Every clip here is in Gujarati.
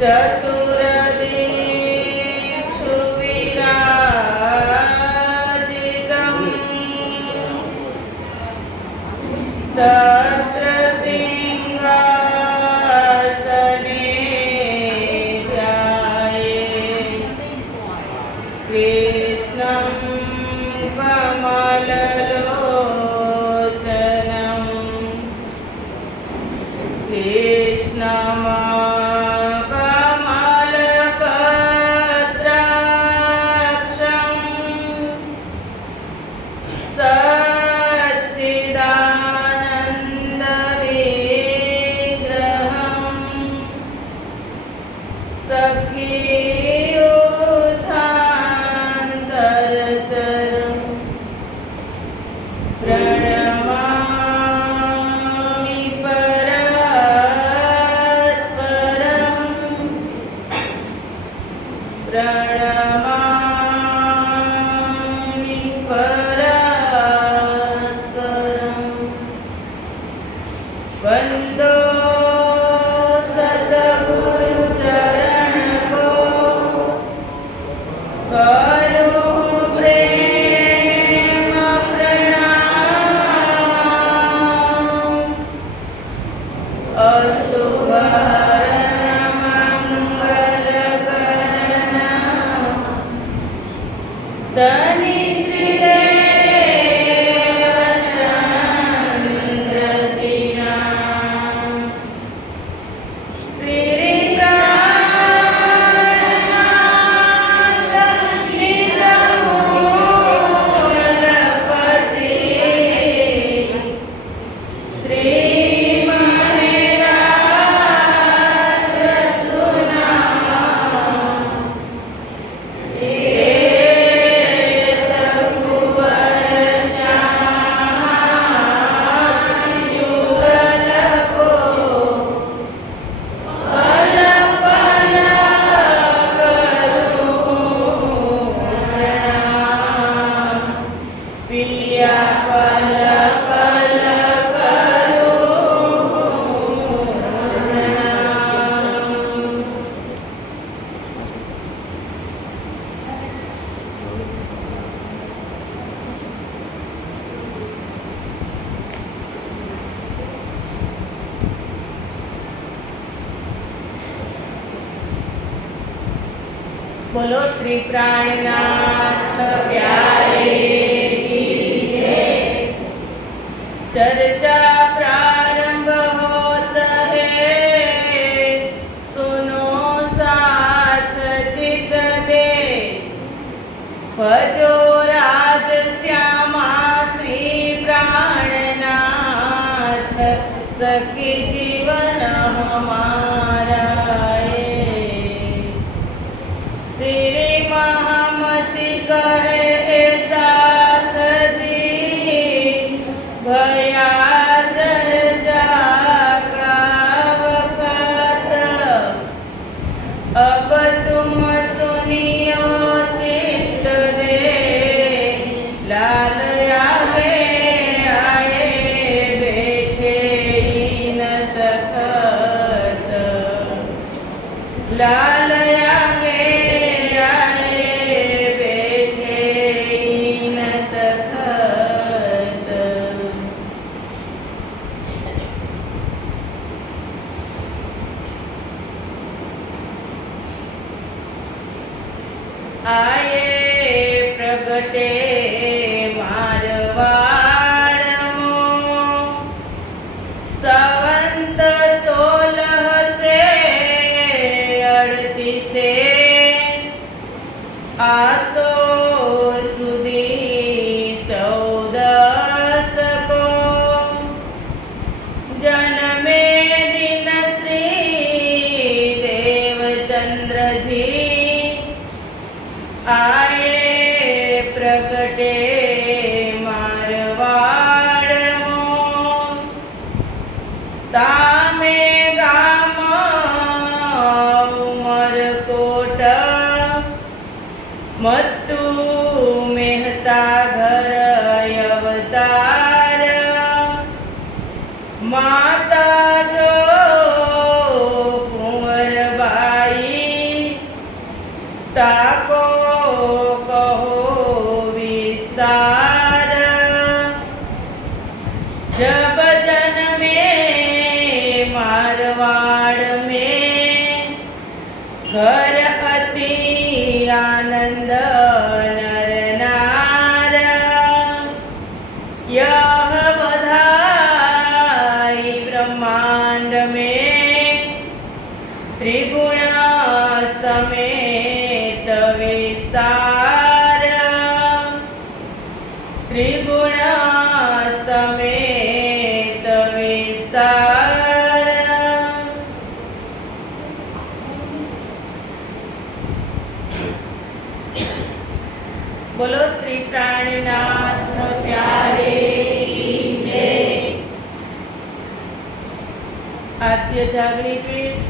चतुर्दिक्षु विराजितम् तत्र सिंहासने ध्यायेत् कृष्णं कमललोचनम् सखीयुधान्तरचरम् प्रणमामि परात्परम् प्रणमामि परात्परम् वन्दो सद्गुरुचरणको करो प्रेम प्रणाम अशुभहरण मंगलकरण धनिश्रीदेव चन्द्रजिनां श्रीप्राणनाथ निजमूलपति श्रीमहेराज सुनाम हे रघुवर श्याम युगल को पल पल करूं प्रणाम पिया पल पल करूं प्रणाम। बोलो श्री प्राणनाथ प्यारे की जय। चर्चा प्रारंभ होत है, सुनो साथ चित दे। भजो राज श्यामा श्री प्राणनाथ, सखी जीवन हमारा श्री महामति कहे साथ जी, भया चर्चा का वखत। अब तुम सुनियो चित्त दे, लाल आगे आए बैठे न तखत। लाल आगे आये प्रगटे मारवाड़मो, संवत 1638 आसो सुदी 14 को जन्मे दिन श्री देवचंद्र जी आए प्रगटे मारवाड़मो। तामे गाम उमरकोट, मत्तु मेहता घर अवतार। माता जो कुंवरबाई વિસ્તાર. બોલો શ્રી પ્રાણનાથ પ્યારે કી જય. આદ્ય જાગણી પીઠ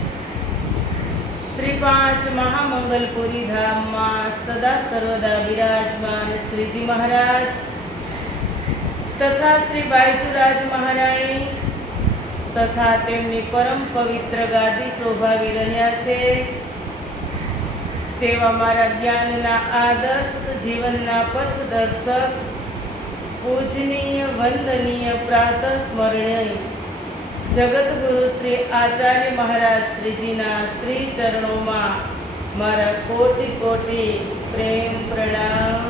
શ્રી પાંચ મહામંગલપુરી ધામમાં સદા સર્વદા વિરાજમાન શ્રીજી મહારાજ તથા શ્રી બાયજુરાજ મહારાણી તથા તેમની પરમ પવિત્ર ગાદી શોભાવી રહ્યા છે તેવા મારા જ્ઞાનના આદર્શ જીવનના પથદર્શક પૂજનીય વંદનીય પ્રાતઃ સ્મરણીય જગતગુરુ શ્રી આચાર્ય મહારાજ શ્રીજીના શ્રી ચરણોમાં મારા કોટી કોટી પ્રેમ પ્રણામ.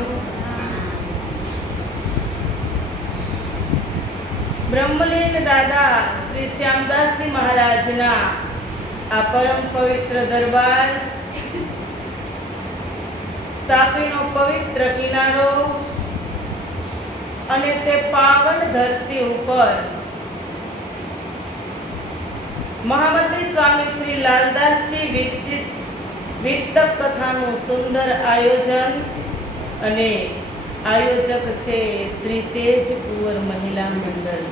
બ્રહ્મલીન દાદા શ્રી શ્યામદાસજી મહારાજના આ પરમ પવિત્ર દરબાર, તાપીનો પવિત્ર કિનારો અને તે પાવન ધરતી ઉપર મહામંત્રી સ્વામી શ્રી લાલદાસજી વિરચિત કથાનું સુંદર આયોજન અને આયોજક છે શ્રી તેજ કુંવર મહિલા મંડળ.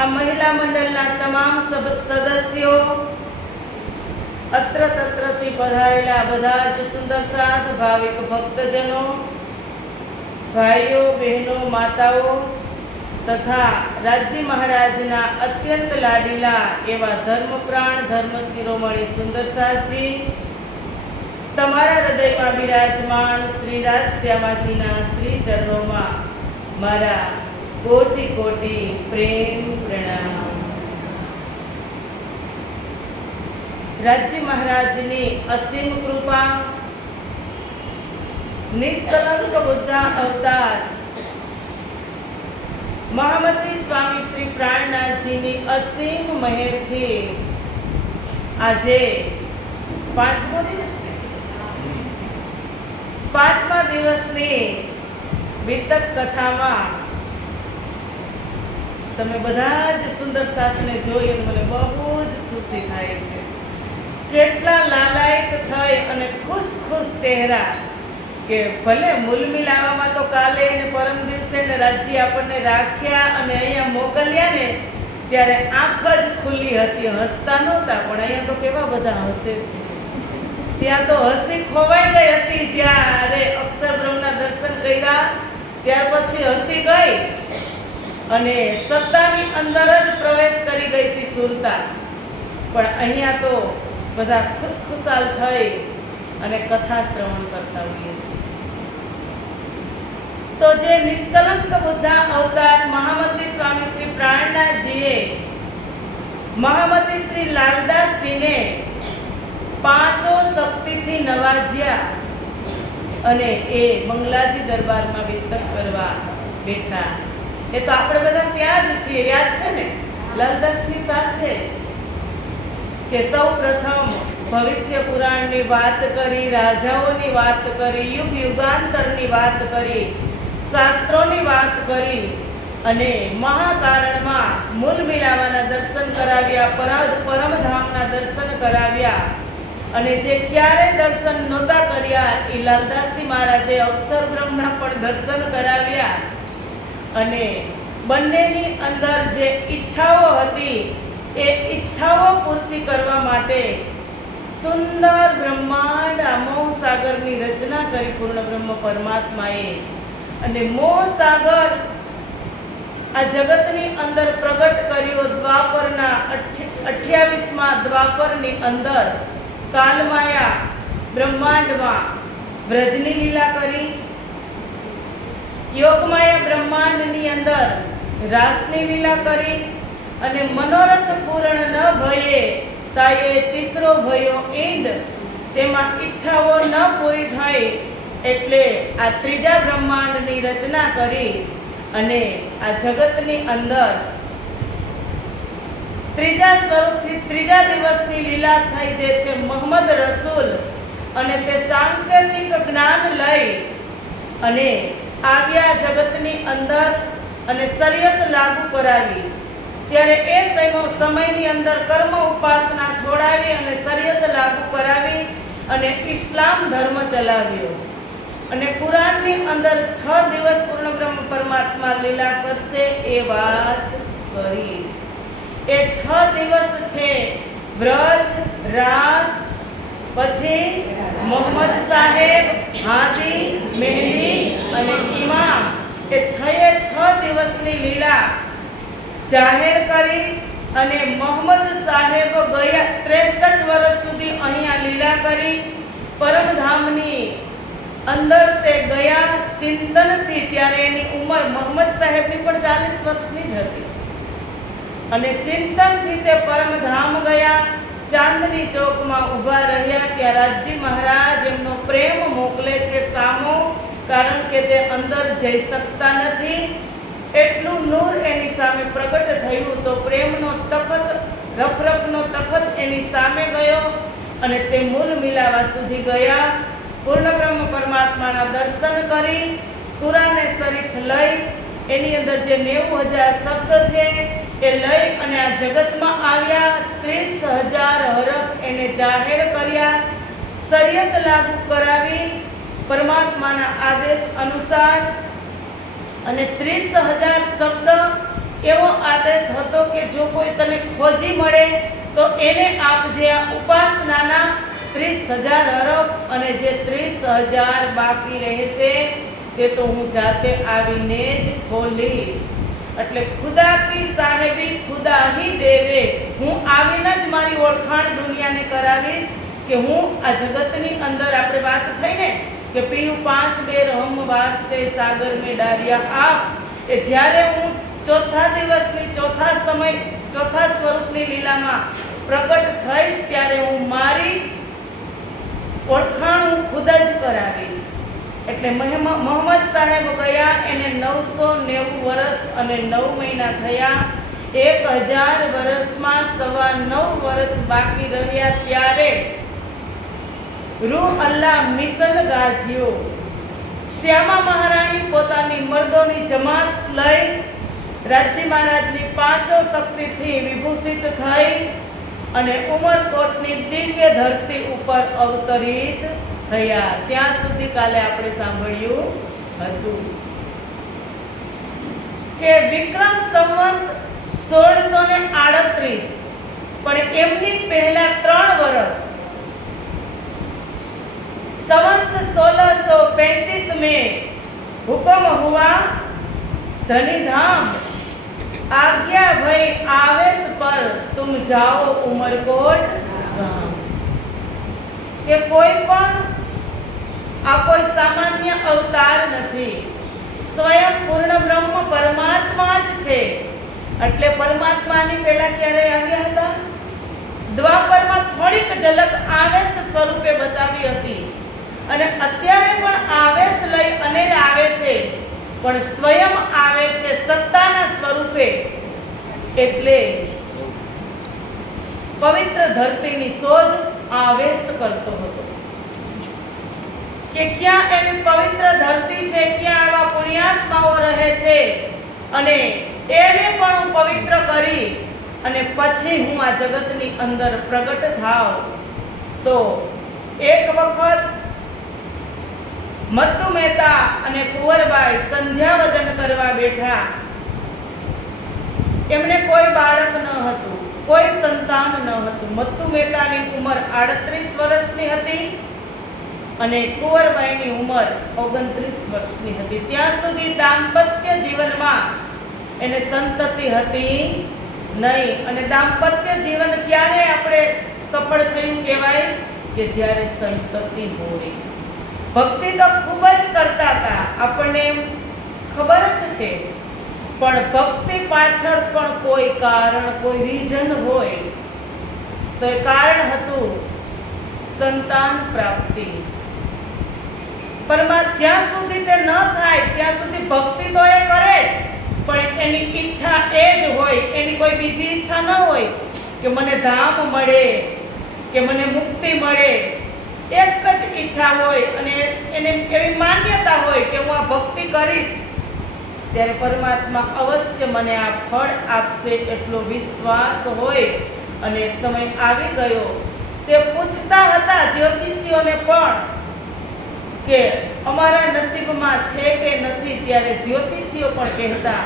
આ મહિલા મંડળના તમામ સદસ્યો, અત્ર તત્રથી પધારેલા બધા જ સુંદર સાધ ભાવિક ભક્તજનો, ભાઈઓ બહેનો માતાઓ તથા રાજ્ય મહારાજના અત્યંત લાડીલા એવા ધર્મપ્રાણ ધર્મ શિરોમણી સુંદર સાધજી, તમારા હૃદયમાં બિરાજમાન શ્રી રાજ શ્યામાજીના શ્રી ચરણોમાં મારા કોટી કોટી પ્રેમ પ્રણામ. રાજ્ય મહારાજની અસીમ કૃપા, નિષ્કલંક બુદ્ધા અવતાર મહામંત્રી સ્વામી શ્રી પ્રાણનાથજીની અસીમ મહેરથી આજે પાંચમા દિવસની વિતક કથામાં તમે બધા જ સુંદર સાથને જોઈને મને બહુ જ ખુશી થાય છે. કેટલા લાલાયિત થઈ અને ખુશ ખુશ ચહેરા, કે ભલે મૂલ મિલાવામાં તો કાલે ને પરમ દિવસે ને રાજ્ય આપણને રાખ્યા અને અહીંયા મોકલ્યા ને ત્યારે આંખ જ ખુલ્લી હતી, હસતા નહોતા. પણ અહીંયા તો કેવા બધા હસે છે. ત્યાં તો હસી ખોવાઈ ગઈ હતી જ્યારે અક્ષરબ્રહ્મના દર્શન કર્યા ત્યાર પછી હસી ગઈ અને સત્તાની અંદર જ પ્રવેશ કરી ગઈ હતી સુરતા. પણ અહીંયા તો બધા ખુશખુશાલ થઈ અને કથા શ્રવણ કરતા હોઈએ છીએ. તો જે નિષ્કલંક બુદ્ધા અવતાર મહામંત્રી સ્વામી શ્રી પ્રાણનાથજીએ મહામંત્રી શ્રી લાલદાસજીને પાંચો શક્તિથી નવાજ્યા અને એ બંગલાજી દરબારમાં વિતક કરવા બેઠા. એ તો આપણે બધા ત્યાં જ છીએ, યાદ છે ને, લાલદાસની સાથે જ. કે સૌ પ્રથમ ભવિષ્ય પુરાણની વાત કરી, રાજાઓની વાત કરી, યુગ યુગાંતરની વાત કરી, શાસ્ત્રોની વાત કરી અને મહાકારણમાં મૂલ મિલાવાના દર્શન કરાવ્યા, પરમધામના દર્શન કરાવ્યા. અને જે ક્યારે દર્શન નહોતા કર્યા એ લાલદાસજી મહારાજે અક્ષરબ્રહ્મના પણ દર્શન કરાવ્યા. અને બંનેની અંદર જે ઈચ્છાઓ હતી એ ઈચ્છાઓ પૂર્તિ કરવા માટે સુંદર બ્રહ્માંડ મોહ સાગરની રચના કરી પૂર્ણ બ્રહ્મ પરમાત્માએ. અને મોહ સાગર આ જગતની અંદર પ્રગટ કર્યો દ્વાપરના 28મા દ્વાપરની અંદર. કાલમાયા બ્રહ્માંડમાં વ્રજની લીલા કરી, યોગમાયા બ્રહ્માંડની અંદર રાસની લીલા કરી અને મનોરથ પૂર્ણ ન ભયે તાયે તીસરો ભયો ઈંડ, તેમાં ઈચ્છાઓ ન પૂરી થઈ એટલે આ ત્રીજા બ્રહ્માંડની રચના કરી અને આ જગતની અંદર ત્રીજા સ્વરૂપથી ત્રીજા દિવસની લીલા થઈ જે છે મોહમ્મદ રસૂલ. અને તે સાંકેતિક જ્ઞાન લઈ અને આવ્યા જગતની અંદર અને શરીયત લાગુ કરાવી. ત્યારે એ સમયની અંદર કર્મ ઉપાસના છોડાવી અને શરીયત લાગુ કરાવી અને ઇસ્લામ ધર્મ ચલાવ્યો. અને કુરાનની અંદર 6 દિવસ પૂર્ણ બ્રહ્મ પરમાત્મા લીલા કરશે એ વાત કરી. એ 6 દિવસ છે વ્રજ, રાસ, પછી મોહમ્મદ સાહેબ, હાદી, મહેંદી અને ઇમામ. એ 6 દિવસની લીલા જાહેર કરી અને મોહમ્મદ સાહેબ ગયા 63 વર્ષ સુધી અહીંયા લીલા કરી. પરમધામની અંદર તે ગયા ચિંતનથી. ત્યારે એની ઉંમર મોહમ્મદ સાહેબની પણ 40 વર્ષની જ હતી. અને ચિંતનથી તે પરમધામ ગયા. ચાંદની ચોકમાં ઊભા રહ્યા. ત્યાં રાજજી મહારાજ એમનો પ્રેમ મોકલે છે સામો, કારણ કે તે અંદર જઈ શકતા નથી. એટલું નૂર એની સામે પ્રગટ થયું તો પ્રેમનો તખત, રફરફનો તખત એની સામે ગયો અને તે મૂલ મિલાવા સુધી ગયા. પૂર્ણ બ્રહ્મ પરમાત્માના દર્શન કરી કુરાને શરીફ લઈ એની અંદર જે 90,000 શબ્દ છે એ લઈ અને આ જગતમાં આવ્યા. 30,000 હરફ એને જાહેર કર્યા, શરીયત લાગુ કરાવી પરમાત્માના આદેશ અનુસાર. અને 30,000 શબ્દ એવો આદેશ હતો કે જો કોઈ તને ખોજી મળે તો એને આપજે આ ઉપાસનાના 30,000 હરફ, અને જે 30,000 બાકી રહેશે તે તો હું જાતે આવીને જ ખોલીશ. એટલે ખુદા કી સાહેબી ખુદા હી દેવે, હું આવીને જ મારી ઓળખાણ દુનિયાને કરાવીશ કે હું આ જગતની અંદર. આપણે વાત થઈ ને કે પીયું 5 બેર હમ વાસ્તે સાગર મેં ડારિયા આપ. એ જ્યારે હું ચોથા દિવસની ચોથા સ્વરૂપની લીલામાં પ્રગટ થઈશ ત્યારે હું મારી ઓળખાણ હું ખુદ જ કરાવીશ. એટલે મોહમ્મદ સાહેબ ગયા, એને 990 વર્ષ અને 9 મહિના થયા. 1000 વર્ષમાં 9.25 વર્ષ બાકી રહ્યા. ત્યારે રૂહ અલ્લાહ મિસલ ગાજ્યો. શ્યામા મહારાણી પોતાની મર્દોની જમાત લઈ રાજજી મહારાજની 5 શક્તિથી વિભૂષિત થઈ અને ઉમરકોટની દિવ્ય ધરતી ઉપર અવતરિત થયા. ત્યાં સુધી કાલે આપણે સાંભળ્યું હતું કે વિક્રમ સંવત 1638, પણ એમની પહેલા 3 વર્ષ संवत 1635 में हुक्म हुआ धनी धाम आज्ञा भई आवेश पर तुम जाओ उमरकोट गाम. કે કોઈ પણ આ કોઈ સામાન્ય અવતાર નથી, સ્વયં પૂર્ણ બ્રહ્મ પરમાત્મા જ છે. એટલે પરમાત્માની પહેલા ક્યારે આવ્યા હતા? દ્વાપરમાં થોડીક ઝલક આવેશ સ્વરૂપે બતાવી હતી અને અત્યારે પણ આવેશ લઈ અને આવે છે, પણ સ્વયં આવે છે સત્તાના સ્વરૂપે. એટલે પવિત્ર ધરતીની શોધ આવેશ કરતો હતો કે ક્યાં એવી પવિત્ર ધરતી છે, ક્યાં આવા પુણ્યાત્માઓ રહે છે અને એને પણ હું પવિત્ર કરી અને પછી હું આ જગતની અંદર પ્રગટ થાવ. તો એક વખત મત્તુ મહેતા અને કુંવરબાઈ સંધ્યાવદન કરવા બેઠા. એમને કોઈ બાળક ન હતું, કોઈ સંતાન ન હતું. મત્તુ મહેતાની ઉંમર 38 વર્ષની હતી અને કુંવરબાઈની ઉંમર 29 વર્ષની હતી. ત્યાં સુધી દાંપત્ય જીવનમાં એને સંતતિ હતી નહીં. અને દાંપત્ય જીવન ક્યારે આપણે સફળ થયું કહેવાય કે જ્યારે સંતતિ હોય. ભક્તિ તો ખૂબ જ કરતા હતા, આપણને ખબર જ છે, પણ ભક્તિ પાછળ પણ કોઈ કારણ, કોઈ રીઝન હોય. તો એ કારણ હતું સંતાન પ્રાપ્તિ. પરમાત્મા જ્યાં સુધી તે ન થાય ત્યાં સુધી ભક્તિ તો એ કરે જ, પણ એની ઈચ્છા એ જ હોય, એની કોઈ બીજી ઈચ્છા ન હોય કે મને ધામ મળે કે મને મુક્તિ મળે. એક જ ઈચ્છા હોય અને એને એવી માન્યતા હોય કે હું આ ભક્તિ કરીશ ત્યારે પરમાત્મા અવશ્ય મને આ ફળ આપશે એટલો વિશ્વાસ હોય અને સમય આવી ગયો. તે પૂછતા હતા જ્યોતિષીઓને પણ કે અમારા નસીબમાં છે કે નથી. ત્યારે જ્યોતિષીઓ પણ કહેતા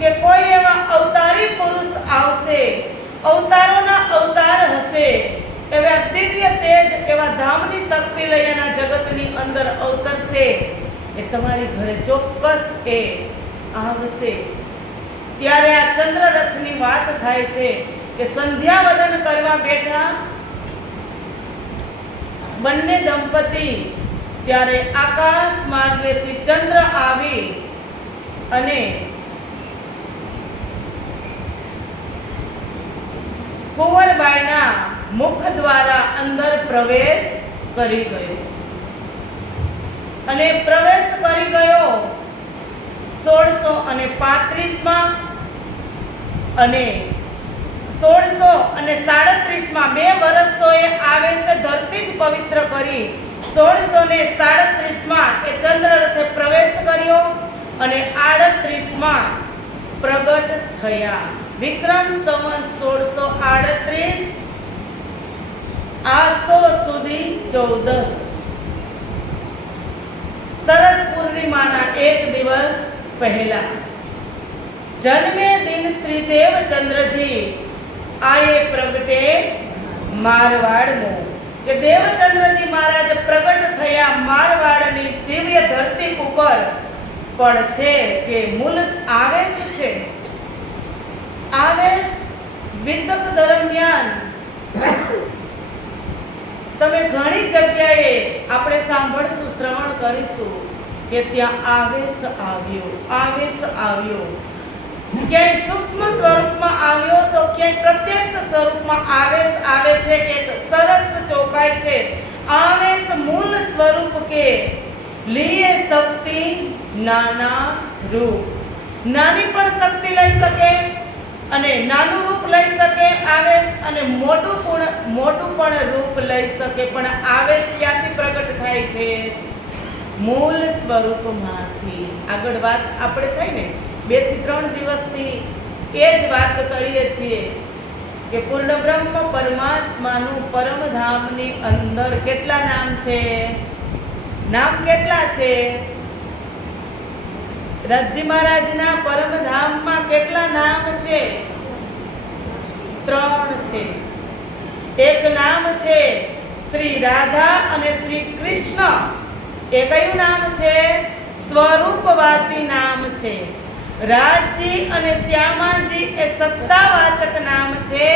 કે કોઈ એવા અવતારી પુરુષ આવશે, અવતારોના અવતાર હશે, એવા દિવ્ય તેજ, એવા ધામની શક્તિ લઈ એના જગતની અંદર અવતરશે, એ તમારી ઘરે ચોક્કસ એ આવશે. ત્યારે આ ચંદ્રરથની વાત થાય છે કે સંધ્યાવદન કરવા બેઠા બંને દંપતી, ત્યારે આકાશ માર્ગેથી ચંદ્ર આવી અને કુંવરબાઈના મુખ દ્વારા અંદર પ્રવેશ કરી ગયો. અને પ્રવેશ કરી ગયો 1635માં અને 1637માં 2 વર્ષ તો એ આવે છે ધરતી જ પવિત્ર કરી. 1637માં એ ચંદ્રરથે પ્રવેશ કર્યો અને 38માં પ્રગટ થયા. વિક્રમ સંવત 1638 આસો સુધી 14 શરદ પૂર્ણિમાના 1 દિવસ પહેલા જન્મે દિન શ્રી દેવચંદ્રજી આયે પ્રગટે મારવાડનો, કે દેવચંદ્રજી મહારાજ પ્રગટ થયા મારવાડની દિવ્ય ધરતી ઉપર. પણ છે કે મૂળ આવેશ છે. આવેશ વિતક દરમિયાન તમે ઘણી જગ્યાએ આપણે સાંભળશું, શ્રવણ કરીશું કે ત્યાં આવેશ આવ્યો, આવેશ આવ્યો. ક્યાંય સૂક્ષ્મ સ્વરૂપમાં આવ્યો તો ક્યાંય પ્રત્યક્ષ સ્વરૂપમાં આવેશ આવે છે કે સરસ ચોપાઈ છે. આવેશ મૂળ સ્વરૂપ કે લીએ શક્તિ નાના રૂપ. નાની પણ શક્તિ લઈ શકે અને નાનું રૂપ લઈ શકે આવેશ, અને મોટું પણ રૂપ લઈ શકે. પણ આવેશ ક્યાંથી પ્રગટ થાય છે? મૂળ સ્વરૂપમાંથી. આગળ વાત આપણે થઈ ને 2 થી 3 દિવસથી એ જ વાત કરીએ છીએ કે પૂર્ણ બ્રહ્મ પરમાત્માનું પરમધામની અંદર કેટલા નામ છે? નામ કેટલા છે? રાજજી મહારાજના પરમધામમાં કેટલા નામ છે? 3 છે. એક નામ છે શ્રી રાધા અને શ્રી કૃષ્ણ. એ કયું નામ છે? સ્વરૂપવાચી નામ છે. રાજજી અને શ્યામાજી એ સત્તાવાચક નામ છે,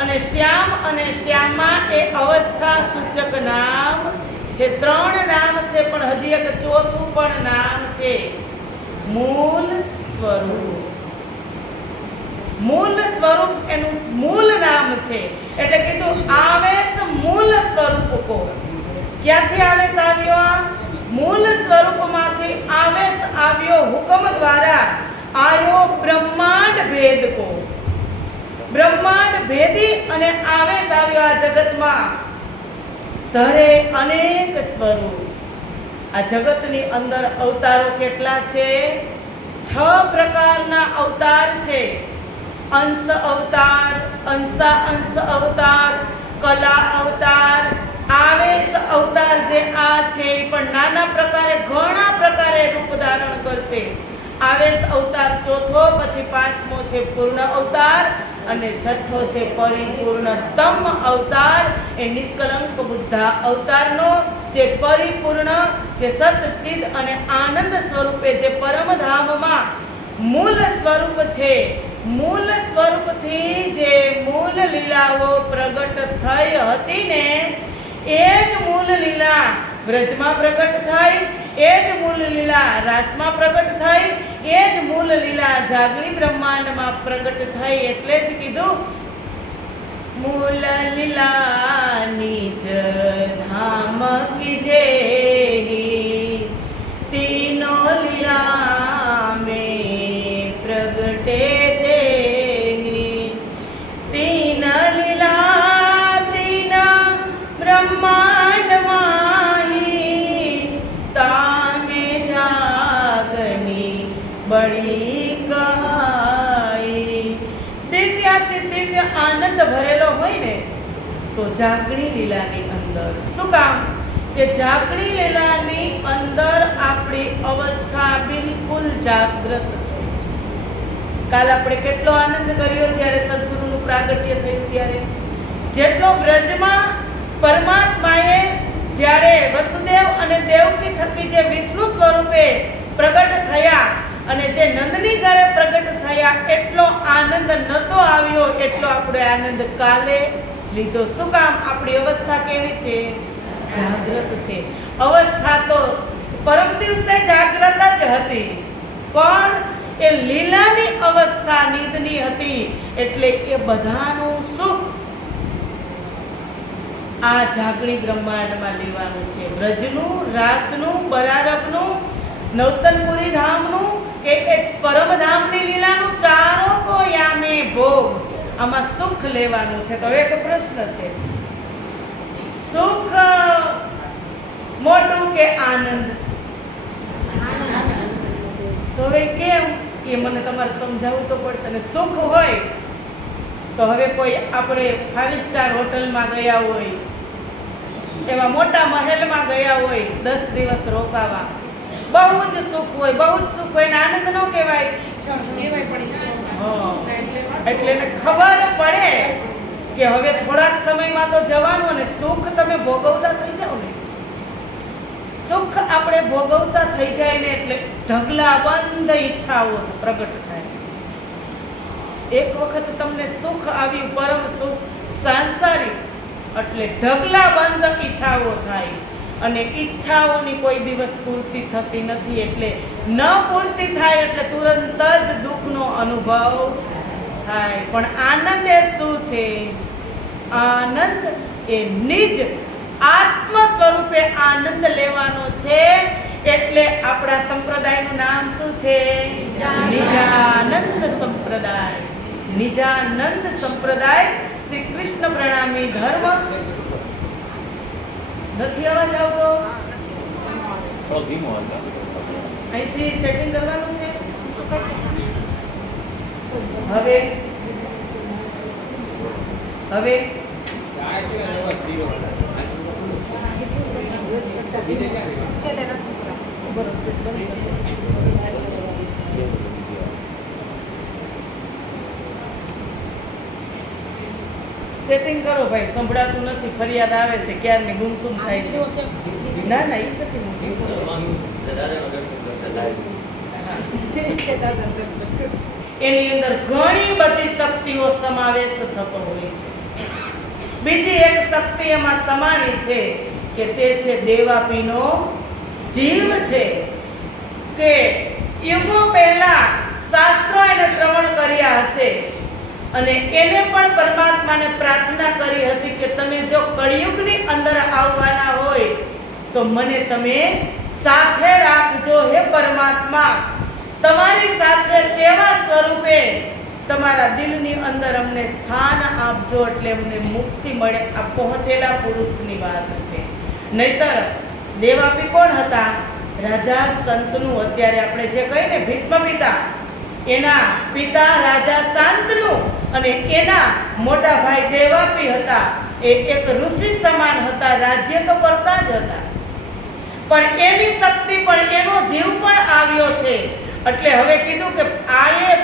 અને શ્યામ અને શ્યામા એ અવસ્થા સૂચક નામ છે. 3 નામ છે, પણ હજી એક ચોથું પણ નામ છે, મૂળ સ્વરૂપ. મૂળ સ્વરૂપ એનું મૂળ નામ છે. એટલે કીધું આવેશ મૂળ સ્વરૂપ કો. ક્યાંથી આવેશ આવ્યો? મૂળ સ્વરૂપમાંથી આવેશ આવ્યો. હુકમ દ્વારા આયો બ્રહ્માંડ ભેદ કો. બ્રહ્માંડ ભેદી અને આવેશ આવ્યો આ જગતમાં. ધરે અનેક સ્વરૂપ. આ જગતની અંદર અવતારો કેટલા છે? 6 પ્રકારના અવતાર છે. અંશ અવતાર, અંશ અવતાર, કલા અવતાર, આવેશ અવતાર. જે આ છે પણ નાના પ્રકારે ઘણા પ્રકારે રૂપ ધારણ કરશે. આવેશ અવતાર ચોથો, પછી 5મો છે પૂર્ણ અવતાર, અને 6થો છે પરિપૂર્ણતમ અવતાર. એ નિષ્કલંક બુદ્ધા અવતારનો જે પરિપૂર્ણ, જે સતચિદ અને આનંદ સ્વરૂપે જે પરમધામમાં મૂળ સ્વરૂપ છે, મૂળ સ્વરૂપથી જે મૂળ લીલાઓ પ્રગટ થઈ હતી ને, એ જ મૂળ લીલા વ્રજમાં પ્રગટ થઈ, એ જ મૂળ લીલા રાસમાં પ્રગટ થઈ, એ જ મૂળ લીલા જાગરી બ્રહ્માંડમાં પ્રગટ થઈ. એટલે જ કીધું મૂળ લીલાની જ ધામ કીજે તીનો લીલા में प्रगटे देही. तीन लीला तीन ब्रह्मांड माही तामे जागनी દિવ્ય આનંદ ભરેલો હોય ને તો જાગણી લીલાની અંદર. શું કામ? કે જાગણી લીલાની અંદર આપણી અવસ્થા બિલકુલ જાગૃત છે. કાલ આપણે કેટલો આનંદ કર્યો જ્યારે સદગુરુનું પ્રાગટ્ય થયું ત્યારે. જેટલો વ્રજમાં પરમાત્માએ જ્યારે વસુદેવ અને દેવકી થકી જે વિષ્ણુ સ્વરૂપે પ્રગટ થયા અને જે નંદની ઘરે પ્રગટ થયા, એટલો આનંદ નતો આવ્યો એટલો આપણે આનંદ કાલે લીધો. શું કામ? આપણી અવસ્થા કેવી છે? જાગૃત છે. અવસ્થા તો પરમ દિવસે જાગૃત જ હતી, પણ એ લીલાની અવસ્થા નિંદની હતી. એટલે એ બધાનું સુખ આ જાગણી બ્રહ્માંડમાં લેવાનું છે. વ્રજનું, રાસનું, બરારબનું, નવતનપુરી ધામનું કે એક પરમધામની લીલાનું, ચારો કો યામે ભોગ, આમાં સુખ લેવાનું છે. તો એક પ્રશ્ન છે, સુખ મોટું કે આનંદ? તો હવે કેમ એ મને તમારે સમજાવવું તો પડશે ને. સુખ હોય તો હવે કોઈ આપણે 5 સ્ટાર હોટલમાં ગયા હોય, એવા મોટા મહેલમાં ગયા હોય 10 દિવસ રોકાવા, બહુ જ સુખ હોય, બહુ જ સુખ હોય ને આનંદ ન કહેવાય. એટલે ખબર પડે કે હવે થોડાક સમયમાં તો જવાનું, અને સુખ તમે ભોગવતા થઈ જાઓ ને, સુખ આપણે ભોગવતા થઈ જાય ને એટલે ઢગલા બંધ ઈચ્છાઓ પ્રગટ થાય. એક વખત તમને સુખ આવ્યું, પરમ સુખ સાંસારિક, એટલે ઢગલા બંધ ઈચ્છાઓ થાય અને ઈચ્છાઓની કોઈ દિવસ પૂર્તિ થતી નથી. એટલે ન પૂર્તિ થાય એટલે તુરંત જ દુઃખનો અનુભવ થાય. પણ આનંદ એ શું છે? આનંદ એ નિજ આત્મ સ્વરૂપે આનંદ લેવાનો છે. એટલે આપણા સંપ્રદાયનું નામ શું છે? નિજાનંદ સંપ્રદાય. નિજાનંદ સંપ્રદાય શ્રી કૃષ્ણ પ્રણામી ધર્મ. નથી અવાજ આવતો? અહીંથી સેટિંગ કરવાનું છે. હવે હવે સેટિંગ કરો ભાઈ, સંભળાતું નથી, ફરિયાદ આવે છે ક્યારની ગુમસુમ થાય છે. ના ના, એ નથી મૂકી. એની અંદર ઘણી બધી શક્તિઓ સમાવેશ થતો હોય છે. બીજી એક શક્તિ એમાં સમાણી છે કે તે છે દેવાપીનો જીવ છે. કે યુગો પહેલા શાસ્ત્રો એને શ્રવણ કર્યા હશે અને એને પણ પરમાત્માને પ્રાર્થના કરી હતી કે તમે જો કળિયુગની અંદર આવવાના હોય તો મને તમે સાથે રાખજો. હે પરમાત્મા, તમારી સાથે સેવા સ્વરૂપે તમારા દિલની અંદર અમને સ્થાન આપજો, એટલે અમને મુક્તિ મળે. આ પહોંચેલા પુરુષની વાત છે. નહીતર દેવાપી કોણ હતા? રાજા સંતનું. અત્યારે આપણે જે કહીને ભીષ્મ પિતા, એના પિતા રાજા શાંતનુ અને એના મોટા ભાઈ દેવાપી હતા. એ એક ઋષિ સમાન હતા, રાજ્ય તો કરતા જ હતા, પણ એની શક્તિ પણ એનો જીવ પણ આવ્યો છે. એટલે હવે કીધું કે આયે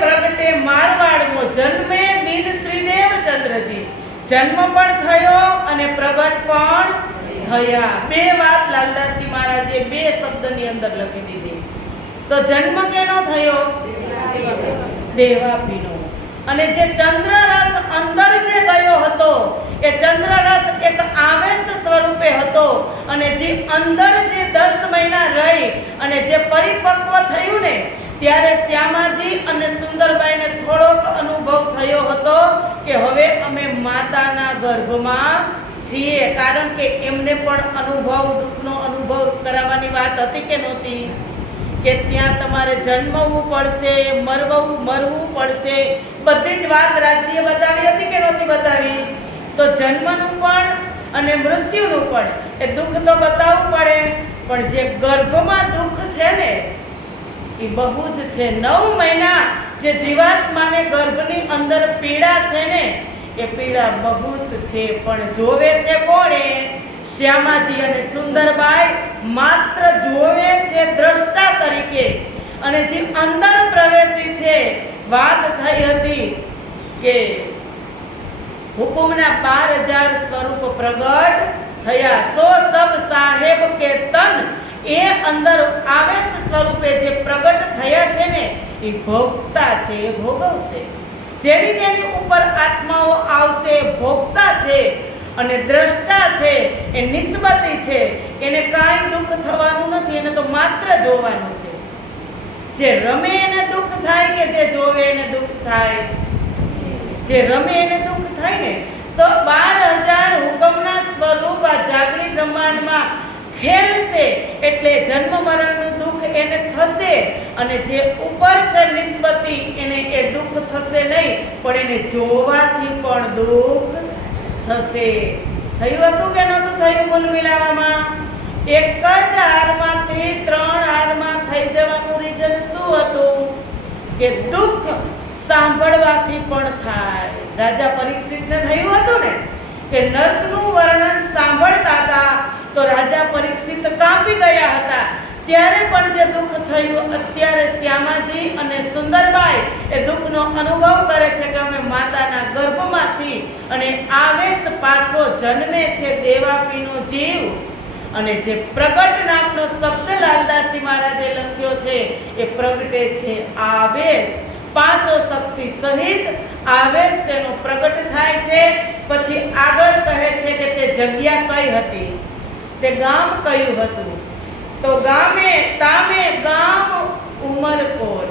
પ્રગટે મારવાડમાં જન્મે દિન શ્રીદેવ ચંદ્રજી. જન્મ પણ થયો અને પ્રગટ પણ થયા. બે વાત લાલદાસજી મહારાજે બે શબ્દની અંદર લખી દીધી. તો જન્મ કેનો થયો? દેવાપીનો. અને જે ચંદ્રરથ અંદર જે ગયો હતો એ ચંદ્રરથ એક આવેશ સ્વરૂપે હતો, અને જે અંદર જે 10 મહિના રહી અને જે પરિપક્વ થયું ને, ત્યારે શ્યામાજી અને સુંદરબાઈને થોડોક અનુભવ થયો હતો કે હવે અમે માતાના ગર્ભમાં છીએ. કારણ કે એમને પણ અનુભવ, દુઃખનો અનુભવ કરાવવાની વાત હતી કે નહોતી? કે ત્યાં તમારે જન્મવું પડશે, મરવું પડશે, બધી જ વાત રાજ્ય બતાવી હતી કે નહોતી બતાવી? તો જન્મનું પણ અને મૃત્યુનું પણ એ દુઃખ તો બતાવવું પડે. પણ જે ગર્ભમાં દુઃખ છે ને, એ બહુ જ છે. 9 મહિના જે જીવાત્માને ગર્ભની અંદર પીડા છે ને, એ પીડા બહુ જ છે. પણ જોવે છે કોણે? શ્યામાજી અને સુંદરબાઈ માત્ર જોવે છે દ્રષ્ટા તરીકે. અને જે અંદર પ્રવેશી છે, વાત થઈ હતી કે હુકુમના 12,000 સ્વરૂપ પ્રગટ થયા. સો સબ સાહેબ કે તન, એ અંદર આવેશ સ્વરૂપે જે પ્રગટ થયા છે ને, એ ભોગતા છે, એ ભોગવશે. જેની ઉપર આત્માઓ આવશે એ ભોગતા છે. અને દ્રષ્ટા છે એ નિસ્બતી છે, એને કાંઈ દુઃખ થવાનું નથી, એને તો માત્ર જોવાનું છે. જે રમે એને દુઃખ થાય કે જે જોવે એને દુઃખ થાય? જે રમે એને દુઃખ થાય ને. તો 12,000 હુકમના સ્વરૂપ આ જાગૃત બ્રહ્માંડમાં ખેલશે એટલે જન્મ મરણનું દુઃખ એને થશે. અને જે ઉપર છે નિસ્બતી, એને એ દુઃખ થશે નહીં, પણ એને જોવાથી પણ દુઃખ થશે. થયું હતું કે નહોતું થયું? મૂલ મિલાવામાં એક જ હારમાંથી 3 હારમાં થઈ જવાનું રીઝન શું હતું? કે દુઃખ સાંભળવાથી પણ થાય. રાજા પરીક્ષિતને થયું હતું ને કે નર્કનું વર્ણન સાંભળતા હતા તો રાજા પરીક્ષિત કાપી ગયા હતા. ત્યારે પણ જે દુઃખ થયું, અત્યારે શ્યામાજી અને સુંદરબાઈ એ દુઃખનો અનુભવ કરે છે કે અમે માતાના ગર્ભમાં છીએ અને આવેશ પાછો જન્મે છે દેવાપીનો જીવ. અને જે પ્રગટ નામનો શબ્દ લાલદાસજી મહારાજે લખ્યો છે, એ પ્રગટે છે આવેશ. 5 શક્તિ સહિત આવેશ તેનો પ્રગટ થાય છે. પછી આગળ કહે છે કે તે જગ્યા કઈ હતી, તે ગામ કયું હતું? તો ગામે તામે ગામ ઉમરકોટ.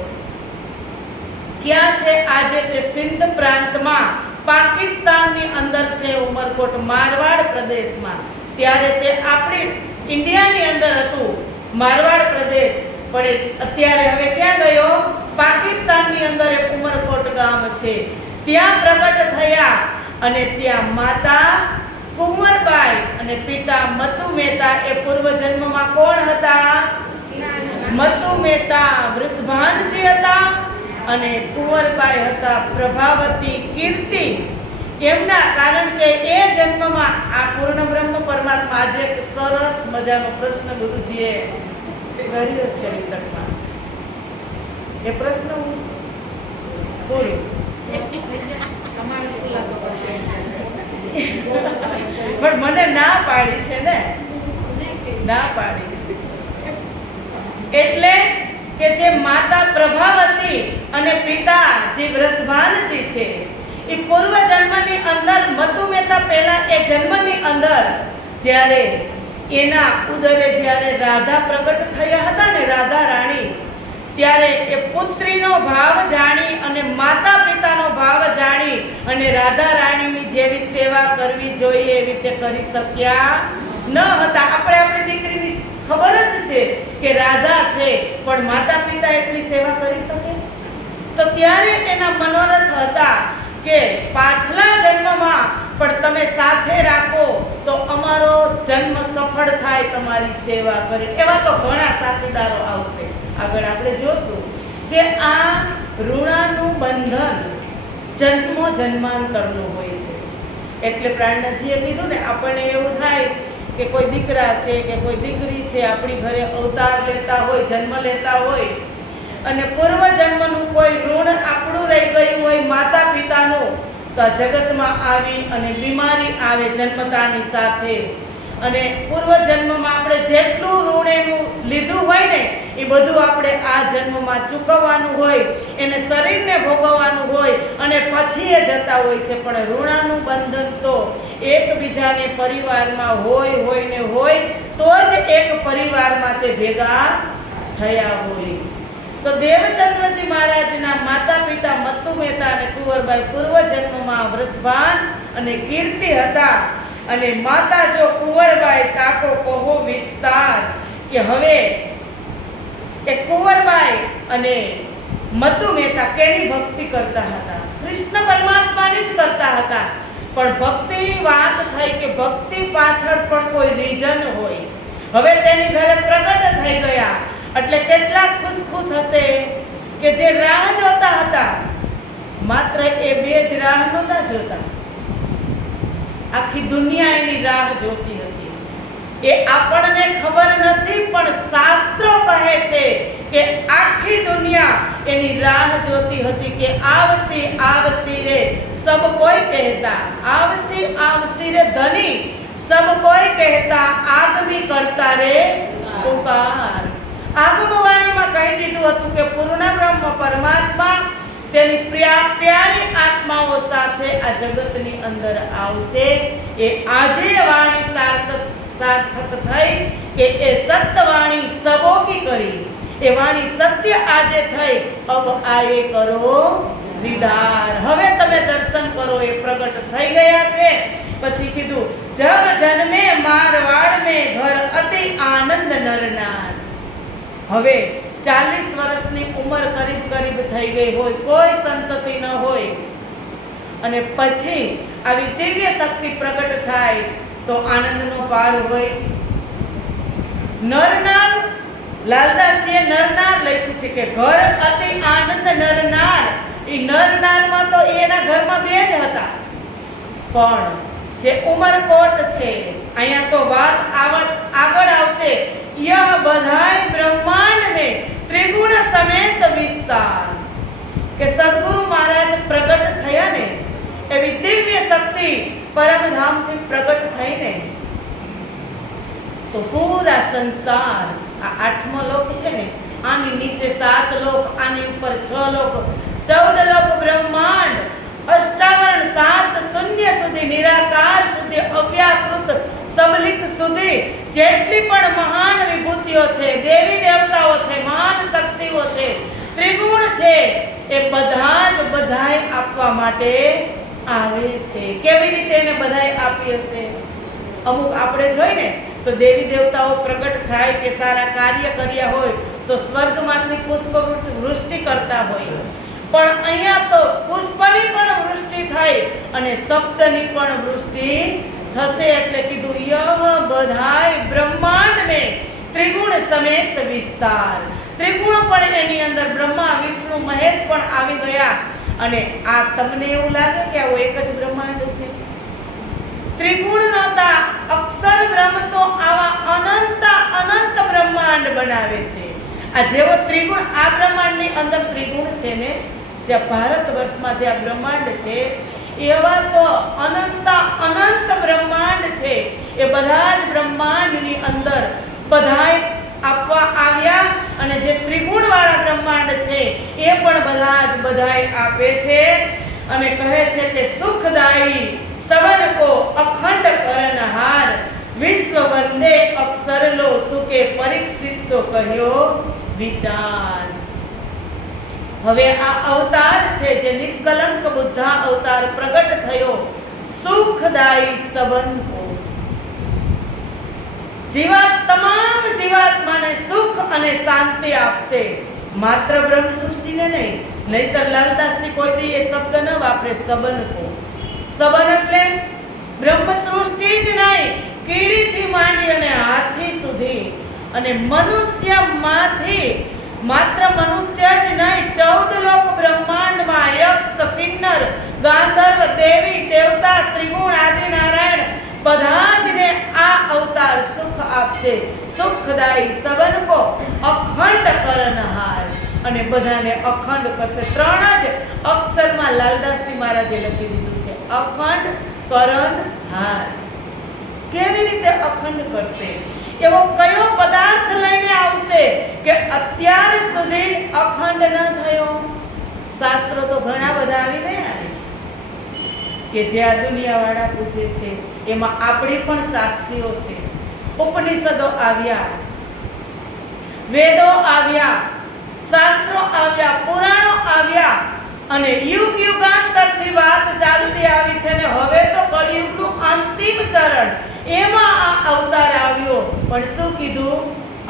ક્યાં છે? આજે તે સિંધ પ્રાંતમાં પાકિસ્તાનની અંદર છે ઉમરકોટ, મારવાડ પ્રદેશમાં. ત્યારે તે આપણી ઇન્ડિયાની અંદર હતું મારવાડ પ્રદેશ, પણ અત્યારે હવે ક્યાં ગયો? પાકિસ્તાનની અંદર એક ઉમરકોટ ગામ છે. ત્યાં પ્રગટ થયા અને ત્યાં માતા કુંવરબાઈ અને પિતા મતુ મહેતા એ પૂર્વ જન્મમાં કોણ હતા? મતુ મહેતા વૃષભાનજી હતા અને કુંવરબાઈ હતા પ્રભાવતી કીર્તિ. એમના કારણ કે એ જન્મમાં આ પૂર્ણ બ્રહ્મ પરમાત્મા, આજે એક સરસ મજાનો પ્રશ્ન ગુરુજીએ કર્યો છે વિતકમાં. એ પ્રશ્ન હું બોલું પણ મને ના પાડી છે ને, ના પાડી છે. એટલે કે જે માતા પ્રભાવતી અને પિતા જે વૃષભાનજી છે, એ પૂર્વ જન્મની અંદર મતુ મહેતા પહેલા એ જન્મની અંદર જ્યારે એના ઉદરે જ્યારે રાધા પ્રગટ થયા હતા ને, રાધા રાણી, ત્યારે એ પુત્રીનો ભાવ જાણી અને માતા પિતાનો ભાવ જાણી અને રાધા રાણીની જેવી સેવા કરવી જોઈએ એવી રીતે કરી શક્યા ન હતા. આપણે આપણી દીકરીની ખબર જ છે કે રાધા છે, પણ માતા પિતા એટલી સેવા કરી શકે? તો ત્યારે એના મનોરથ હતા કે પાછલા જન્મમાં પણ તમે સાથે રાખો તો અમારો જન્મ સફળ થાય, તમારી સેવા કરે. એવા તો ઘણા સાથીદારો આવશે. આગળ આપણે જોશું કે આ ઋણાનું બંધન જન્મો જન્માંતરનું હોય છે. એટલે પ્રાણનાથજીએ કીધું ને, આપણને એવું થાય કે કોઈ દીકરા છે કે કોઈ દીકરી છે આપણી ઘરે અવતાર લેતા હોય, જન્મ લેતા હોય અને પૂર્વ જન્મનું કોઈ ઋણ આપણું રહી ગયું હોય માતા પિતાનું, તો આ જગતમાં આવી અને બીમારી આવે જન્મતાની સાથે. અને પૂર્વ જન્મમાં આપણે જેટલું ઋણ એનું લીધું હોય ને, એ બધું આપણે આ જન્મમાં ચૂકવવાનું હોય, એને શરીરને ભોગવવાનું હોય અને પછી એ જતા હોય છે. પણ ઋણાનું બંધન તો એકબીજાને પરિવારમાં હોય ને હોય તો જ એક પરિવારમાં તે ભેગા થયા હોય. તો દેવચંદ્રજી મહારાજના માતા પિતા મતુ મહેતા અને કુંવરબાઈ પૂર્વ જન્મમાં વૃષભાન અને કીર્તિ હતા. અને માતા જો કુંવરબાઈ તાકો કહો વિસ્તાર, કે હવે એ કુંવરબાઈ અને મતુ મહેતા કેની ભક્તિ કરતા હતા? કૃષ્ણ પરમાત્માની જ કરતા હતા. પણ ભક્તિની વાત થઈ કે ભક્તિ પાછળ પણ કોઈ રીઝન હોય. હવે તેની ઘરે પ્રગટ થઈ ગયા એટલે કેટલા ખુશ હશે કે જે રાહ જોતા હતા, માત્ર એ બે જ રાહ નહોતા જોતા, આખી દુનિયા એની રાહ જોતી હતી. એ આપણને ખબર નથી, પણ શાસ્ત્રો કહે છે કે આખી દુનિયા એની રાહ જોતી હતી કે આવસી આવસી રે સબ કોઈ કહેતા, આવસી આવસી રે ધની સબ કોઈ કહેતા, આગમી કરતા રે પુકાર. આગમવાણીમાં કહી દીધું હતું કે પૂર્ણ બ્રહ્મ પરમાત્મા તેની પ્યારી આત્માઓ સાથે આ જગતની અંદર આવશે. એ આજે વાણી સાર્થક થઈ કે એ સત્યવાણી સબોકી કરી, એ વાણી સત્ય આજે થઈ. અબ આયે કરો દીદાર, હવે તમે દર્શન કરો, એ પ્રગટ થઈ ગયા છે. પછી કીધું જબ જન્મે મારવાડ में ઘર અતિ આનંદ નરનાર. હવે 40 વર્ષની ઉંમર કરીબ થઈ ગઈ હોય, કોઈ સંતતિ ન હોય, અને પછી આવી દિવ્ય શક્તિ પ્રગટ થાય તો આનંદનો પાર હોય. નરનાર, લાલદાસજીએ નરનાર લખ્યું છે કે ઘર અતિ આનંદ નરનાર. એ નરનારમાં તો એના ઘરમાં બે જ હતા, પણ જે ઉમરકોટ છે, અહીંયા તો વાત આગળ આવશે. यह बधाई ब्रह्मांड में त्रिगुण समेत विस्तार, કે સદગુરુ મહારાજ પ્રગટ થયા ને, એવી દિવ્ય શક્તિ પરમધામથી પ્રગટ થઈને તો પૂરા સંસાર, આ 8મો લોક છે ને, આની નીચે 7 લોક, આની ઉપર 6 લોક, 14 લોક બ્રહ્માંડ, અષ્ટાવરણ 7 શૂન્ય સુધી, નિરાકાર સુધી, અવ્યાકૃત સબલિક સુધી જેટલી પણ મહાન વિભૂતિઓ છે, દેવી દેવતાઓ છે, મહાન શક્તિઓ છે, ત્રિગુણ છે, એ બધાય આપવા માટે આવે છે. કેવી રીતે એને બધાય આપી હશે? અમુક આપણે જોઈને તો દેવી દેવતાઓ પ્રગટ થાય કે સારા કાર્ય કર્યા હોય તો સ્વર્ગમાંથી પુષ્પ વૃષ્ટિ કરતા હોય, પણ અહીંયા તો પુષ્પની પણ વૃષ્ટિ થાય અને શબ્દની પણ વૃષ્ટિ થશે. એટલે કીધું યહ બધાય બ્રહ્માંડ में ત્રિગુણ સમેત વિસ્તાર. ત્રિગુણ પણ એની અંદર બ્રહ્મા વિષ્ણુ મહેશ પણ આવી ગયા. અને આ તમને એવું લાગે કે આવો એક જ બ્રહ્માંડ છે? ત્રિગુણ નહોતા, અક્ષર બ્રહ્મ તો આવા અનંત બ્રહ્માંડ બનાવે છે. આ જેવો ત્રિગુણ, આ બ્રહ્માંડની અંદર ત્રિગુણ છે ને, જે ભારત વર્ષમાં જે આ બ્રહ્માંડ છે, એવા તો અનંત બ્રહ્માંડ છે. એ બધા જ બ્રહ્માંડની અંદર બધાય આપવા આવ્યા, અને જે ત્રિગુણ વાળા બ્રહ્માંડ છે એ પણ બધાય આપે છે. અને કહે છે કે સુખદાયી સબન કો અખંડ કરનહાર, વિશ્વ વંદે અક્ષર લો સુકે પરીક્ષિત સો કહ્યો વિચાર. હવે આ અવતાર છે જે નિષ્કલંક બુદ્ધા અવતાર પ્રગટ થયો, સુખદાયી સબન કો, તમામ જીવાત્માને સુખ અને શાંતિ આપશે, માત્ર બ્રહ્મ સૃષ્ટિને નહીં. નહીતર લાલદાસજી કોઈ દી એ શબ્દ ન વાપરે, સબન કો. સબન એટલે બ્રહ્મ સૃષ્ટિ જ નહીં, કીડીથી માંડી અને હાથી સુધી, અને મનુષ્યમાંથી માત્ર મનુષ્ય જ નહીં, 14 લોક બ્રહ્માંડમાં યક્ષ, કિન્નર, ગાંધર્વ, દેવી દેવતા, ત્રિગુણ આદિ નારાયણ બધા જને આ અવતાર સુખ આપશે. સુખદાયી સબન કો અખંડ કરનહાર, અને બધાને અખંડ કરશે. 3 જ અક્ષરમાં લાલદાસજી મહારાજે લખી દીધું છે, અખંડ કરનહાર. કેવી રીતે અખંડ કરશે? એવો કયો પદાર્થ લઈને આવશે કે અત્યાર સુધી અખંડ ન થયો? શાસ્ત્રો તો ઘણા બધા આવી ગયા કે જે આ દુનિયાવાળા પૂછે છે, એમાં આપણી પણ સાક્ષીઓ છે. ઉપનિષદો આવ્યા, વેદો આવ્યા, શાસ્ત્રો આવ્યા, પુરાણો આવ્યા, અને યુગાંતરથી વાત ચાલતી આવી છે. ને હવે તો કળિયુગનું અંતિમ ચરણ, એમાં આ અવતાર આવ્યો. પણ શું કીધું?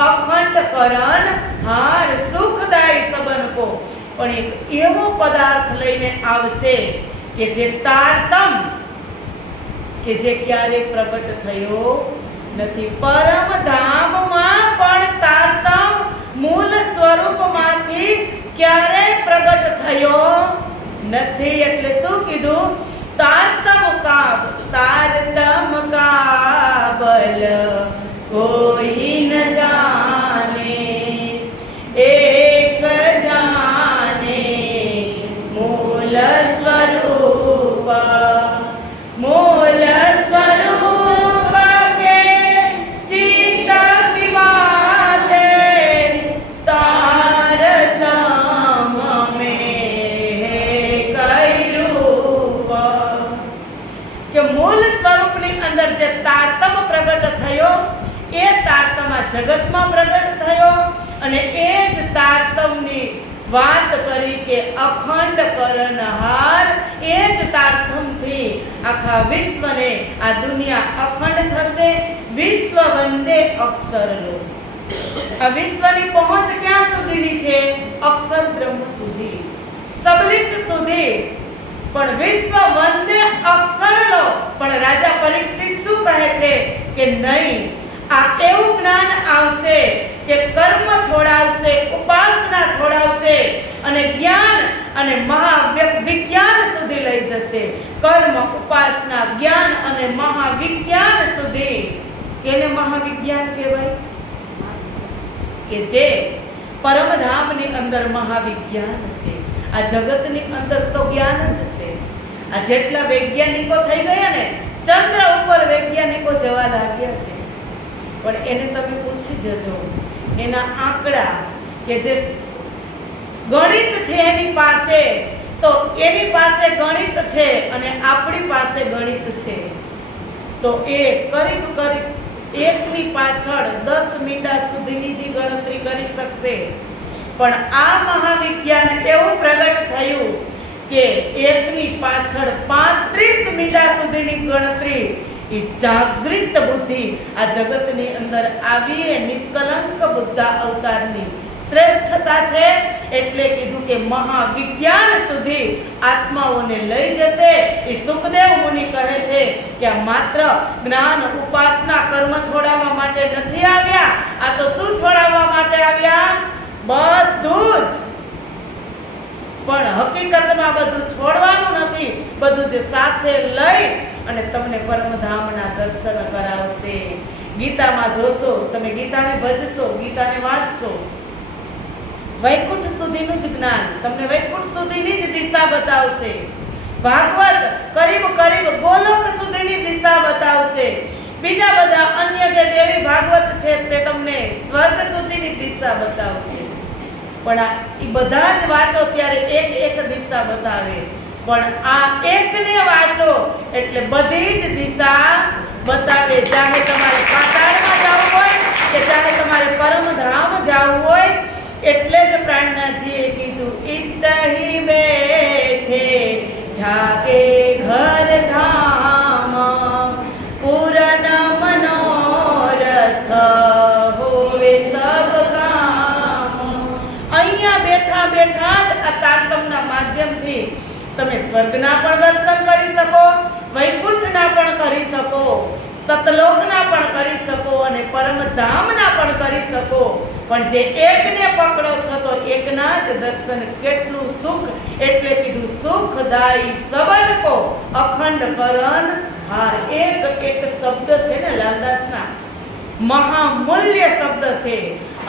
અખંડ કરનહાર, સુખદાયી સબન કો. પણ એક એવો પદાર્થ લઈને આવશે કે જે તારતમ, કે જે ક્યારે પ્રગટ થયો નથી. પરમ ધામમાં પણ તારતમ મૂળ સ્વરૂપમાંથી ક્યારેય પ્રગટ થયો નથી. એટલે શું કીધું? તારતમ કાબલ કોઈ ન જાને, એક જાને મૂળ સ્વરૂપ. મૂળ સ્વરૂપ કે ચિત્ત વિવાદે તારતમ મેં કર્યું. કે મૂળ સ્વરૂપની અંદર જે તારતમ પ્રગટ થયો એ તારતમ આ જગતમાં પ્રગટ થયો, અને એ જ તારતમની વાત કરી કે અખંડ કરનહાર. એ જ તારતમથી આખા વિશ્વને, આ દુનિયા અખંડ થશે. વિશ્વ વંદે અક્ષરલો. આ વિશ્વની પહોંચ ક્યાં સુધીની છે? અક્ષર બ્રહ્મ સુધી, સબલિક સુધી. પણ વિશ્વ વંદે અક્ષરલો. પણ રાજા પરીક્ષિત શું કહે છે કે નહીં, આ એવું જ્ઞાન આવશે કે કર્મ છોડાવશે, ઉપાસના છોડાવશે, અને જ્ઞાન અને મહાવિજ્ઞાન સુધી લઈ જશે. કર્મ, ઉપાસના, જ્ઞાન અને મહાવિજ્ઞાન સુધી. કેને મહાવિજ્ઞાન કહેવાય? કે જે પરમધામની અંદર મહાવિજ્ઞાન છે. આ જગતની અંદર તો જ્ઞાન જ છે. આ જેટલા વૈજ્ઞાનિકો થઈ ગયા ને, ચંદ્ર ઉપર વૈજ્ઞાનિકો જવા લાગ્યા છે, પણ એને તમે પૂછી જજો, એના આંકડા કે જે ગણિત છે એની પાસે, તો એની પાસે ગણિત છે અને આપણી પાસે ગણિત છે, તો એ કરીબ એકની પાછળ 10 મીંડા સુધીની જ ગણતરી કરી શકશે. પણ આ મહાવિજ્ઞાન એવું પ્રગટ થયું કે એકની પાછળ 35 મીંડા સુધીની ગણતરી એ જાગૃત બુદ્ધિ આ જગતની અંદર આવી. એ નિષ્કલંક બુદ્ધ અવતારની શ્રેષ્ઠતા છે. એટલે કીધું કે મહાવિજ્ઞાન સુધી આત્માઓને લઈ જશે. એ સુખદેવ મુનિ કહે છે કે આ માત્ર જ્ઞાન, ઉપાસના, કર્મ છોડાવવા માટે નથી આવ્યા. આ તો શું છોડાવવા માટે આવ્યા? બધું જ. પણ હકીકતમાં બધું છોડવાનું નથી. બધું જ સાથે લઈ અને તમને પરમધામના દર્શન કરાવશે. ગીતામાં જોશો, તમે ગીતાને ભજશો, ગીતાને વાંચશો, વૈકુંઠ સુધીનું જ જ્ઞાન તમને વૈકુંઠ સુધીની જ દિશા બતાવશે. ભાગવત કરીબ ગોલોક સુધીની દિશા બતાવશે. બીજા બધા અન્ય જે દેવી ભાગવત છે તે તમને સ્વર્ગ સુધીની દિશા બતાવશે. પણ એ બધા જ વાંચો ત્યારે એક દિશા બતાવે. પણ આ એકને વાંચો એટલે બધી જ દિશા બતાવે. ચાહે તમારે પાતાળમાં જવું હોય કે ચાહે તમારે પરમધામ જવું હોય. એટલે જ પ્રાણનાથજીએ કીધું, ઇતહી બેઠે જાગે ઘર ધામ, પૂરન મનોરથ હોવે સબ કામ. અહીંયા બેઠા બેઠા જ આ તારતમના માધ્યમથી તમે સ્વર્ગના પણ દર્શન કરી શકો, વૈકુંઠના પણ કરી શકો, સતલોકના પણ કરી શકો અને પરમધામના પણ કરી શકો. પણ જે એકને પકડો છો તો એકના જ દર્શન. કેટલું સુખ! એટલે કીધું સુખદાયી સબન કો અખંડ કરન હાર. એક શબ્દ છે ને લાલદાસના, મહામૂલ્ય શબ્દ છે.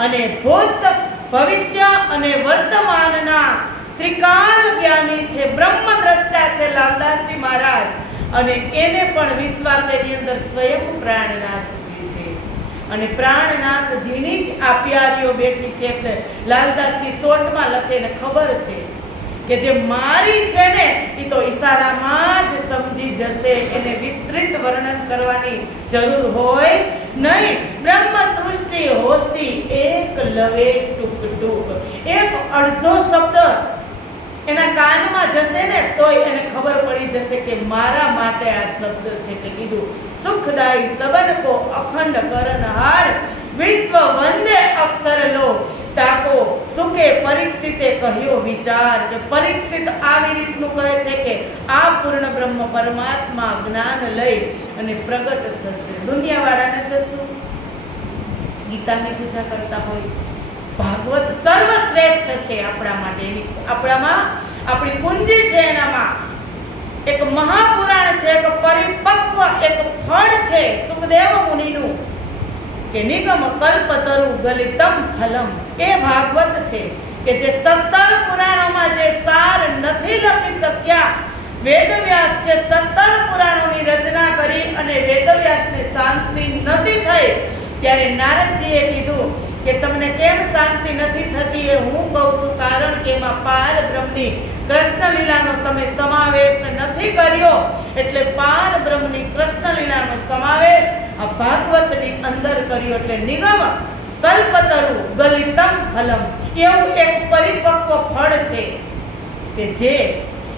અને ભૂત, ભવિષ્ય અને વર્તમાનના ત્રિકાલ જ્ઞાની છે, બ્રહ્મ દ્રષ્ટા છે લાલદાસજી મહારાજ. અને એને પણ વિશ્વાસ એની અંદર સ્વયં પ્રાણનાથજી છે. અને પ્રાણનાથજીની જ આ પ્યારીઓ બેઠી છે. એટલે લાલદાસજી શોર્ટમાં લખે ને ખબર છે કે જે મારી છે ને એ તો ઈશારામાં જ સમજી જશે. એને વિસ્તૃત વર્ણન કરવાની જરૂર હોય નહીં. બ્રહ્મ સૃષ્ટિ હોસી એક લવે ટૂક ટૂક. એક અડધો શબ્દ એના કાનમાં જશે ને તોય એને ખબર પડી જશે કે મારા માટે આ શબ્દ છે. કે કીધું સુખદાયી સબન કો અખંડ કરનહાર, વિશ્વ વંદે અક્ષર લો. તાકો સુકે પરીક્ષિતે કહ્યો વિચાર. કે પરીક્ષિત આવી રીતનું કહે છે કે આ પૂર્ણ બ્રહ્મ પરમાત્મા જ્ઞાન લઈ અને પ્રગટ થશે. દુનિયાવાળાને તો શું, ગીતાની પૂજા કરતા હોય, ભાગવત સર્વશ્રેષ્ઠ છે આપણા માટે. આપણામાં આપણી પૂંજી છે, એનામાં એક મહાપુરાણ છે, એક પરિપક્વ એક ફળ છે સુખદેવ મુનિનું કે નિગમ કલ્પતરુ ગલિતમ ફલમ. એ ભાગવત છે કે જે 17 પુરાણોમાં જે સાર નથી લખી શક્યા વેદવ્યાસ, જે 17 પુરાણોની રચના કરી અને વેદવ્યાસને શાંતિ નથી થઈ, ત્યારે નારદજીએ કીધું કે તમને કેમ શાંતિ નથી થતી? એ હું કહું છું, કારણ કે એમાં પાર બ્રહ્મની કૃષ્ણ લીલાનો તમે સમાવેશ નથી કર્યો. એટલે પાર બ્રહ્મની કૃષ્ણ લીલાનો સમાવેશ આ ભાગવતની અંદર કર્યો. એટલે નિગમ કલ્પતરુ ગલિતમ ફલમ, એવું એક પરિપક્વ ફળ છે કે જે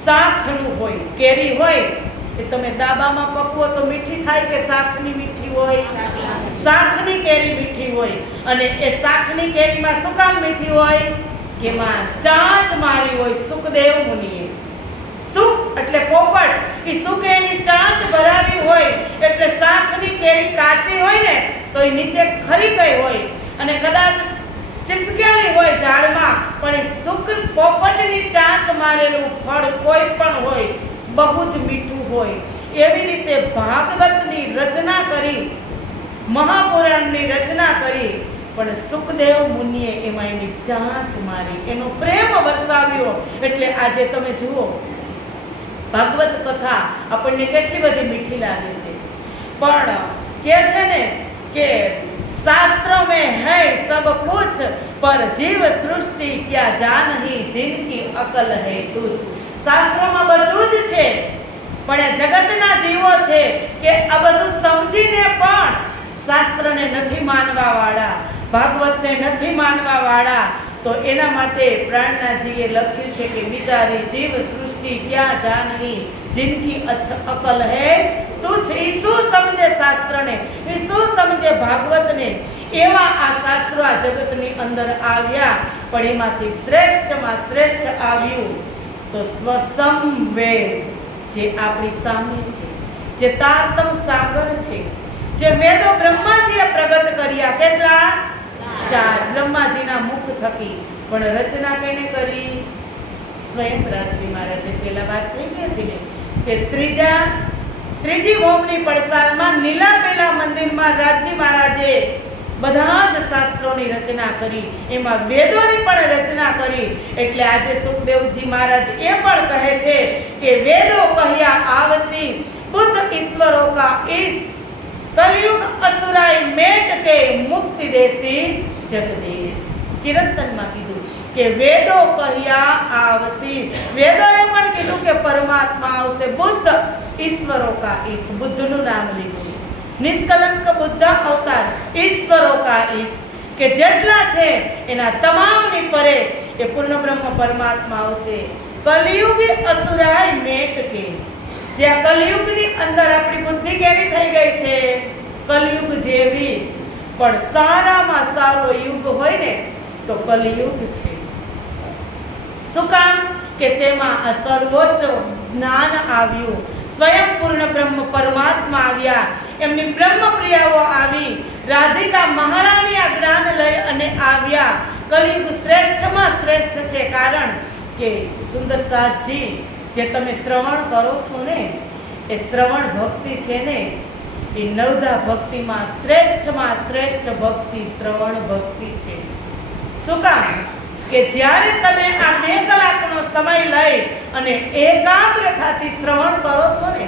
શાખનું હોય. કેરી હોય એ તમે દાબામાં પકવો તો મીઠી થાય કે શાખની મીઠી હોય? શાખની કેરી મીઠી હોય. અને એ શાખની કેરીમાં શું કામ મીઠી હોય? એમાં ચાંચ મારી હોય સુખદેવ મુનિએ. સુખ એટલે પોપટ, એ સુખ એની ચાંચ ભરાવી હોય એટલે શાખની કેરી કાચી હોય ને તો એ નીચે ખરી ગઈ હોય અને કદાચ ચીપકેલી હોય ઝાડમાં, પણ એ સુખ પોપટની ચાંચ મારેલું ફળ કોઈ પણ હોય બહુ જ મીઠું હોય. એવી રીતે ભાગવતની રચના કરી, મહાપુરાણની રચના કરી, પણ સુખદેવ મુનિએ એમાં એની ચાંચ મારી, એનો પ્રેમ વરસાવ્યો. એટલે આજે તમે જુઓ ભાગવત કથા આપણને કેટલી બધી મીઠી લાગે છે, પણ કે છે ને કે शास्त्रों में है सब कुछ पर जीव सृष्टि क्या जानही जिनकी अकल है तुझ. શાસ્ત્રોમાં બધું જ છે, પણ એ જગતના જીવો છે કે આ બધું સમજીને પણ શાસ્ત્રને નથી માનવા વાળા, ભાગવતને નથી માનવા વાળા. તો એના માટે પ્રાણનાથજીએ લખ્યું છે કે બિચારી જીવ સૃષ્ટિ ક્યાં જાનહી जिनकी अकल है तुझ. એ શું સમજે શાસ્ત્રને, એ શું સમજે ભાગવતને? એવા આ શાસ્ત્રો આ જગતની અંદર આવ્યા, પણ એમાંથી શ્રેષ્ઠમાં શ્રેષ્ઠ આવ્યું તો સ્વસંવેદ, જે આપણી સામે છે, જે તારતમ સાગર છે, જે વેદો બ્રહ્માજીએ પ્રગટ કર્યા. કેટલા? 4. બ્રહ્માજીના મુખ થકી. પણ રચના કેને કરી? સ્વયં રાજજી મહારાજે. પેલા વાત થઈ ગઈ હતી ને કે ત્રીજી ભૌમની પડસાલમાં નીલા પેલા મંદિરમાં રાજજી મહારાજે બધા જ શાસ્ત્રોની રચના કરી, એમાં વેદોની પણ રચના કરી. એટલે આજે સુખદેવજી મહારાજ એ પણ કહે છે કે વેદો કહ્યા આવસી બુદ્ધ ઈશ્વરો કા ઈશ, કલયુગ असुराई मेट के मुक्ति देसी जगदीश. કીર્તનમાં કીધું કે વેદો કહ્યા આવસી. વેદોએ પણ કીધું કે પરમાત્મા આવશે. બુદ્ધ ઈશ્વરો કા ઈશ, બુદ્ધનું નામ લીધું. નિષ્કલંક બુદ્ધ અવતાર, ઈશ્વરો કા ઈશ, કે જેટલા છે એના તમામની પરે એ પૂર્ણ બ્રહ્મ પરમાત્મા આવશે. કલયુગ असुराई मेट के, જે આ કલયુગની અંદર આપણી બુદ્ધિ કેવી થઈ ગઈ છે? કલયુગ જેવી જ. પણ સારામાં સારો યુગ હોય ને તો કલયુગ છે. શું કામ? કે તેમાં આ સર્વોચ્ચ જ્ઞાન આવ્યું, સ્વયં પૂર્ણ બ્રહ્મ પરમાત્મા આવ્યા, એમની બ્રહ્મપ્રિયાઓ આવી, રાધિકા મહારાણી આ જ્ઞાન લઈ અને આવ્યા. કલયુગ શ્રેષ્ઠમાં શ્રેષ્ઠ છે, કારણ કે સુંદર સાધજી જે તમે શ્રવણ કરો છો ને, એ શ્રવણ ભક્તિ છે ને, એ નવધા ભક્તિમાં શ્રેષ્ઠમાં શ્રેષ્ઠ ભક્તિ શ્રવણ ભક્તિ છે. શું કામ? કે જ્યારે તમે આ 2 કલાકનો સમય લઈ અને એકાગ્રતાથી શ્રવણ કરો છો ને,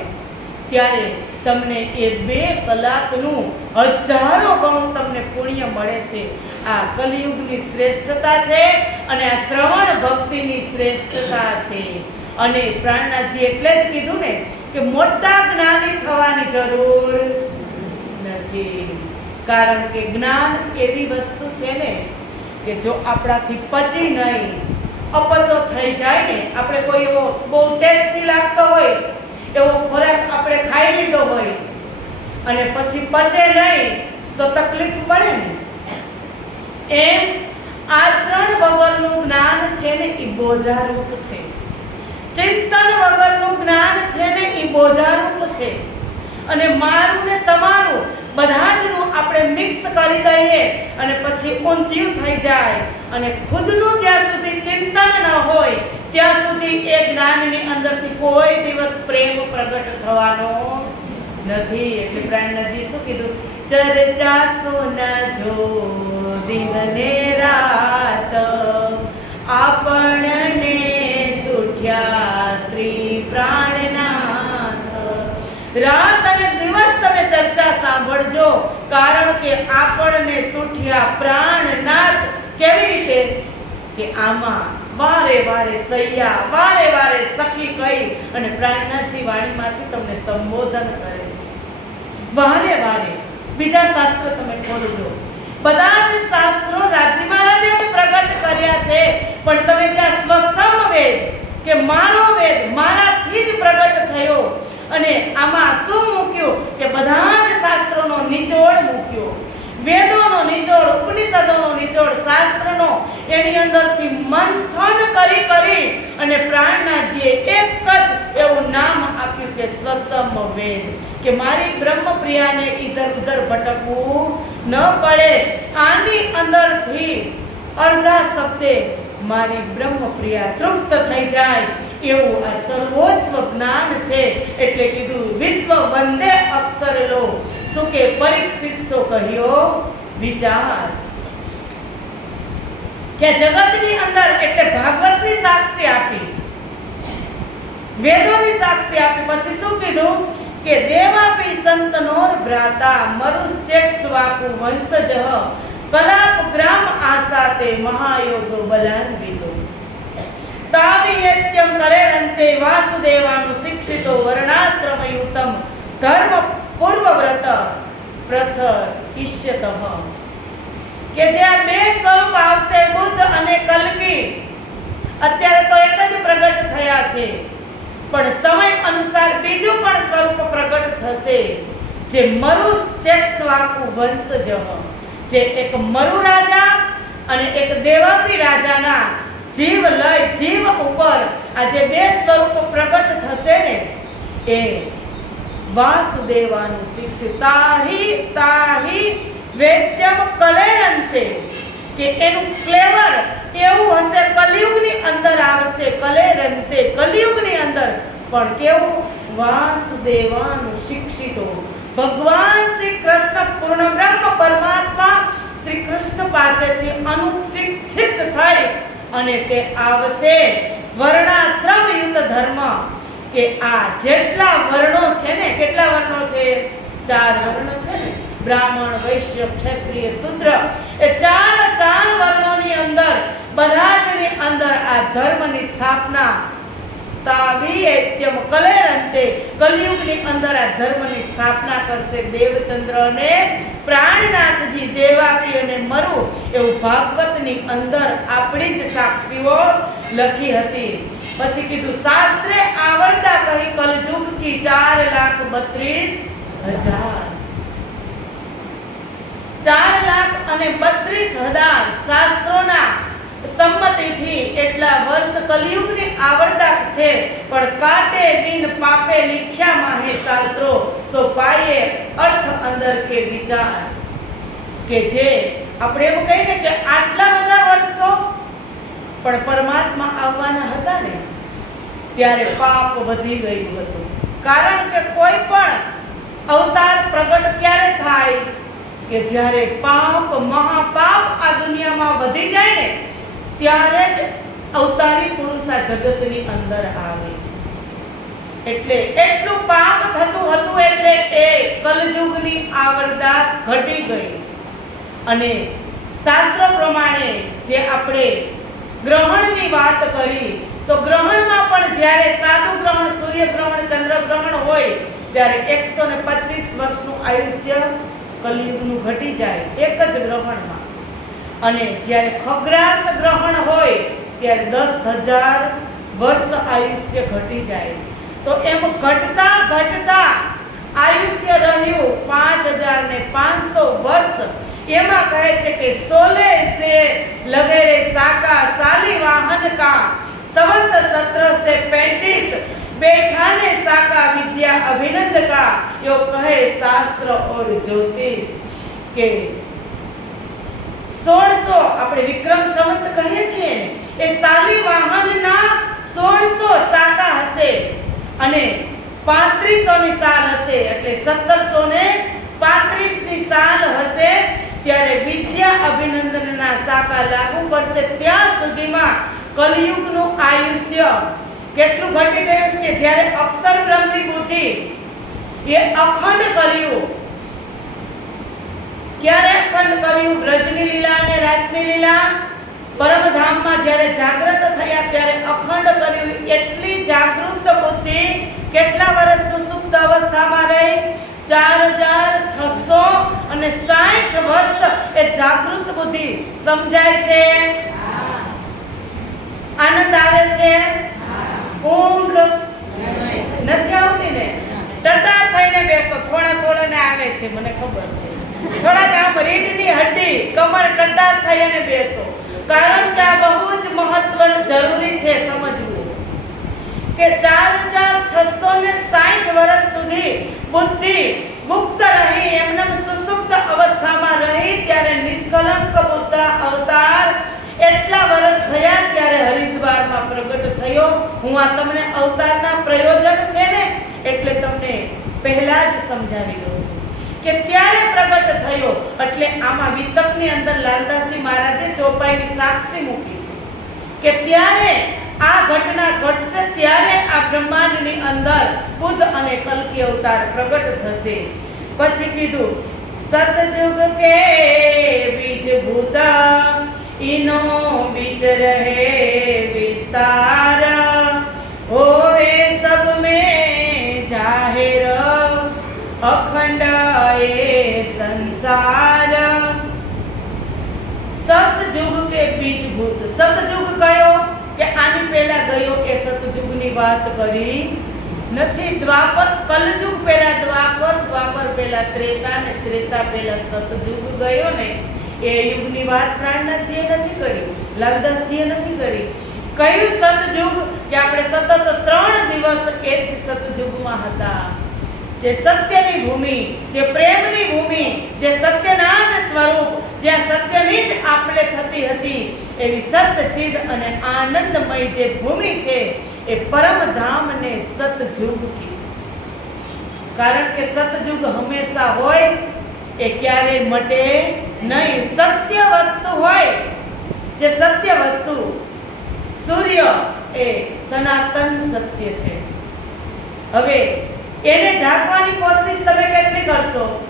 ત્યારે તમને એ 2 કલાકનું હજારો ગણું તમને પુણ્ય મળે છે. આ કલિયુગની શ્રેષ્ઠતા છે અને આ શ્રવણ ભક્તિની શ્રેષ્ઠતા છે. અને પ્રાણનાથજી એટલે જ કીધું ને કે મોટા જ્ઞાની થવાની જરૂર નથી, કારણ કે જ્ઞાન એવી વસ્તુ છે ને કે જો આપણાથી પચી નહીં, અપચો થઈ જાય ને, આપણે કોઈ એવો બહુ ટેસ્ટી લાગતો હોય એવો ખોરાક આપણે ખાઈ લીધો હોય અને પછી પચે નહીં તો તકલીફ પડે ને, એમ આચરણ વગરનું જ્ઞાન છે ને એ બોજારૂપ છે. ચિંતન વગરનું જ્ઞાન છે ને એ બોજારૂપ છે. અને મારું ને તમારું બધા જનું આપણે મિક્સ કરી દઈએ અને પછી ઊંધિયું થઈ જાય અને ખુદનું જ્યાં સુધી ચિંતન ન હોય ત્યાં સુધી એ જ્ઞાનની અંદરથી કોઈ દિવસ પ્રેમ પ્રગટ થવાનો નથી. એટલે પ્રાણનાથજી શું કીધું? ચર્ચા સોના જો દિન ને રાત આપણને તૂટ્યા શ્રી પ્રાણનાથ. રાત અને દિવસ તમે ચર્ચા સાંભળજો, કારણ કે આપણને તૂટ્યા પ્રાણનાથ. કેવી રીતે? કે આમાં વારે વારે સૈયા, વારે વારે સખી કહી અને પ્રાણનાથજી વાણીમાંથી તમને સંબોધન કરે છે. વારે વારે બીજા શાસ્ત્ર તમે ખોલજો, બધા જ શાસ્ત્રો રાજ્ય મહારાજે જ પ્રગટ કર્યા છે, પણ તમે જ્યાં સ્વસમ વેદ કે મારો વેદ મારાથી જ પ્રગટ થયો અને આમાં શું મૂક્યું કે બધા જ શાસ્ત્રોનો નિચોડ મૂક્યો, વેદોનો નિચોડ, ઉપનિષદોનો નિચોડ, શાસ્ત્રનો, એની અંદરથી મંથન કરી કરી અને પ્રાણનાથજીએ એક જ એવું નામ આપ્યું કે સ્વસમ વેદ, કે મારી બ્રહ્મપ્રિયાને ઈધર ઉધર ભટકવું ન પડે. આની અંદરથી અડધા શબ્દે મારી બ્રહ્મપ્રિયા તૃપ્ત થઈ જાય એવું આ સર્વોચ્ચ જ્ઞાન છે. એટલે કીધું વિશ્વ વંદે અક્ષર લો, શું કે પરીક્ષિત સો કહ્યો વિચાર. કે જગતની અંદર એટલે ભાગવતની સાક્ષી આપી, વેદોની સાક્ષી આપી, પછી શું કીધું કે દેવાપી સંતનોર ભ્રાતા મરુશ્ચેક્ષ વાકુ વંશજ કલાપ ગ્રામ આસાતે મહાયોગો બલાન્વિતો તાવિયત્યમ કરેરંતે વાસુદેવાનું શિક્ષિતો વર્ણાશ્રમયુતમ ધર્મ પૂર્વવ્રત પ્રથ ઈષ્યતઃ. કે જે આ બે સ્વરૂપ આવશે, બુદ્ધ અને કલ્કી, અત્યારે તો એક જ પ્રગટ થયા છે, પણ સમય અનુસાર બીજું પણ સ્વરૂપ પ્રગટ થશે, જે મરુશ્ચેક્ષવાકુ વંશજ, જે એક મરુ રાજા અને એક દેવાપી રાજાના જીવ લય જીવ ઉપર આ જે બે સ્વરૂપ પ્રગટ થશે ને, એ વાસુદેવાનું શિક્ષિત તાહી તાહી વેદ્યમ કલેરંતે, કે એનું ક્લેવર એવું હશે, કલિયુગની અંદર આવશે, કલેરંતે કલિયુગની અંદર, પણ કેવું? વાસુદેવાનું શિક્ષિતો, ભગવાન શ્રી કૃષ્ણ પૂર્ણ બ્રહ્મ પરમાત્મા શ્રી કૃષ્ણ પાસેથી અનુશિક્ષિત થઈ અને તે આવશે વર્ણાશ્રમ યુક્ત ધર્મ. કે આ જેટલા વર્ણો છે ને, કેટલા વર્ણો છે? 4 વર્ણો છે ને, બ્રાહ્મણ, વૈશ્ય, ક્ષત્રિય, શૂદ્ર, એ ચાર વર્ણોની અંદર બધા જની અંદર આ ધર્મની સ્થાપના તાવિયત્યમ કલેરંતે, કલિયુગની અંદર આ ધર્મની સ્થાપના કરશે દેવચંદ્ર અને પ્રાણનાથજી, દેવાપી અને મરુ, એવું ભાગવતની અંદર આપણી જ સાક્ષીઓ લખી હતી. પછી કીધું શાસ્ત્રે આવડતા કહી કલયુગ કી 4,32,000, 4,32,000 શાસ્ત્રોના સંમતિથી એટલા વર્ષ કલિયુગની આવડતા છે, પણ કાટે દિન પાપે લીખ્યા માહે શાસ્ત્રો, સો પાયે અર્થ અંદર કે વિચાર. કે જે આપણે એવું કહીએ કે આટલા બધા વર્ષો, પણ પરમાત્મા આવવાના હતા ને ત્યારે પાપ વધી ગયું હતું. કારણ કે કોઈ પણ અવતાર પ્રગટ ક્યારે થાય? કે જ્યારે પાપ, મહાપાપ આ દુનિયામાં વધી જાય ને ત્યારે જ અવતારી પુરુષ આ જગતની અંદર આવે. એટલે એટલું પાપ થતું હતું એટલે એ કલયુગની આવરદા ઘટી ગઈ. અને શાસ્ત્રો પ્રમાણે જે આપણે ગ્રહણની વાત કરી, તો ગ્રહણમાં પણ જ્યારે સાદું ગ્રહણ, સૂર્યગ્રહણ, ચંદ્રગ્રહણ હોય ત્યારે 125 વર્ષનું આયુષ્ય કલિયુગનું ઘટી જાય એક જ ગ્રહણમાં. અને જ્યારે ખગ્રાસ ગ્રહણ હોય ત્યારે 10,000 વર્ષ આયુષ્ય ઘટી જાય. તો એમ ઘટતા ઘટતા આયુષ્ય રહ્યું 5,500 વર્ષ. એમાં કહે છે કે 16 से लगे रे साका साली वाहन का संवत 17 से 35 बैठाने साका विद्या अभिनंद का એવું કહે શાસ્ત્ર और જ્યોતિષ કે 1600 આપણે વિક્રમ સંવત કહીએ છીએ એ શાલિવાહનના 1600 શાકા હશે અને 3500 ની સાલ હશે એટલે 1735 ની સાલ હશે ત્યારે વિદ્યા અભિનંદનના શાકા લાગુ પડશે ત્યાં સુધીમાં કલિયુગનું આયુષ્ય કેટલું ઘટી ગયું છે જ્યારે અક્ષર બ્રહ્મની બુદ્ધિ એ અખંડ કર્યું ક્યારે અખંડ કર્યું વ્રજની લીલા અને રાસની લીલા પરમધામમાં જ્યારે જાગૃત થયા ત્યારે અખંડ કર્યું એટલી જાગૃત બુદ્ધિ કેટલા વર્ષ સુસુપ્ત અવસ્થામાં રહી 4660 વર્ષ એ જાગૃત બુદ્ધિ સમજાય છે આનંદ આવે છે ઊંઘ નથી આવતી ને ટટાર થઈને બેસો થોડા ને આવે છે મને ખબર છે થોડાક આમ રીઢની હડ્ડી કમર ટટાર થઈને બેસો કારણ કે આ બહુ જ મહત્વનું જરૂરી છે સમજવું કે 4660 વર્ષ સુધી બુદ્ધિ ગુપ્ત રહી એમને સુસુપ્ત અવસ્થામાં રહી ત્યારે નિષ્કલંક બુદ્ધ અવતાર એટલા વર્ષ થયા ત્યારે હરિદ્વારમાં પ્રગટ થયો હું આ તમને અવતારના પ્રયોજન છે ને એટલે તમને પહેલા જ સમજાવી દઉં છું કે ત્યારે પ્રગટ થયો એટલે આમાં વિતકની અંદર લાલદાસજી મહારાજે ચોપાઈની સાક્ષી મૂકી છે કે ત્યારે આ ઘટના ઘટશે ત્યારે આ બ્રહ્માંડની અંદર બુદ્ધ અને કલ્કી અવતાર પ્રગટ થશે પછી કીધું સતયુગ કે બીજ ભૂત इनो बीच रहे विस्तार होवे सब में जाहिर अखंड ये संसार सतयुग के बीजभूत सतयुग कयो કે આની પહેલા ગયો એ સતયુગની વાત કરી નથી દ્વાપર કલયુગ પહેલા દ્વાપર પહેલા ત્રેતા ને ત્રેતા પહેલા સતયુગ ગયો ને એ યુગની વાત પ્રાણનાથજીએ નથી કરી લાલદાસજીએ નથી કરી કયું સતયુગ કે આપણે સતત 3 દિવસ એ જ સતયુગમાં હતા જે સત્યની ભૂમિ જે પ્રેમની ભૂમિ જે સત્યના જ સ્વરૂપ જ્યાં સત્યની જ આપલે થતી હતી એવી સતચિદ અને આનંદમય જે ભૂમિ છે એ પરમધામને સતયુગ કીધું કારણ કે સતયુગ હંમેશા હોય એ ક્યારેય મટે નહીં સત્ય વસ્તુ હોય જે સત્ય વસ્તુ સૂર્ય એ સનાતન સત્ય છે હવે એને ઢાંકવાની કોશિશ તમે કેટલી કરશો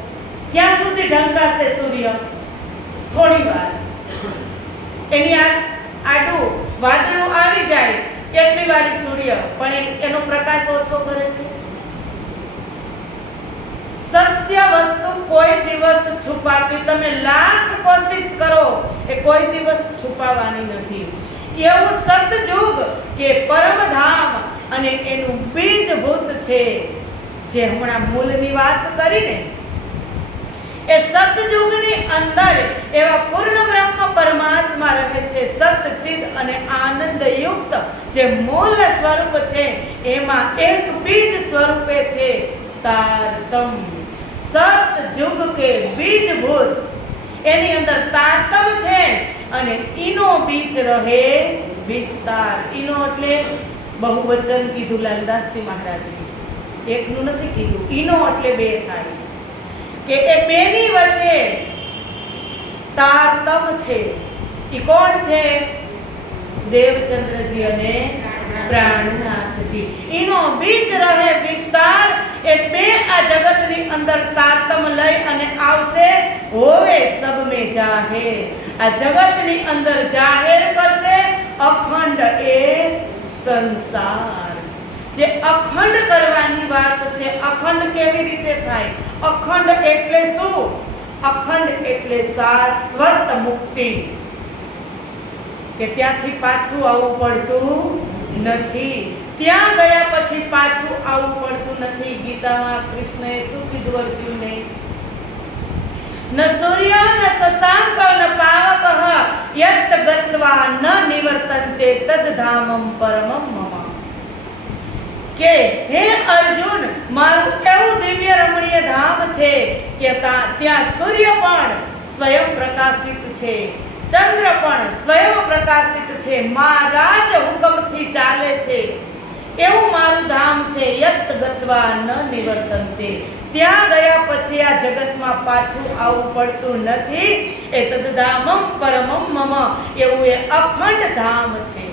ક્યાં સુધી ઢંકાશે સૂર્ય થોડી વાર એની આડું વાદળું આવી જાય એટલી વાર સૂર્ય પણ એનો પ્રકાશ ઓછો કરે છે સત્ય વસ્તુ કોઈ દિવસ છુપાતી તમે લાખ કોશિશ કરો એ કોઈ દિવસ છુપાવવાની નથી એવું સતયુગ કે પરમધામ અને એનું બીજભૂત છે જે હમણાં મૂળની વાત કરીને એ સતયુગની અંદર એવા પૂર્ણ બ્રહ્મ પરમાત્મા રહે છે સતચિદ અને આનંદ યુક્ત જે મૂળ સ્વરૂપ છે એમાં એક બીજ સ્વરૂપે છે તારતમ સતયુગ કે બીજભૂત એની અંદર તારતમ છે અને ઈનો બીજ રહે વિસ્તાર ઈનો એટલે બહુવચન કીધું લાલદાસજી મહારાજે એકનું નથી કીધું ઈનો એટલે બે થાય કે એ બેની વચ્ચે તારતમ છે ઈ કોણ છે દેવચંદ્રજી અને પ્રાણનાથજી ઈનો બીજ રહે વિસ્તાર એ બે આ જગતની અંદર તારતમ લઈ અને આવશે હોવે સબ મે જાહેર આ જગતની અંદર જાહેર કરશે અખંડ એ સંસાર જે અખંડ કરવાની વાત છે અખંડ કેવી રીતે થાય અખંડ એટલે શું અખંડ એટલે શાશ્વત મુક્તિ કે ત્યાંથી પાછું આવવું પડતું નથી ત્યાં ગયા પછી પાછું આવવું પડતું નથી ગીતામાં કૃષ્ણએ શું કીધું અર્જુનને ન સૂર્ય ન શશાંક ન પાવક યત ગત્વા ન નિવર્તન્તે તદ ધામમ પરમમ મમ કે હે અર્જુન, મારું એવું દિવ્ય રમણીય ધામ છે કે ત્યાં સૂર્ય પણ સ્વયં પ્રકાશિત છે, ચંદ્ર પણ સ્વયં પ્રકાશિત છે, મારા જ હુકમથી ચાલે છે, એવું મારું ધામ છે. યત ગત્વા ન નિવર્તન્તે, ત્યાં ગયા પછી આ જગતમાં પાછું આવવું પડતું નથી. એ તદ્ધામમ પરમમ મમ, એવું એ અખંડ ધામ છે.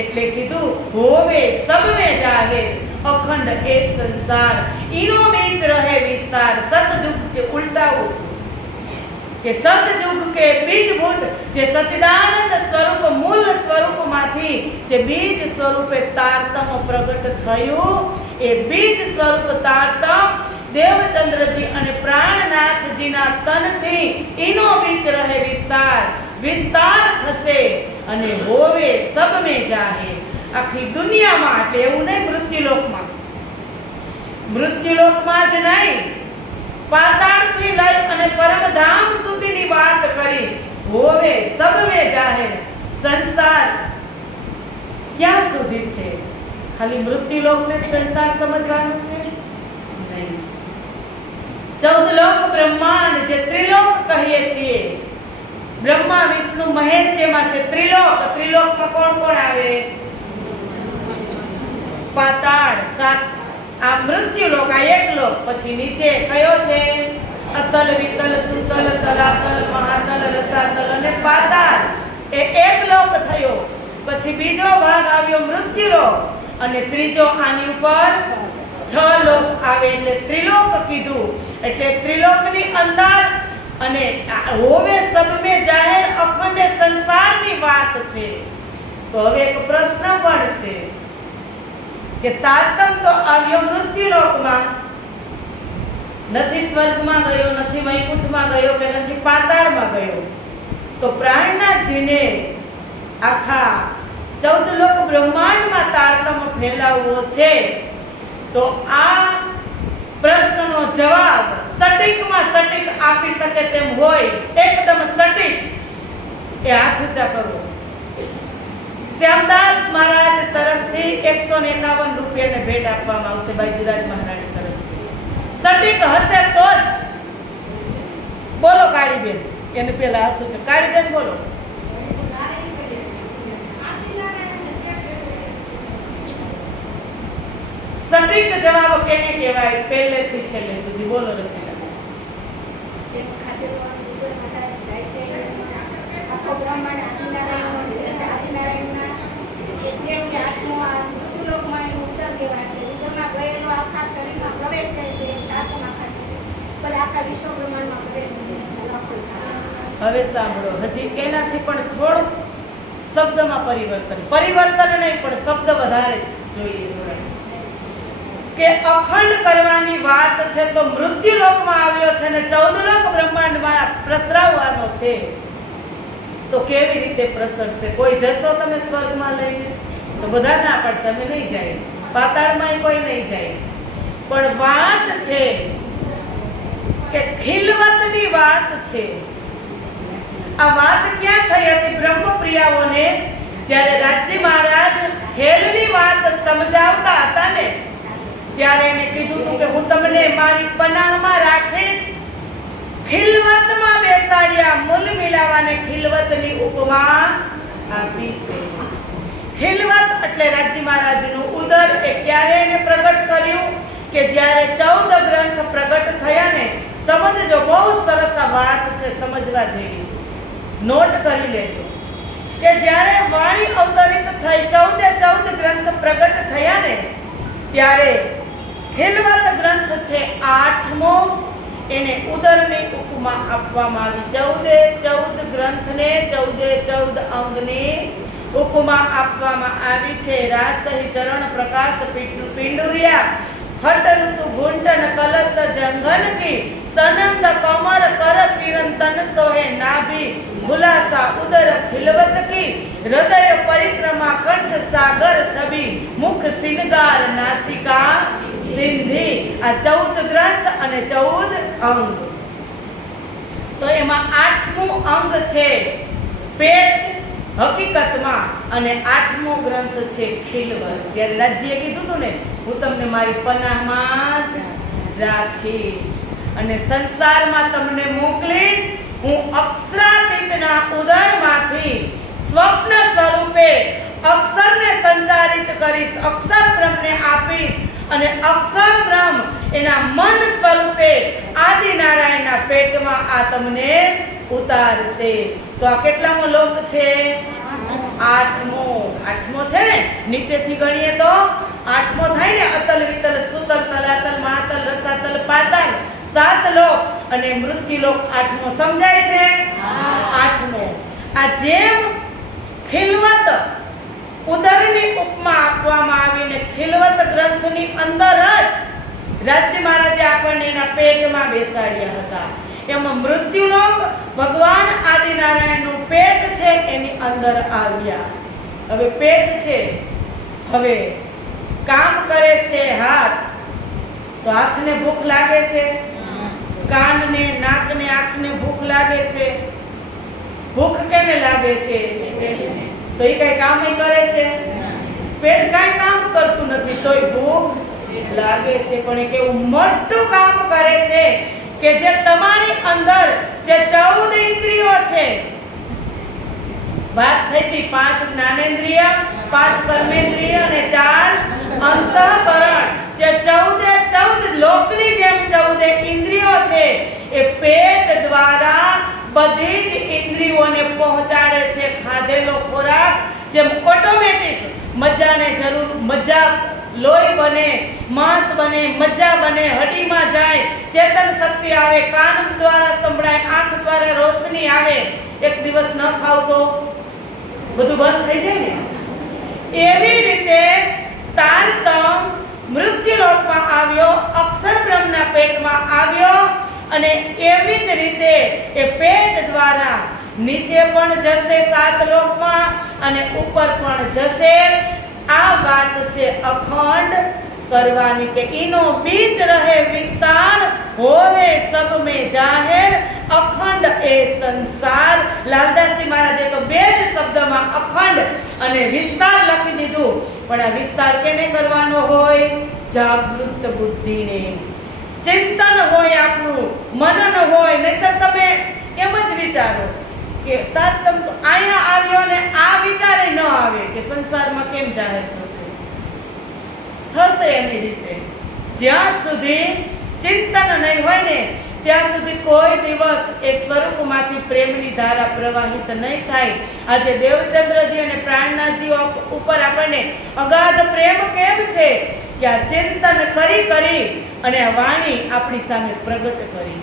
એટલે કીધું હોવે સબ में जाहे, અખંડ એ સંસાર, ઈનો બીચ રહે વિસ્તાર. સતયુગ કે ઉલટાવું છું કે સતયુગ કે બીજભૂત જે સચ્ચિદાનંદ સ્વરૂપ મૂળ સ્વરૂપમાંથી જે બીજ સ્વરૂપે તારતમ પ્રગટ થયું, એ બીજ સ્વરૂપ તારતમ દેવચંદ્રજી અને પ્રાણનાથજીના તનથી ઈનો બીચ રહે વિસ્તાર, વિસ્તાર થશે અને હોવે સબ में जाहे, આખી દુનિયામાં. એટલે એવું નહીં મૃત્યુલોકમાં, મૃત્યુલોકમાં જ નહીં, પાતાળથી લઈ અને પરમધામ સુધીની વાત કરી. હોવે સબ में जाहे, સંસાર ક્યાં સુધી છે? ખાલી મૃત્યુલોકને સંસાર સમજવાનો છે? નહીં. 14 લોક બ્રહ્માંડ જે ત્રિલોક કહીએ છીએ, બ્રહ્મા વિષ્ણુ મહેશ જેમાં છે ત્રિલોક. ત્રિલોકમાં કોણ કોણ આવે? પાતાળ, સાત. આ મૃત્યુલોક, આ એક લોક. પછી નીચે કયો છે? અતલ, વિતલ, સુતલ, તલાતલ, મહાતલ, રસાતલ અને પાતાળ. એ એક લોક થયો. પછી બીજો ભાગ આવ્યો મૃત્યુલોક અને ત્રીજો આની ઉપર 6 લોક આવે એટલે ત્રિલોક કીધું. એટલે ત્રિલોકની અંદર અને હોવે સબ में જાહેર અખંડ સંસારની વાત છે. તો હવે એક પ્રશ્ન પણ છે કે તારતમ તો આવ્યો મૃત્યુલોકમાં, નથી સ્વર્ગમાં ગયો, નથી વૈકુંઠમાં ગયો કે નથી પાતાળમાં ગયો. તો પ્રાણનાથજીને આખા 14 લોક બ્રહ્માંડમાં તારતમ ફેલાવવો છે. તો આ પ્રશ્નનો જવાબ સટીકમાં સટીક આપી શકે તેમ હોય, એકદમ સટીક, એ હાથ ઊંચા કરો. શ્યામદાસ મહારાજ તરફથી 151 રૂપિયાને ભેટ આપવામાં આવશે બાઈજીરાજ મહારાજ તરફથી. સટીક હશે તો જ બોલો. કાળીબેન, એને પેલા હાથ ઊંચો. કાળીબેન બોલો. સટીક જવાબ કેને કહેવાય? પહેલેથી છેલ્લે સુધી બોલો રસીલા. જેમ ખાતેમાં ગુરુ મહારાજ જાય છે, આખો બ્રહ્માંડ આદિનારાયણ છે, આદિનારાયણના એટલે આત્મો આ મૃત્યુલોકમાં એનું ઉત્તર કહેવાય. ઉત્તરમાં ગયેલો આખા શરીરમાં પ્રવેશ થાય છે, આત્મા આખા શરીર બધા આખા વિશ્વ બ્રહ્માંડમાં પ્રવેશ થાય. હવે સાંભળો, હજી એનાથી પણ થોડું શબ્દમાં પરિવર્તન નહીં, પણ શબ્દ વધારે જોઈએ કે અખંડ કરવાની વાત છે. તો મૃત્યુલોકમાં આવ્યો છે ને 14 લોક બ્રહ્માંડમાં પ્રસરાવવાનો છે. તો કેવી રીતે પ્રસરશે? કોઈ જશો તમે સ્વર્ગમાં લઈને? તો બધા ના પડશે, અમે નહીં જાય. પાતાળમાં કોઈ નહીં જાય. પણ વાત છે કે ખિલવતની વાત છે. આ વાત ક્યાં થઈ હતી? બ્રહ્મપ્રિયાઓને જ્યારે રાજજી મહારાજ હેલની વાત સમજાવતા હતા ને, ત્યારે એને કીધું હતું કે હું તમને મારી પનાહમાં રાખીશ. ખિલવતમાં બેસાડ્યા, મૂલ મિલાવાને ખિલવતની ઉપમા આપી છે. ખિલવત એટલે રાજજી મહારાજનું ઉદર. એ ક્યારે એને પ્રગટ કર્યું? કે જ્યારે 14 ગ્રંથ પ્રગટ થયા ને. સમજજો, બહુ સરસ આ વાત છે, સમજવા જેવી. નોટ કરી લેજો કે જ્યારે વાણી અવતરિત થઈ, 14 ગ્રંથ પ્રગટ થયા ને, ત્યારે ખિલવત ગ્રંથ છે 8મો, એને ઉદરની ઉપમા આપવામાં આવી. 14 ગ્રંથને 14 અંગની ઉપમા આપવામાં આવી છે. રાસહી ચરણ પ્રકાશ પિંડુરિયા ખટ ઋતુ ઘૂંટન કલશ જંગન કી સનંદ કમર કર કિરણ તન સોહે નાભી ગુલાસા ઉદર ખિલવત કી હૃદય પરિક્રમા કંઠ સાગર છબી મુખ સિનગાર નાસિકા સિંધી. આ 14 ગ્રંથ અને 14 અંગ. તો એમાં 8મું અંગ છે પેટ હકીકતમાં અને 8મો ગ્રંથ છે ખિલવત. ત્યારે રાજ્યએ કીધું હતું ને, હું તમને મારી પનાહમાં જ રાખીશ અને સંસારમાં તમને મોકલીશ. હું અક્ષરાતીતના ઉદરમાંથી સ્વપ્ન સ્વરૂપે અક્ષરને સંચારિત કરીશ, અક્ષર બ્રહ્મને આપીશ અને અક્ષર બ્રહ્મ એના મન સ્વરૂપે આદિનારાયણના પેટમાં આ તમને ઉતારશે. તો આ કેટલામો લોક છે? 8મો. 8મો છે ને, નીચેથી ગણીએ તો 8મો થાય ને. અતલ વિતલ સુતલ તલાતલ મહાતલ રસાતલ પાતાલ 7 લોક અને મૃત્યુલોક 8મો. સમજાય છે? 8મો. આ જેમ ખિલવત ઉદરની ઉપમા આપવામાં આવીને ખિલવત ગ્રંથની અંદર જ રાજ્ય મહારાજે આપણને એના પેટમાં બેસાડ્યા હતા. એમાં મૃત્યુલોક ભગવાન આદિનારાયણનું પેટ છે એની અંદર આવ્યા. હવે પેટ છે, હવે કામ કરે છે હાથ. તો હાથને ભૂખ લાગે છે, કાનને, નાકને, આંખને ભૂખ લાગે છે. ભૂખ કેને લાગે છે? તો એ કઈ કામ કરે છે? પેટ કઈ કામ કરતું નથી તોય ભૂખ લાગે છે. પણ એ કેવું મોટું કામ કરે છે કે જે તમારી અંદર જે 14 ઇન્દ્રિયો છે, વાત થઈ હતી 5 જ્ઞાનેન્દ્રિય, 5 કર્મેન્દ્રિય અને 4 અંતઃકરણ. જે 14 લોકની જેમ 14 ઇન્દ્રિયો છે એ પેટ દ્વારા બધી જ ઇન્દ્રિયોને પહોંચાડે છે. ખાધેલો ખોરાક જેમ ઓટોમેટિક મજાને જરૂર, મજા લોહી બને, માંસ બને, મજા બને, હડીમાં જાય, ચેતન શક્તિ આવે, કાન દ્વારા સંભળાય, આંખ દ્વારા રોશની આવે. એક દિવસ ન ખાવ તો બધું બંધ થઈ જાય ને. એવી રીતે તારતમ મૃત્યુલોકમાં આવ્યો, અક્ષર બ્રહ્મના પેટમાં આવ્યો અને એવી જ રીતે એ પેટ દ્વારા નીચે પણ જશે 7 લોકમાં અને ઉપર પણ જશે. આ વાત છે અખંડ કરવાની કે ઈનો બીજ રહે વિસ્તાર, હોવે સબ में જાહેર, અખંડ એ સંસાર. લાલદાસજી મહારાજે તો 2 જ શબ્દમાં અખંડ અને વિસ્તાર લખી દીધું. પણ આ વિસ્તાર કેને કરવાનો હોય? જાગૃત બુદ્ધિને. ચિંતન હોય, આપણું મનન હોય. નહીતર તમે એમ જ વિચારો કે તારતમ તો અહીંયા આવ્યો ને આ વિચારે ન આવે કે સંસારમાં કેમ જાહેર થશે. થશે એની રીતે. જ્યાં સુધી ચિંતન નહીં હોય ને ત્યાં સુધી કોઈ દિવસ એ સ્વરૂપમાંથી પ્રેમની ધારા પ્રવાહિત નહીં થાય. આજે દેવચંદ્રજી અને પ્રાણનાથજી ઉપર આપણને અગાધ પ્રેમ કેમ છે કે આ ચિંતન કરી કરી અને આ વાણી આપણી સામે પ્રગટ કરી.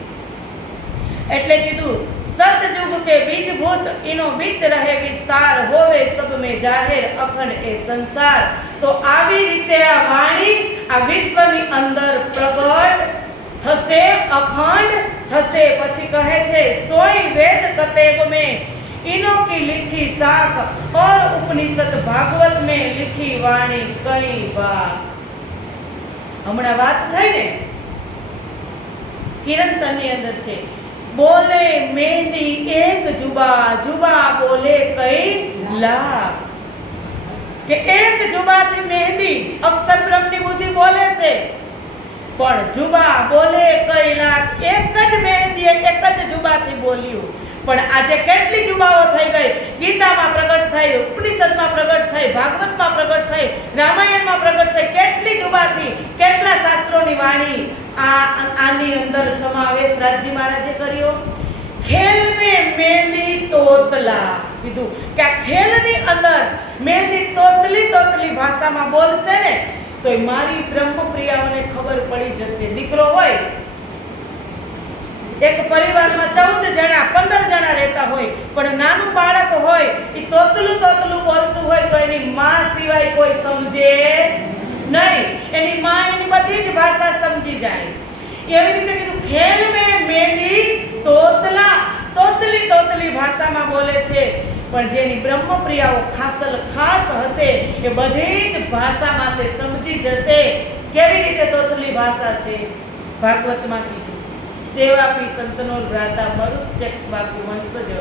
એટલે કીધું સતયુગ કે બીજભૂત, ઈનો બીજ રહે વિસ્તાર, હોવે સબ में જાહેર, અખંડ એ સંસાર. તો આવી રીતે આ વાણી આ વિશ્વની અંદર પ્રગટ થશે, અખંડ થશે. પછી કહે છે સોઈ વેદ કતેબ में इनो की लिखी साख और उपनिषद भागवत में लिखी वाणी कई बार. હમણાં વાત થઈ ને કિરંતનની અંદર છે, બોલે મેંદી એક જુબા, જુબા બોલે કઈ લાખ. કે એક જુબાથી મહેંદી અક્ષર બ્રહ્મની બુદ્ધિ બોલે છે, પણ જુબા બોલે કઈ લાખ. એક જ મહેંદી એક જ જુબાથી બોલ્યું. પણ આજે કેટલી જુબાઓ થઈ ગઈ. ગીતામાં પ્રગટ થઈ, ઉપનિષદમાં પ્રગટ થઈ, ભાગવતમાં પ્રગટ થઈ, રામાયણમાં પ્રગટ થઈ. કેટલી જુબાથી કેટલા શાસ્ત્રોની વાણી આની અંદર સમાવેશ રાજજી મહારાજે કર્યો. ખેલ में मेहंदी तोतला કીધું કે આ ખેલની અંદર મહેંદી તોતલી તોતલી ભાષામાં બોલશે ને તો મારી બ્રહ્મપ્રિયાઓને ખબર પડી જશે. દીકરો હોય, એક પરિવારમાં 14 જણા 15 જણા રહેતા હોય, પણ નાનું બાળક હોય એ તોતલું તોતલું બોલતું હોય તો એની માં સિવાય કોઈ સમજે નહીં. એની માં એની બધી જ ભાષા સમજી જાય. એવી રીતે કીધું ખેલ में मेहंदी તોતલા, તોતલી તોતલી ભાષામાં બોલે છે. પણ જેની બ્રહ્મપ્રિયાઓ ખાસ હશે એ બધી જ ભાષામાં તે સમજી જશે. કેવી રીતે તોતલી ભાષા છે? ભાગવતમાં કીધું દેવાપી સંતનો ભ્રાતા મરુશ્ચેક્ષ વાકુ વંશજ.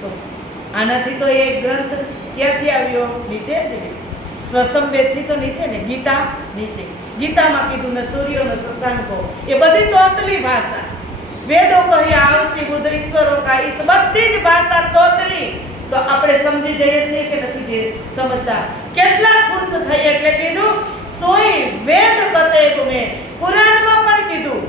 તો આનાથી તો એ ગ્રંથ ક્યાંથી આવ્યો? નીચે જ ને, સ્વસંવેદથી તો નીચે ને, ગીતા નીચે. ગીતામાં કીધું ને સૂર્યનો શશાંકો, એ બધી તોતલી ભાષા. વેદો કહ્યા આવસી બુદ્ધ ઈશ્વરો કા, ઈસ બધી જ ભાષા તોતલી. તો આપણે સમજી જઈએ છીએ કે નથી સમજતા? કેટલા ખુશ થઈ એટલે કીધું સોઈ વેદ કતેબ મે, કુરાનમાં પણ કીધું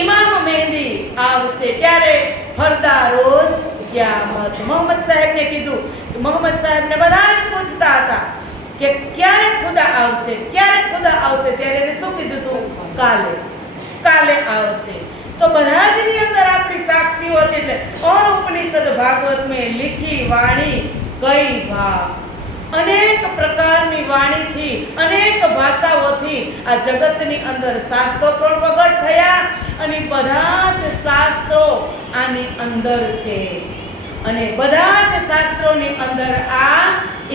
ઇમામ મહેદી આવશે ક્યારે? ફરદા રોજ કિયામત. મોહમ્મદ સાહેબને કીધું, મોહમ્મદ સાહેબને બધા જ પૂછતા હતા કે ક્યારે ખુદા આવશે, ક્યારે ખુદા આવશે? ત્યારે એને શું કીધું તું? કાલે, કાલે આવશે. તો બધા જ ની અંદર આપણી સાક્ષીઓ હતી. એટલે और ઉપનિષદ ભાગવત में लिखी वाणी कई भाग, અનેક પ્રકારની વાણીથી, અનેક ભાષાઓથી આ જગતની અંદર શાસ્ત્રો પણ પ્રગટ થયા અને બધા જ શાસ્ત્રો આની અંદર છે અને બધા જ શાસ્ત્રોની અંદર આ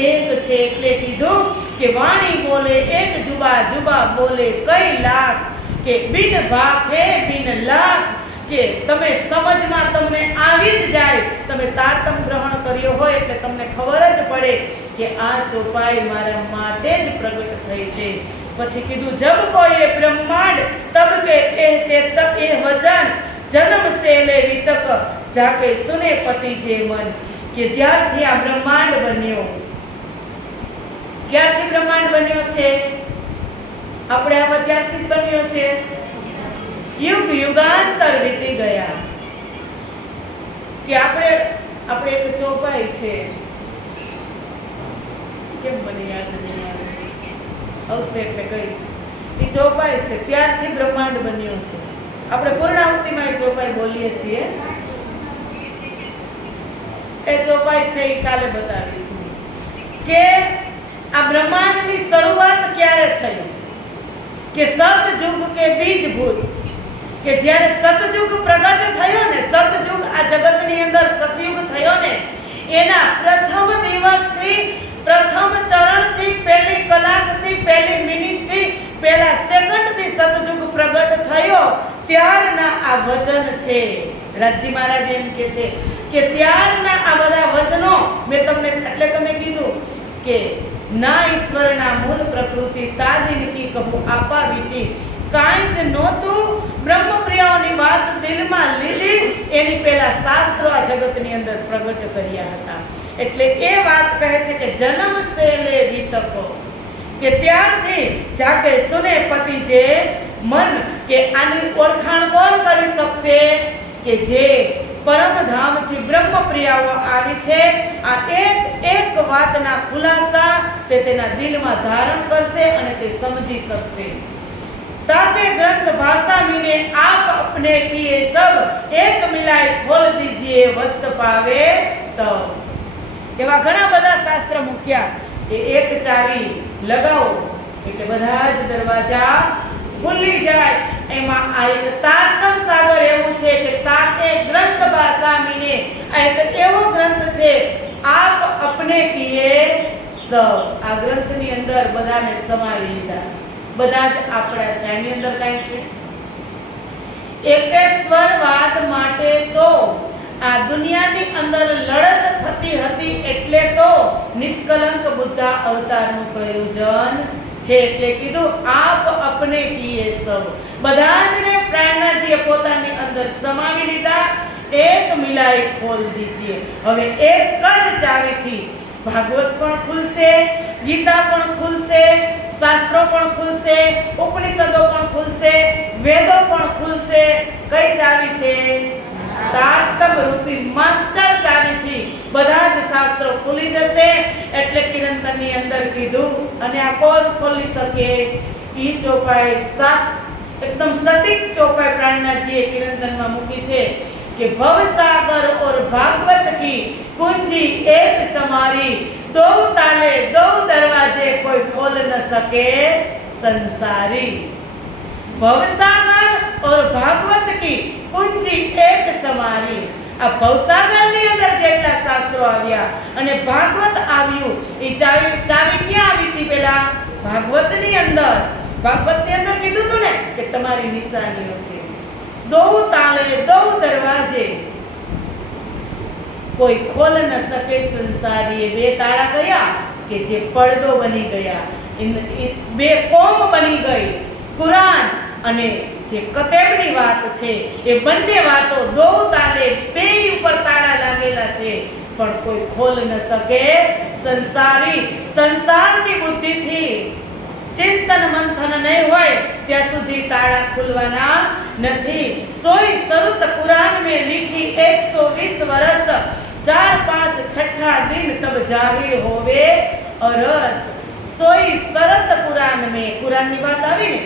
એક છે. એટલે કીધું કે વાણી બોલે એક જુબા, જુબા બોલે કઈ લાખ, કે બિન ભાખે બિન લાખ, કે તમે સમજમાં તમને આવી જ જાય. તમે તારતમ ગ્રહણ કર્યો હોય એટલે તમને ખબર જ પડે કે આ ચોપાઈ મારા માટે જ પ્રગટ થઈ છે. પછી કીધું જબ કોઈ બ્રહ્માંડ તબ કે એ ચેતક એ વચન જન્મ સે લે વિતક જાકે સુને પતિ જે મન, કે જ્યારથી આ બ્રહ્માંડ બન્યો, ક્યારથી બ્રહ્માંડ બન્યો છે? આપણે આમાં ત્યારથી જ બન્યો છે. યુગ યુગાંતર વીતી ગયા. કે આપણે એક ચોપાઈ છે, કેમ મને યાદ નહીં આવે, આવશે એટલે કહીશ. એ ચોપાઈ છે, ત્યારથી બ્રહ્માંડ બન્યો છે. આપણે પૂર્ણાહુતિમાં એ ચોપાઈ બોલીએ છીએ. એ ચોપાઈ છે એ કાલે બતાવીશું કે આ બ્રહ્માંડની શરૂઆત ક્યારે થઈ. કે સતયુગ કે બીજભૂત, કે જ્યારે સતયુગ પ્રગટ થયો ને, સતયુગ આ જગતની અંદર સતયુગ થયો ને, એના પ્રથમ દિવસથી, પ્રથમ ચરણથી, પહેલી કલાકથી, પહેલી મિનિટથી, પહેલા સેકન્ડથી સતયુગ પ્રગટ થયો ત્યારના આ વચન છે. રાજજી મહારાજ એમ કે છે કે ત્યારના આ બધા વચનો મેં તમને, એટલે તમે કીધું કે ના ઈશ્વરના મૂળ પ્રકૃતિ તાદિન કી કહું આપાવીતી, કાંઈ જ નહોતું, બ્રહ્મપ્રિયાઓની વાત દિલમાં લીધી, એની પહેલા શાસ્ત્રો આ જગતની અંદર પ્રગટ કર્યા હતા. એટલે એ વાત કહે છે કે જન્મ સે લે વિતકો, કે ત્યારથી જાકે સુને પતિ જે મન, કે આની ઓળખાણ કોણ કરી શકશે? કે જે પરમધામથી બ્રહ્મપ્રિયાઓ આવી છે. આ એક વાતના ખુલાસા તે તેના દિલમાં ધારણ કરશે અને તે સમજી શકશે. ताके ग्रंथ भाषा मिले आप अपने किए सब, एक मिलाए खोल दीजिए वस्त पावे तो. એવા ઘણા બધા શાસ્ત્ર મૂક્યા. એ એક ચાવી લગાવો એટલે બધા જ દરવાજા ખુલી જાય. એમાં આ એક તારતમ સાગર એવું છે કે તાકે ગ્રંથ ભાષા મિલે, આ એક એવો ગ્રંથ છે આપ અપને કિએ સબ. આ ગ્રંથની અંદર બધાને સમાવી લીધા, બધા જ આપણા છે. આની અંદર કાંઈ છે? એકેશ્વરવાદ માટે તો આ દુનિયાની અંદર લડત થતી હતી, એટલે તો નિષ્કલંક બુદ્ધા અવતારનું પ્રયોજન છે. એટલે કીધું આપ અપને કિએ સબ, બધા જ ને પ્રાણનાજીએ પોતાની અંદર સમાવી લીધા. એક મિલાઈ ખોલ દીજીએ. હવે એક જ ચાવીથી ભાગવત પણ ખુલશે, ગીતા પણ ખુલશે, શાસ્ત્રો પણ ખુલશે, ઉપનિષદો પણ ખુલશે, વેદો પણ ખુલશે. કઈ ચાવી છે? તારતમ રૂપી માસ્ટર ચાવીથી બધા જ શાસ્ત્રો ખુલી જશે. એટલે કિરંતનની અંદર કીધું, અને આ કોણ ખોલી શકે? ઈ ચોપાઈ એકદમ સટીક ચોપાઈ પ્રાણનાજીએ કિરંતનમાં મૂકી છે કે ભવસાગર और भागवत की कुंजी एक समारी, दो ताले दो दरवाजे कोई खोल न सके संसारी. भवसागर और भागवत की कुंजी एक समारी. આ ભવસાગરની અંદર જેટલા શાસ્ત્રો આવ્યા અને ભાગવત આવ્યું, એ ચાવી ક્યાં આવી હતી? પેલા ભાગવતની અંદર. ભાગવતની અંદર કીધું હતું ને કે તમારી નિશાનીઓ છે. દો તાલે દો દરવાજે, કોઈ ખોલ ન શકે સંસારી. બે તાળા કયા કે જે પડદો બની ગયા, બે કોમ બની ગઈ, કુરાન અને જે કતેબની વાત છે. એ બંને વાતો દો તાલે બે ઉપર તાળા લાગેલા છે, પણ કોઈ ખોલ ન શકે સંસારી. સંસારની બુદ્ધિથી ચિંતન મંથન નહીં હોય ત્યાં સુધી તાળા ખુલવાના નથી. સોઈ શરત કુરાન में लिखी 120 वर्ष 4 5 छठा दिन तब जाहिर होवे अरस. સોઈ શરત કુરાન में, કુરાનની વાત આવી ને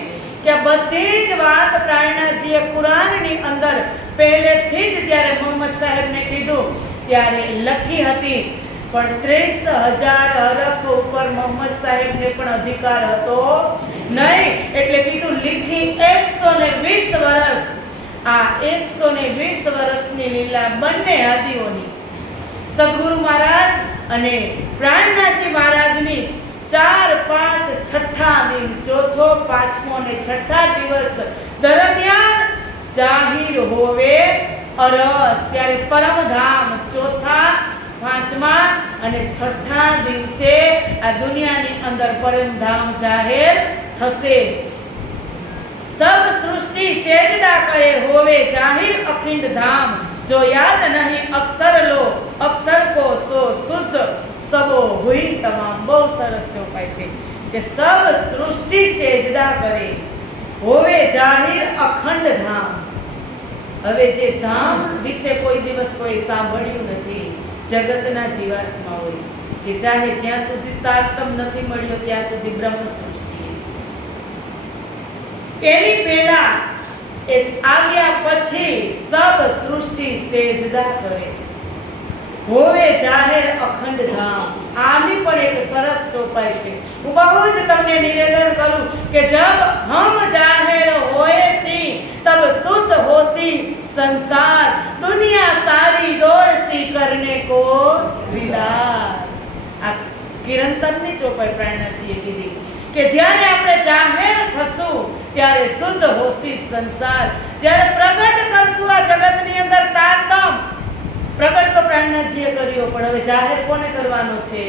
કે બધી જ વાત પ્રાણનાથજીએ કુરાનની અંદર પહેલેથી જ જ્યારે મોહમ્મદ સાહેબને કીધું ત્યારે લખી હતી, પણ 30,000 હરફ ઉપર મોહમ્મદ સાહેબને પણ અધિકાર હતો નહીં. એટલે કીધું લીખી 120 વર્ષ. આ 120 વર્ષની લીલા બંને આદિઓની, સદગુરુ મહારાજ અને પ્રાણનાથજી મહારાજની 4 5 છઠ્ઠા દિન, ચોથો પાંચમો અને છઠ્ઠા દિવસ દરમિયાન જાહિર હોવે અરસ. ત્યારે પરમધામ ચોથા પાંચમા અને છઠ્ઠા દિવસે આ દુનિયાની અંદર પરમધામ જાહેર થશે. સબ સૃષ્ટિ સેજદા કરે હોવે જાહિર અખિંડ ધામ. જો યાદ નહીં અક્ષર લો અક્ષર કો સો શુદ્ધ સબો હુઈ તમામ. બહુ સરસ ચોપાય છે કે સબ સૃષ્ટિ સેજદા કરે હોવે જાહિર અખંડ ધામ. હવે જે ધામ વિશે કોઈ દિવસ કોઈ સાંભળ્યું નથી જગતના જીવાત્મા હોય કે ચાહે જ્યાં સુધી તારતમ નથી મળ્યો ત્યાં સુધી બ્રહ્મ સૃષ્ટિ. એની પહેલા એ આવ્યા પછી સબ સૃષ્ટિ સેજદા કરે હોવે જાહેર અખંડ ધામ. આની પણ એક સરસ ચોપાઈ છે. હું બહુ જ તમને નિવેદન કરું કે જબ હમ જાહેર હોએ સી તબ શુદ્ધ હોસી સંસાર. દુનિયા સારી દોડસી કરને કો વિદાર. આ કિરણતરની ચોપાઈ પ્રાણનાથજીએ કીધી કે જ્યારે આપણે જાહેર થશું ત્યારે શુદ્ધ હોસી સંસાર. જ્યારે પ્રગટ કરશું આ જગતની અંદર તારતમ, પ્રગટ તો પ્રાણનાથજીએ કર્યો, પણ હવે જાહેર કોને કરવાનો છે?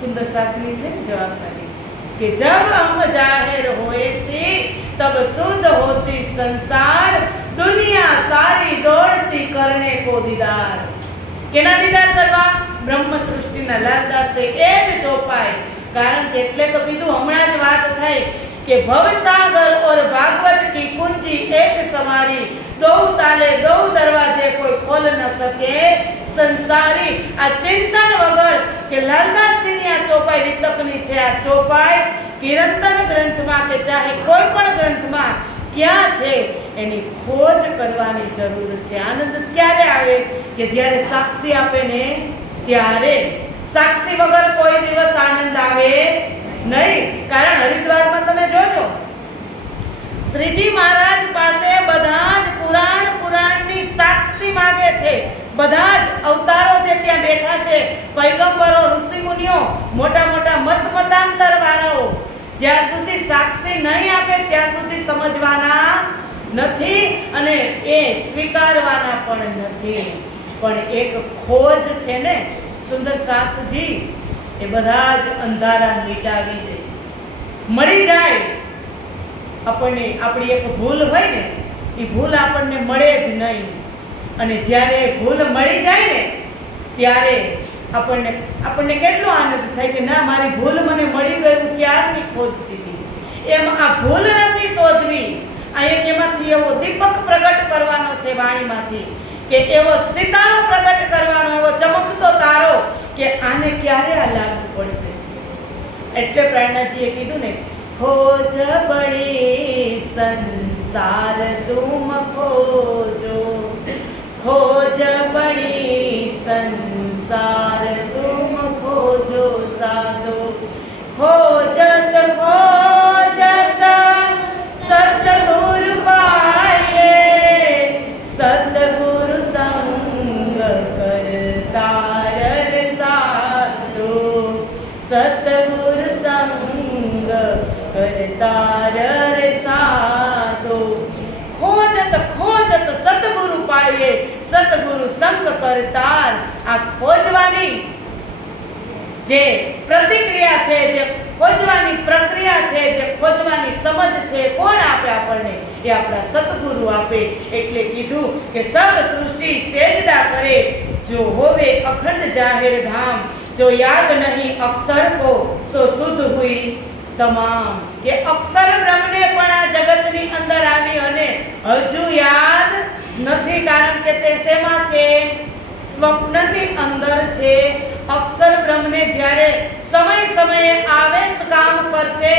સુંદર સાતની છે જવાબદારી કે જબ હમ જાહેર હોએ સી તબ શુદ્ધ હોસી સંસાર. દુનિયા સારી દોડસી કરને કો દીદાર. કેના દીદાર કરવા? બ્રહ્મ સૃષ્ટિના લાલદાસ છે એ જ ચોપાય. કારણ કે એટલે તો કીધું હમણાં જ વાત થઈ કે ભવસાગર और भागवत की कुंजी एक समारी. दो ताले दो दरवाजे कोई खोल न सके संसारी. આ ચિંતન વગર કે લાલદાસજીની આ ચોપાઈ વિતકની છે. આ ચોપાઈ કિરંતન ગ્રંથમાં કે ચાહે કોઈ પણ ગ્રંથમાં ક્યાં છે એની ખોજ કરવાની જરૂર છે. આનંદ ક્યારે આવે કે જ્યારે સાક્ષી આપે ને ત્યારે. સાક્ષી વગર કોઈ દિવસ આનંદ આવે નહીં. કારણ હરિદ્વારમાં તમે જોજો શ્રીજી મહારાજ પાસે બધા જ પુરાણની સાક્ષી માંગે છે. બધા જ અવતારો જે ત્યાં બેઠા છે, પૈગંબરો, ઋષિ મુનિઓ, મોટા મોટા મતાંતર વાળાઓ, જ્યાં સુધી સાક્ષી નહીં આપે ત્યાં સુધી સમજવાના નથી અને એ સ્વીકારવાના પણ નથી. પણ એક ખોજ છે ને સુંદર સાથજી, એ બધા જ અંધારા મિટાવી દે. મળી જાય આપણને. આપણી એક ભૂલ હોય ને એ ભૂલ આપણને મળે જ નહીં. અને જ્યારે ભૂલ મળી જાય ને ત્યારે આપણને કેટલો આનંદ થાય કે ના, મારી ભૂલ મને મળી ગઈ, હું ક્યારની ખોજતી હતી. એમ આ ભૂલ નથી શોધવી. આ એક એમાંથી એવો દીપક પ્રગટ કરવાનો છે વાણીમાંથી, કે એવો સિતારો પ્રગટ કરવાનો, એવો ચમકતો તારો કે આને ક્યારે આ લાગુ પડશે. એટલે પ્રાણનાથજીએ કીધું ને, ખોજ બડી સંસાર તુમ ખોજો, ખોજ બડી સંસાર તુમ ખોજો સાધો. ખોજત ખોજત સતગુરુ પાયે, સતગુરુ સંગ કરતા સાધો. સતગુરુ સંગ કરતા સાધો. ખોજત ખોજત સતગુરુ પાયે, સતગુરુ સંગ કરતાર. આ ખોજવાની જે પ્રતિક્રિયા છે, જે ખોજવાની પ્રક્રિયા છે, જે ખોજવાની સમજ છે, કોણ આપે આપણને? એ આપણા સતગુરુ આપે. એટલે કીધું કે સબ સૃષ્ટિ સેજદા કરે, જો હોવે અખંડ જાહેર ધામ, જો યાદ નહીં અક્ષર કો સો શુદ્ધ હુઈ તમામ. કે અક્ષર બ્રહ્મને પણ આ જગતની અંદર આવી અને હજુ યાદ નથી, કારણ કે તે શેમાં છે? સ્વપ્નની અંદર છે. અક્ષર બ્રહ્મને જ્યારે સમય સમયે આવેશ કામ કરશે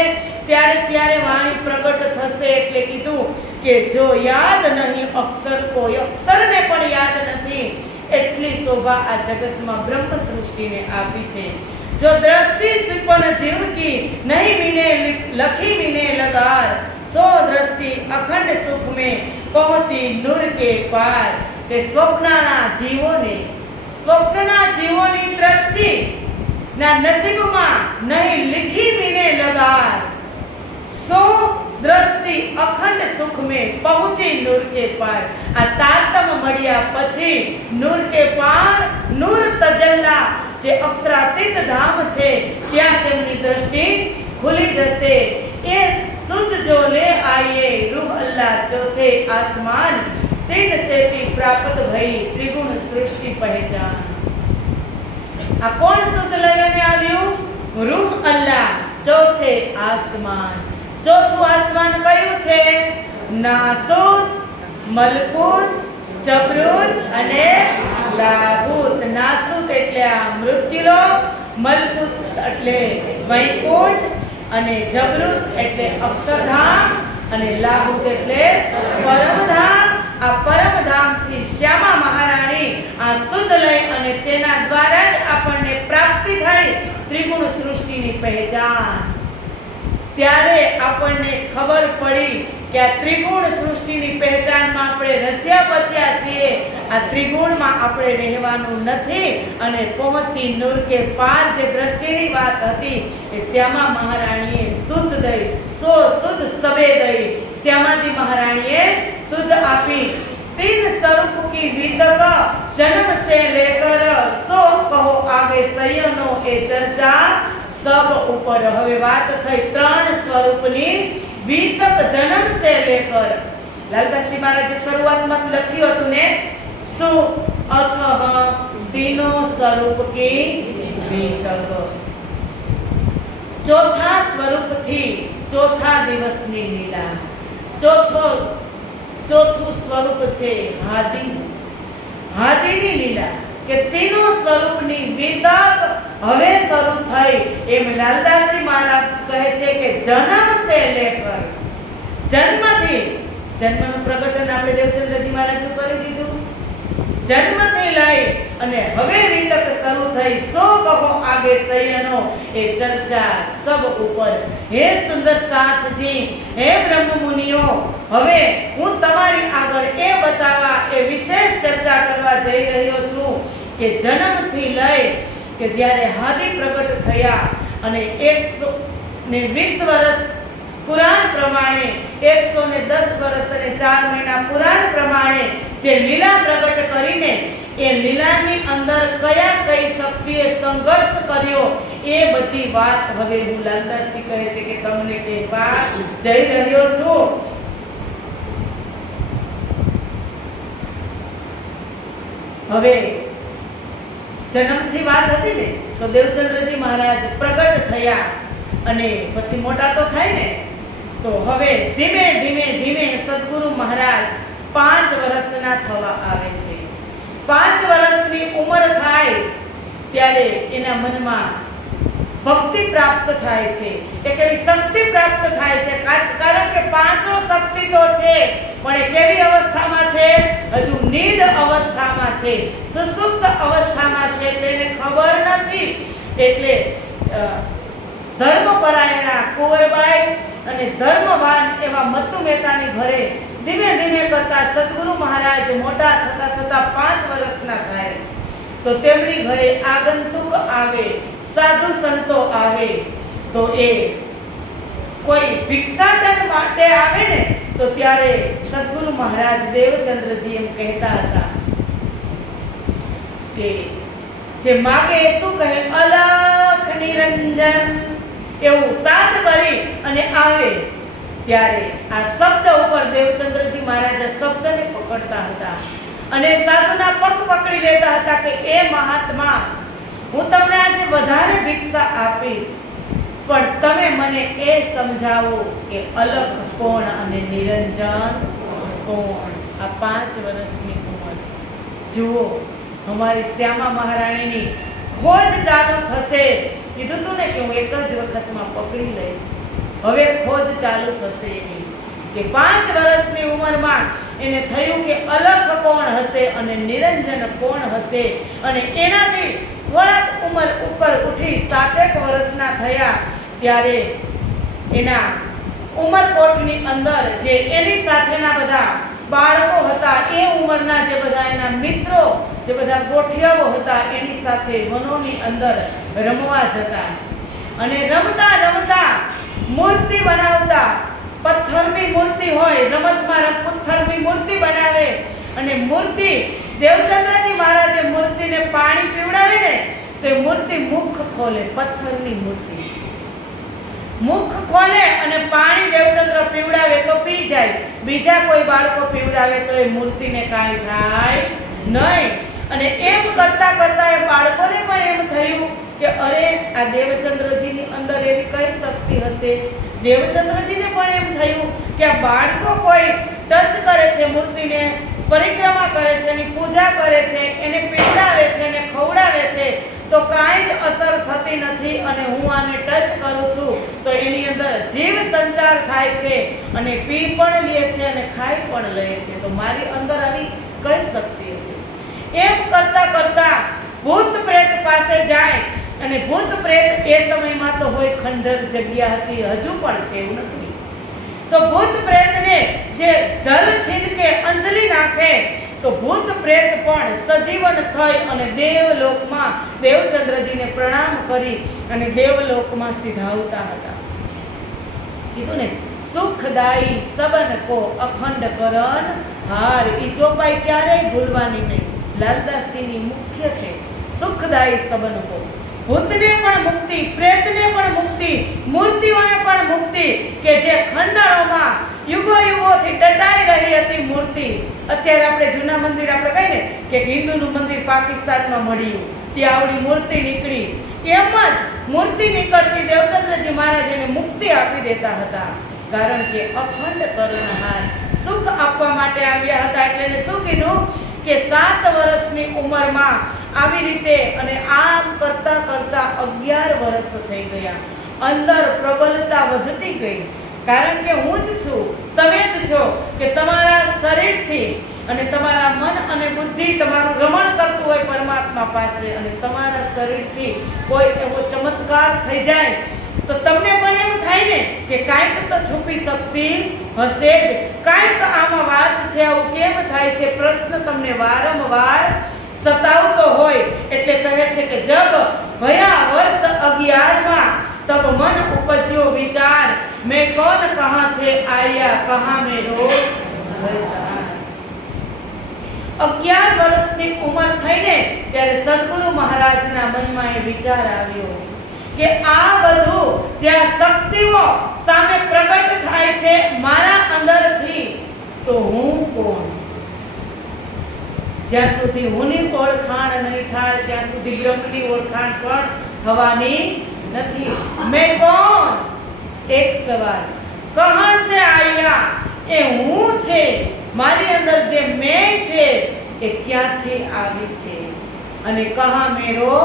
ત્યારે ત્યારે વાણી પ્રગટ થશે. એટલે કીધું કે જો યાદ નહીં અક્ષર કોઈ, અક્ષરને પણ યાદ નથી. એટલી શોભા આ જગતમાં બ્રહ્મ સૃષ્ટિને આપી છે. જો દ્રષ્ટિ સિપન જીવકી નહીં મિને લખી મિને લગાર, સો દ્રષ્ટિ અખંડ સુખ में પહોંચી નૂર કે પાર. કે સ્વપ્નના જીવોની દ્રષ્ટિ ના નસીબમાં નહીં લીખી મિને લગાર, સો દ્રષ્ટિ અખંડ સુખ में પહોંચી નૂર કે પાર. આ તારતમ મળ્યા પછી નૂર કે પાર, નૂર તજલ્લા જે અક્ષરાતીત ધામ છે ત્યાં તેમની દ્રષ્ટિ ખુલી જશે. એ શુદ્ધ જો લે આઈએ રૂહ અલ્લાહ ચોથે આસમાન, तीन सेती प्राप्त भई त्रिगुण सृष्टि पहचान. આ કોણ શુદ્ધ લઈને આવ્યું? રૂહ અલ્લાહ ચોથે આસમાન. ચોથું આસમાન કયું છે? નાસૂત, મલકૂત, જબરૂત અને લાહૂત. નાસૂત એટલે આ મૃત્યુલોક, મલકૂત એટલે વૈકુંઠ અને જબરૂત એટલે અક્ષરધામ અને લાહૂત એટલે પરમધામ. આ પરમધામથી શ્યામા મહારાણી આ શુદ્ધ લઈ અને તેના દ્વારા જ આપણને પ્રાપ્તિ થઈ ત્રિગુણ સૃષ્ટિની પહેચાન. ત્યારે આપણને ખબર પડી કે આ ત્રિગુણ સૃષ્ટિની પહેચાનમાં આપણે રચ્યા બચ્યા છીએ. આ ત્રિગુણમાં આપણે રહેવાનું નથી અને પહોંચી નૂર કે પાર જે દ્રષ્ટિની વાત હતી એ શ્યામા મહારાણીએ શુદ્ધ દઈ, સો શુદ્ધ સબે દઈ श्यामाजी महारानी शुद्ध आपी. तीन स्वरूप की वितक जन्म से लेकर सो कहो आगे सयनो ए चर्चा सब ऊपर. હવે વાત થઈ ત્રણ સ્વરૂપની વિતક જન્મ से लेकर. લાલદાસજી મહારાજે શરૂઆતમાં લખ્યું હતું ને શું? અથઃ तीनों स्वरूप की वितक. ચોથા સ્વરૂપથી ચોથા દિવસની લીલા. ચોથું સ્વરૂપ છે હાદીની લીલા. કે તીનો સ્વરૂપની વિતક હવે શરૂ થઈ. એમ લાલદાસજી મહારાજ કહે છે કે જન્મ સે લેકર, જન્મથી, જન્મનું પ્રગટન આપણે દેવચંદ્રજી મહારાજનું કરી દીધું. જન્મથી લઈ અને હવે વિતક શરૂ થઈ. સો કહો આગે સૈયનો એ ચર્ચા સબ ઉપર. હે સુંદર સાથજી, હે બ્રહ્મ મુનિઓ, હવે હું તમારી આગળ એ બતાવવા, એ વિશેષ ચર્ચા કરવા જઈ રહ્યો છું કે જન્મથી લઈ કે જ્યારે હાદી પ્રગટ થયા અને 120 વર્ષ પુરાણ પ્રમાણે, 110 વર્ષ અને 4 મહિના પુરાણ પ્રમાણે જે લીલા પ્રગટ કરીને એ લીલાની અંદર કયા કઈ શક્તિએ સંઘર્ષ કર્યો એ બધી વાત હવે હું લાલદાસજી કહે છે કે તમને કહેવા જઈ રહ્યો છું. હવે જન્મથી વાત હતી ને તો દેવચંદ્રજી મહારાજ પ્રગટ થયા અને પછી મોટા તો થાય ને, તો હવે ધીમે ધીમે ધીમે સદગુરુ મહારાજ 5 વર્ષના થવા આવે છે. 5 વર્ષની ઉંમર થાય ત્યારે એના મનમાં ભક્તિ પ્રાપ્ત થાય છે, એક એવી શક્તિ પ્રાપ્ત થાય છે. કારણ કે પાંચો શક્તિ તો છે પણ એ કેવી અવસ્થામાં છે? હજુ નીંદ અવસ્થામાં છે, સુષુપ્ત અવસ્થામાં છે, એટલે એને ખબર નથી. એટલે ધર્મપરાયણા કુંવરબાઈ અને ધર્મવાન એવા મત્તુ મહેતાની ઘરે ધીમે ધીમે કરતા સદગુરુ મહારાજ મોટા થતા થતા 5 વર્ષના થાય તો તેમની ઘરે આગંતુક આવે, સાધુ સંતો આવે. તો એ કોઈ ભિક્ષાટન માટે આવે ને તો ત્યારે સદગુરુ મહારાજ દેવચંદ્રજી એમ કહેતા હતા કે જે માગે એ શું કહે? અલખ નિરંજન, એવું સાદ કરી અને આવે ત્યારે આ શબ્દ ઉપર દેવચંદ્રજી મહારાજ આ શબ્દને પકડતા હતા અને સાધુના પગ પકડી લેતા હતા કે એ મહાત્મા, હું તમને આજે વધારે ભિક્ષા આપીશ, પણ તમે મને એ સમજાવો કે અલખ કોણ અને નિરંજન કોણ? આ 5 વર્ષની ઉંમર. જુઓ, અમારી શ્યામા મહારાણીની ખોજ ચાલુ થશે. કીધું તું ને કે હું એક જ વખતમાં પકડી લઈશ. હવે ખોજ ચાલુ થશે એની કે 5 વર્ષની ઉંમરમાં એને થયું કે અલખ કોણ હશે અને નિરંજન કોણ હશે. અને એનાથી થોડાક ઉંમર ઉપર ઉઠી 7 વર્ષના થયા ત્યારે એના ઉમરકોટની અંદર જે એની સાથેના બધા બાળકો હતા, એ ઉંમરના જે બધા એના મિત્રો, જે બધા ગોઠિયાઓ હતા, એની સાથે વનોની અંદર રમવા જતા અને રમતા રમતા મૂર્તિ બનાવતા. પથ્થરની મૂર્તિ હોય, રમતમાં પથ્થરની મૂર્તિ બનાવે અને મૂર્તિ દેવચંદ્રજી મહારાજે મૂર્તિને પાણી પીવડાવે ને તો એ મૂર્તિ મુખ ખોલે. પથ્થરની મૂર્તિ મુખ ખોલે અને પાણી દેવચંદ્ર પીવડાવે તો પી જાય. બીજા કોઈ બાળકો પીવડાવે તો એ મૂર્તિને કાંઈ થાય નહીં. અને એમ કરતા કરતા એ બાળકોને પણ એમ થયું કે અરે, આ દેવચંદ્રજીની અંદર એવી કઈ શક્તિ હશે? દેવચંદ્રજીને પણ એમ થયું કે આ બાળકો કોઈ ટચ કરે છે, મૂર્તિને પરિક્રમા કરે છે, એની પૂજા કરે છે, એને પીવડાવે છે, એને ખવડાવે છે, તો કાંઈ જ અસર થતી નથી અને હું આને ટચ કરું છું તો એની અંદર જીવ સંચાર થાય છે અને પી પણ લે છે અને ખાઈ પણ લે છે, તો મારી અંદર આવી કઈ શક્તિ હશે? એમ કરતા કરતા ભૂત પ્રેત પાસે જાય અને ભૂત પ્રેત એ સમયમાં તો હોય ખંડર જગ્યા હતી, હજુ પણ છે, એવું નથી. તો ભૂત પ્રેતને જે જલ છીનકે અંજલિ નાખે તો ભૂત પ્રેત પણ સજીવન થઈ અને દેવલોકમાં દેવચંદ્રજીને પ્રણામ કરી અને દેવલોકમાં સિધાવતા હતા. કીધું ને, સુખદાયી સબન કો અખંડ કરન હાર. ઈ ચોપાઈ ક્યારેય ભૂલવાની નહીં. લાલદાસજીની મુખ્ય છે સુખદાયી સબન કો. ભૂતને પણ મુક્તિ, પ્રેતને પણ મુક્તિ, મૂર્તિઓને પણ મુક્તિ, કે જે ખંડરોમાં યુગો યુગોથી દટાઈ રહી હતી મૂર્તિ. અત્યારે આપણે જૂના મંદિર આપણે કહીએ ને કે હિન્દુનું મંદિર પાકિસ્તાનમાં મળ્યું, ત્યાં આવડી મૂર્તિ નીકળી, એમ જ મૂર્તિ નીકળતી દેવચંદ્રજી મહારાજ એને મુક્તિ આપી દેતા હતા. કારણ કે અખંડ કરનહાર, સુખ આપવા માટે આવ્યા હતા. એટલે એને શું કીધું કે 7 વર્ષની ઉંમરમાં આવી રીતે અને આમ કરતા કરતા 11 વર્ષ થઈ ગયા. અંદર પ્રબલતા વધતી ગઈ. કારણ કે હું જ છું, તમે જ છો, કે તમારા શરીરથી અને તમારા મન અને બુદ્ધિ તમારું રમણ કરતું હોય પરમાત્મા પાસે અને તમારા શરીરથી કોઈ એવો ચમત્કાર થઈ જાય તો તમને પણ એમ થાય ને કે કાંઈક તો છુપી શક્તિ હશે જ, કાંઈક આમાં વાત છે, આવું કેમ થાય છે? પ્રશ્ન તમને વારંવાર સતાવતો હોય. એટલે કહે છે કે જબ ભયા વર્ષ 11માં तब मन उपज्यो विचार, मैं कौन कहाँ थे आया कहाँ में रो भरतार. 11 વર્ષની ઉંમર થઈને ત્યારે સદગુરુ મહારાજના મનમાં એ વિચાર આવ્યો કે આ બધું જે આ શક્તિઓ સામે પ્રગટ થાય છે મારા અંદરથી, તો હું કોણ? જ્યાં સુધી હુંની ઓળખાણ નહીં થાય ત્યાં સુધી બ્રહ્મની ઓળખાણ પણ થવાની નથી. मैं कौन? एक सवाल. कहां से आया? એ હું છે, મારી અંદર જે મેં છે એ ક્યાંથી આવી છે અને કહા મેરો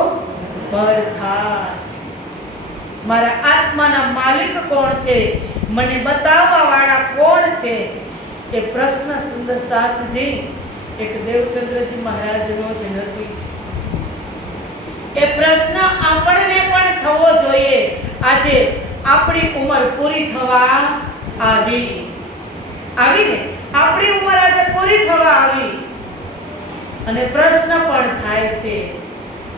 ભરથાર, મારા આત્માના માલિક કોણ છે, મને બતાવવા વાળા કોણ છે? એ પ્રશ્ન સુંદર સાથજી એક દેવચંદ્રજી મહારાજનો જ નથી. એ પ્રશ્ન આપણને પણ થવો જોઈએ. આજે આપણી ઉંમર પૂરી થવા આવી ને, આપણી ઉંમર આજે પૂરી થવા આવી અને પ્રશ્ન પણ થાય છે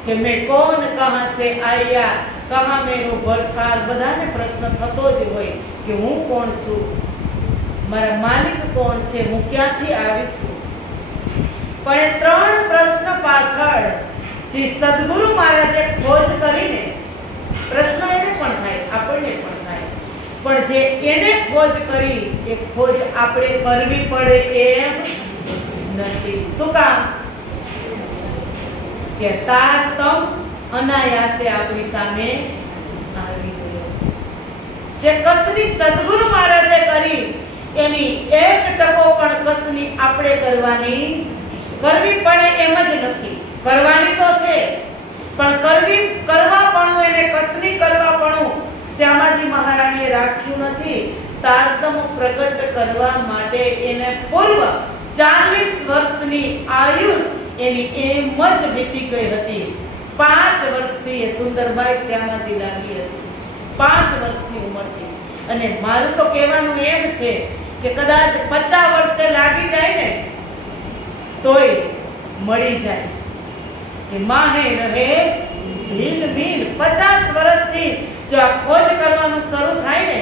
કે મેં કોણ, કહા સે આયા, કહા મેરો ભરથાર. બધાને પ્રશ્ન થતો જ હોય કે હું કોણ છું, મારા માલિક કોણ છે, હું ક્યાંથી આવી છું. પણ એ 3 પ્રશ્ન પાછળ જે સદગુરુ મહારાજે ખોજ કરીને, પ્રશ્ન એને પણ થાય, આપણને પણ થાય, પણ જે એને ખોજ કરી એ ખોજ આપણે કરવી પડે એમ નથી. શું કામ? કે તારતમ અનાયાસે આપણી સામે આવી ગયો છે. જે કસની સદગુરુ મહારાજે કરી એની 1% પણ કસની આપણે કરવી પડે એમ જ નથી. કરવાની તો છે, પણ કરવાપણું એને કસની કરવાપણું શ્યામાજી મહારાણીએ રાખ્યું નથી. તારતમ પ્રગટ કરવા માટે એને પૂર્વ 40 વર્ષની આયુષ એની એમ જ વીતી ગઈ હતી. 5 વર્ષથી એ સુંદરબાઈ શ્યામાજી લાગી હતી, 5 વર્ષની ઉંમરથી. અને મારું તો કહેવાનું એમ છે કે કદાચ 50 વર્ષે લાગી જાય ને તોય મળી જાય. કે માહે રહે ભીલ ભીલ. 50 વર્ષથી જો આ ખોજ કરવાનું શરૂ થાય ને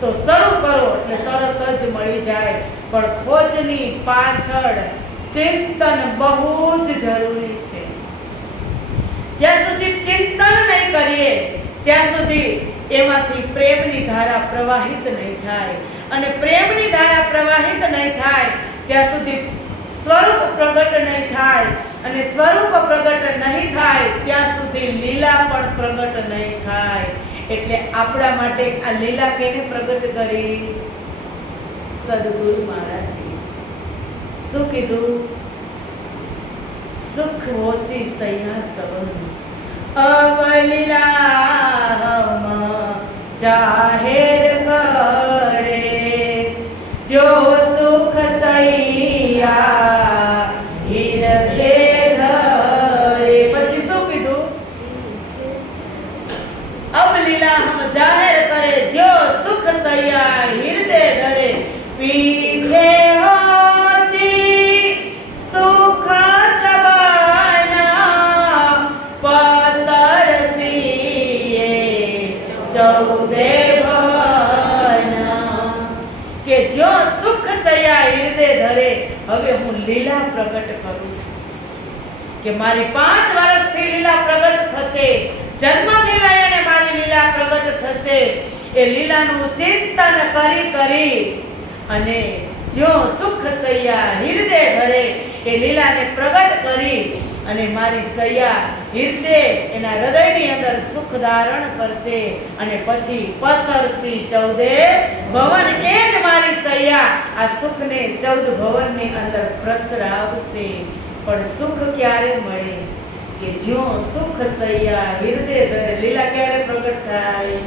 તો શરૂ કરો એટલે તરત જ મળી જાય. પણ ખોજની પાછળ ચિંતન બહુ જ જરૂરી છે. જ્યાં સુધી ચિંતન નહીં કરીએ ત્યાં સુધી એમાંથી પ્રેમની ધારા પ્રવાહિત નહીં થાય, અને પ્રેમની ધારા પ્રવાહિત નહીં થાય ત્યાં સુધી સ્વરૂપ પ્રગટ નહીં થાય, અને સ્વરૂપ પ્રગટ નહીં થાય ત્યાં સુધી લીલા પણ પ્રગટ નહીં થાય. એટલે આપણા માટે આ લીલા કેને પ્રગટ કરી? સદગુરુ મહારાજજી. શું કીધું? સુખ હોસી સૈયા સવન અવલીલા જાહેર કરે, જો સુખ સૈયા હિરલે ધરે. પછી શું કીધું? અવલીલા જાહેર કરે, જો સુખ સૈયા હિરદે ધરે, પીછે હવે હું લીલા પ્રગટ કરું છું. કે મારી 5 વર્ષથી લીલા પ્રગટ થશે, જન્મથી લઈને મારી લીલા પ્રગટ થશે. એ લીલાનું ચિંતન કરી અને જો સુખ સૈયા હૃદય ધરે, એ લીલાને પ્રગટ કરી અને મારી સૈયા હૃદય એના હૃદયની અંદર સુખ ધારણ કરશે. અને પછી પસરસી 14 ભવન, એ જ મારી સૈયા આ સુખને 14 ભવનની અંદર પ્રસરાવશે. પણ સુખ ક્યારે મળે? કે જો સુખ સૈયા હૃદય ધરે. લીલા ક્યારે પ્રગટ થાય?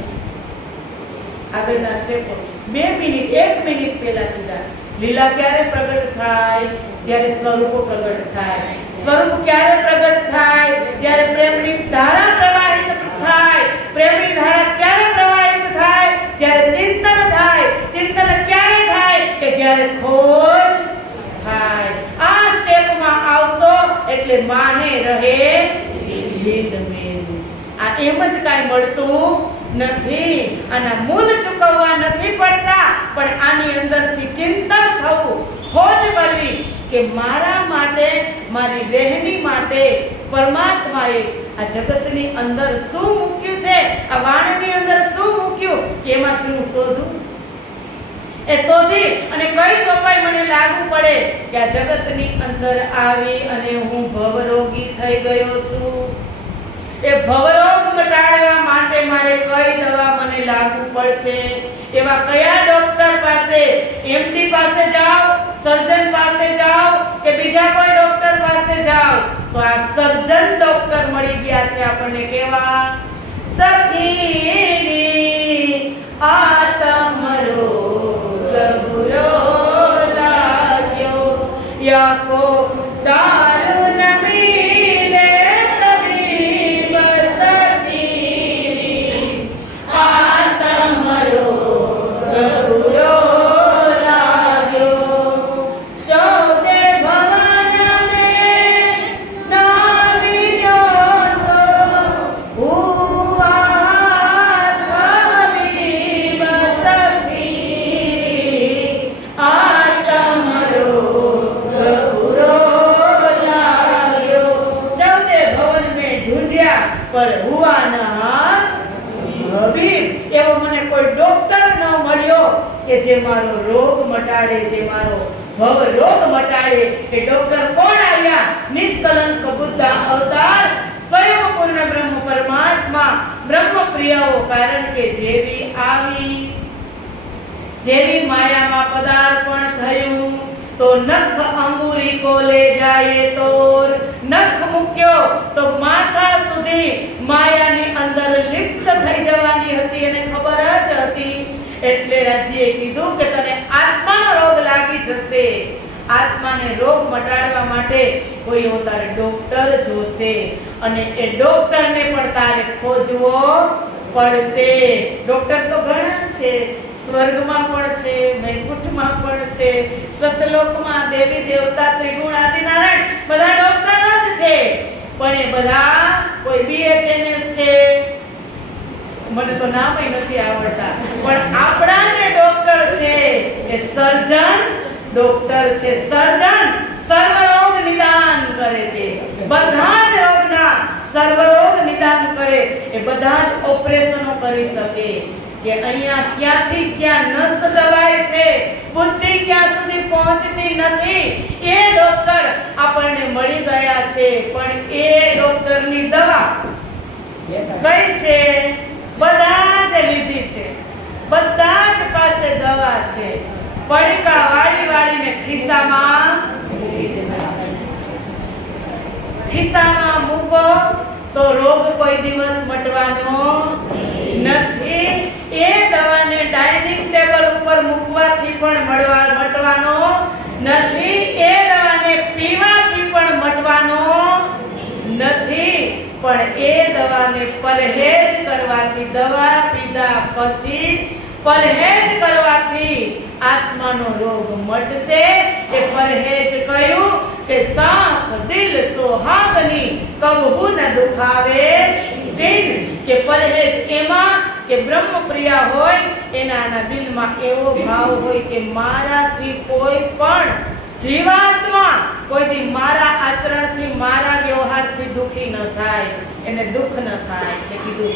આગળના સ્ટેપો 2 મિનિટ 1 મિનિટ પહેલા કીધા. લીલા ક્યારે પ્રગટ થાય? જ્યારે સ્વરૂપ પ્રગટ થાય. સ્વરૂપ ક્યારે પ્રગટ થાય? જ્યારે પ્રેમની ધારા પ્રવાહિત થાય. પ્રેમની ધારા ક્યારે પ્રવાહિત થાય? જ્યારે ચિંતન થાય. ચિંતન ક્યારે થાય? કે જ્યારે ખોજ થાય. આ સ્ટેપમાં આવશો એટલે માહે રહે ભીલ ભીલ. આ એમ જ કાંઈ મળતું નથી. આના મૂળ ચૂકવવા નથી પડતા, પણ આની અંદરથી ચિંતન થવું, ખોજ કરવી કે મારા માટે, મારી રહેણી માટે પરમાત્માએ આ જગતની અંદર શું મૂક્યું છે, આ વાણની અંદર શું મૂક્યું, કે એમાંથી હું શોધું. એ શોધી અને કઈ ચોપાઈ મને લાગુ પડે કે આ જગતની અંદર આવી અને હું ભવરોગી થઈ ગયો છું. એ ભવરોગ મટાડવા માટે મારે કઈ દવા મને લાગુ પડશે? એવા કયા ડોક્ટર પાસે, એમડી પાસે જાઓ, સર્જન પાસે જાઓ, કે બીજા કોઈ ડોક્ટર પાસે જાઓ? તો આ સર્જન ડોક્ટર મળી ગયા છે આપણને. કેવા? સખીની આત્મ રોગ ગુરો લાગ્યો, યા કો દારૂ ન મિલે તબીબ, સખીની આત્મ રોગ ગુરો લાગ્યો. 14 ભવન મેં નાવ્યો સો, હુઆ તબીબ સખીની આત્મ રોગ ગુરો એવો મને કોઈ ડોક્ટર ન મળ્યો કે જે મારો રોગ મટાડે, જે મારો ભવ રોગ મટાડે. એ ડોક્ટર કોણ આવ્યા? નિષ્કલંક બુદ્ધ અવતાર, સ્વયં પૂર્ણ બ્રહ્મ પરમાત્મા, બ્રહ્મ પ્રિયાઓ. કારણ કે જેવી આવી, જેવી માયામાં પદાર્પણ થયું તો નખ અંગુરી કો લે જાય તોર. નખ મૂક્યો તો માથા સુધી માયાની અંદર લિપ્ત થઈ જવાની હતી, એને ખબર જ હતી. એટલે રાજ્યએ કીધું કે તને આત્માનો રોગ લાગી જશે. આત્માને રોગ મટાડવા માટે કોઈ તારે ડોક્ટર જોશે, અને એ ડોક્ટરને પણ તારે ખોજવો પડશે. ડોક્ટર તો ઘણા છે, સ્વર્ગમાં પણ છે, વૈકુંઠમાં પણ છે, સતલોકમાં દેવી દેવતા ત્રિગુણ આદિનારાયણ બધા ડોક્ટર જ છે. પણ એ બધા કોઈ BHMS છે, મને તો નામ નથી આવડતા, પણ આપણા જે ડોક્ટર છે એ સર્જન ડોક્ટર છે. સર્જન સર્વરોગ નિદાન કરે છે, બધા જ રોગના સર્વરોગ નિદાન કરે. એ બધા જ ઓપરેશનો કરી શકે કે અહીંયા ક્યાંથી ક્યાં નસ દબાય છે, બુદ્ધિ ક્યાં સુધી પહોંચતી નથી, એ ડોક્ટર આપણને મળી ગયા છે. પણ એ ડોક્ટરની દવા કઈ છે? બધા જ લીધી છે, બધા જ પાસે દવા છે. પડીકા વાળી વાળીને ખિસ્સામાં મૂકો તો રોગ કોઈ દિવસ મટવાનો નથી. એ દવાને ડાઇનિંગ ટેબલ ઉપર મૂકવાથી પણ મટવાનો નથી. એ દવાને પીવાથી પણ મટવાનો નથી. પણ એ દવાને પરહેજ કરવાથી, દવા પીધા પછી પરહેજ કરવાથી આત્માનો રોગ મટશે. એ પરહેજ કયું કે સાફ દિલ સોહાગની કબહુ ન દુખાવે દિન. કે પરહેજ એમાં કે બ્રહ્મ પ્રિયા હોય, એના દિલમાં એવો ભાવ હોય કે મારાથી કોઈ પણ જીવાત્મા કોઈથી મારા આચરણથી, મારા વ્યવહારથી દુખી ન થાય, એને દુઃખ ન થાય. એટલે કીધું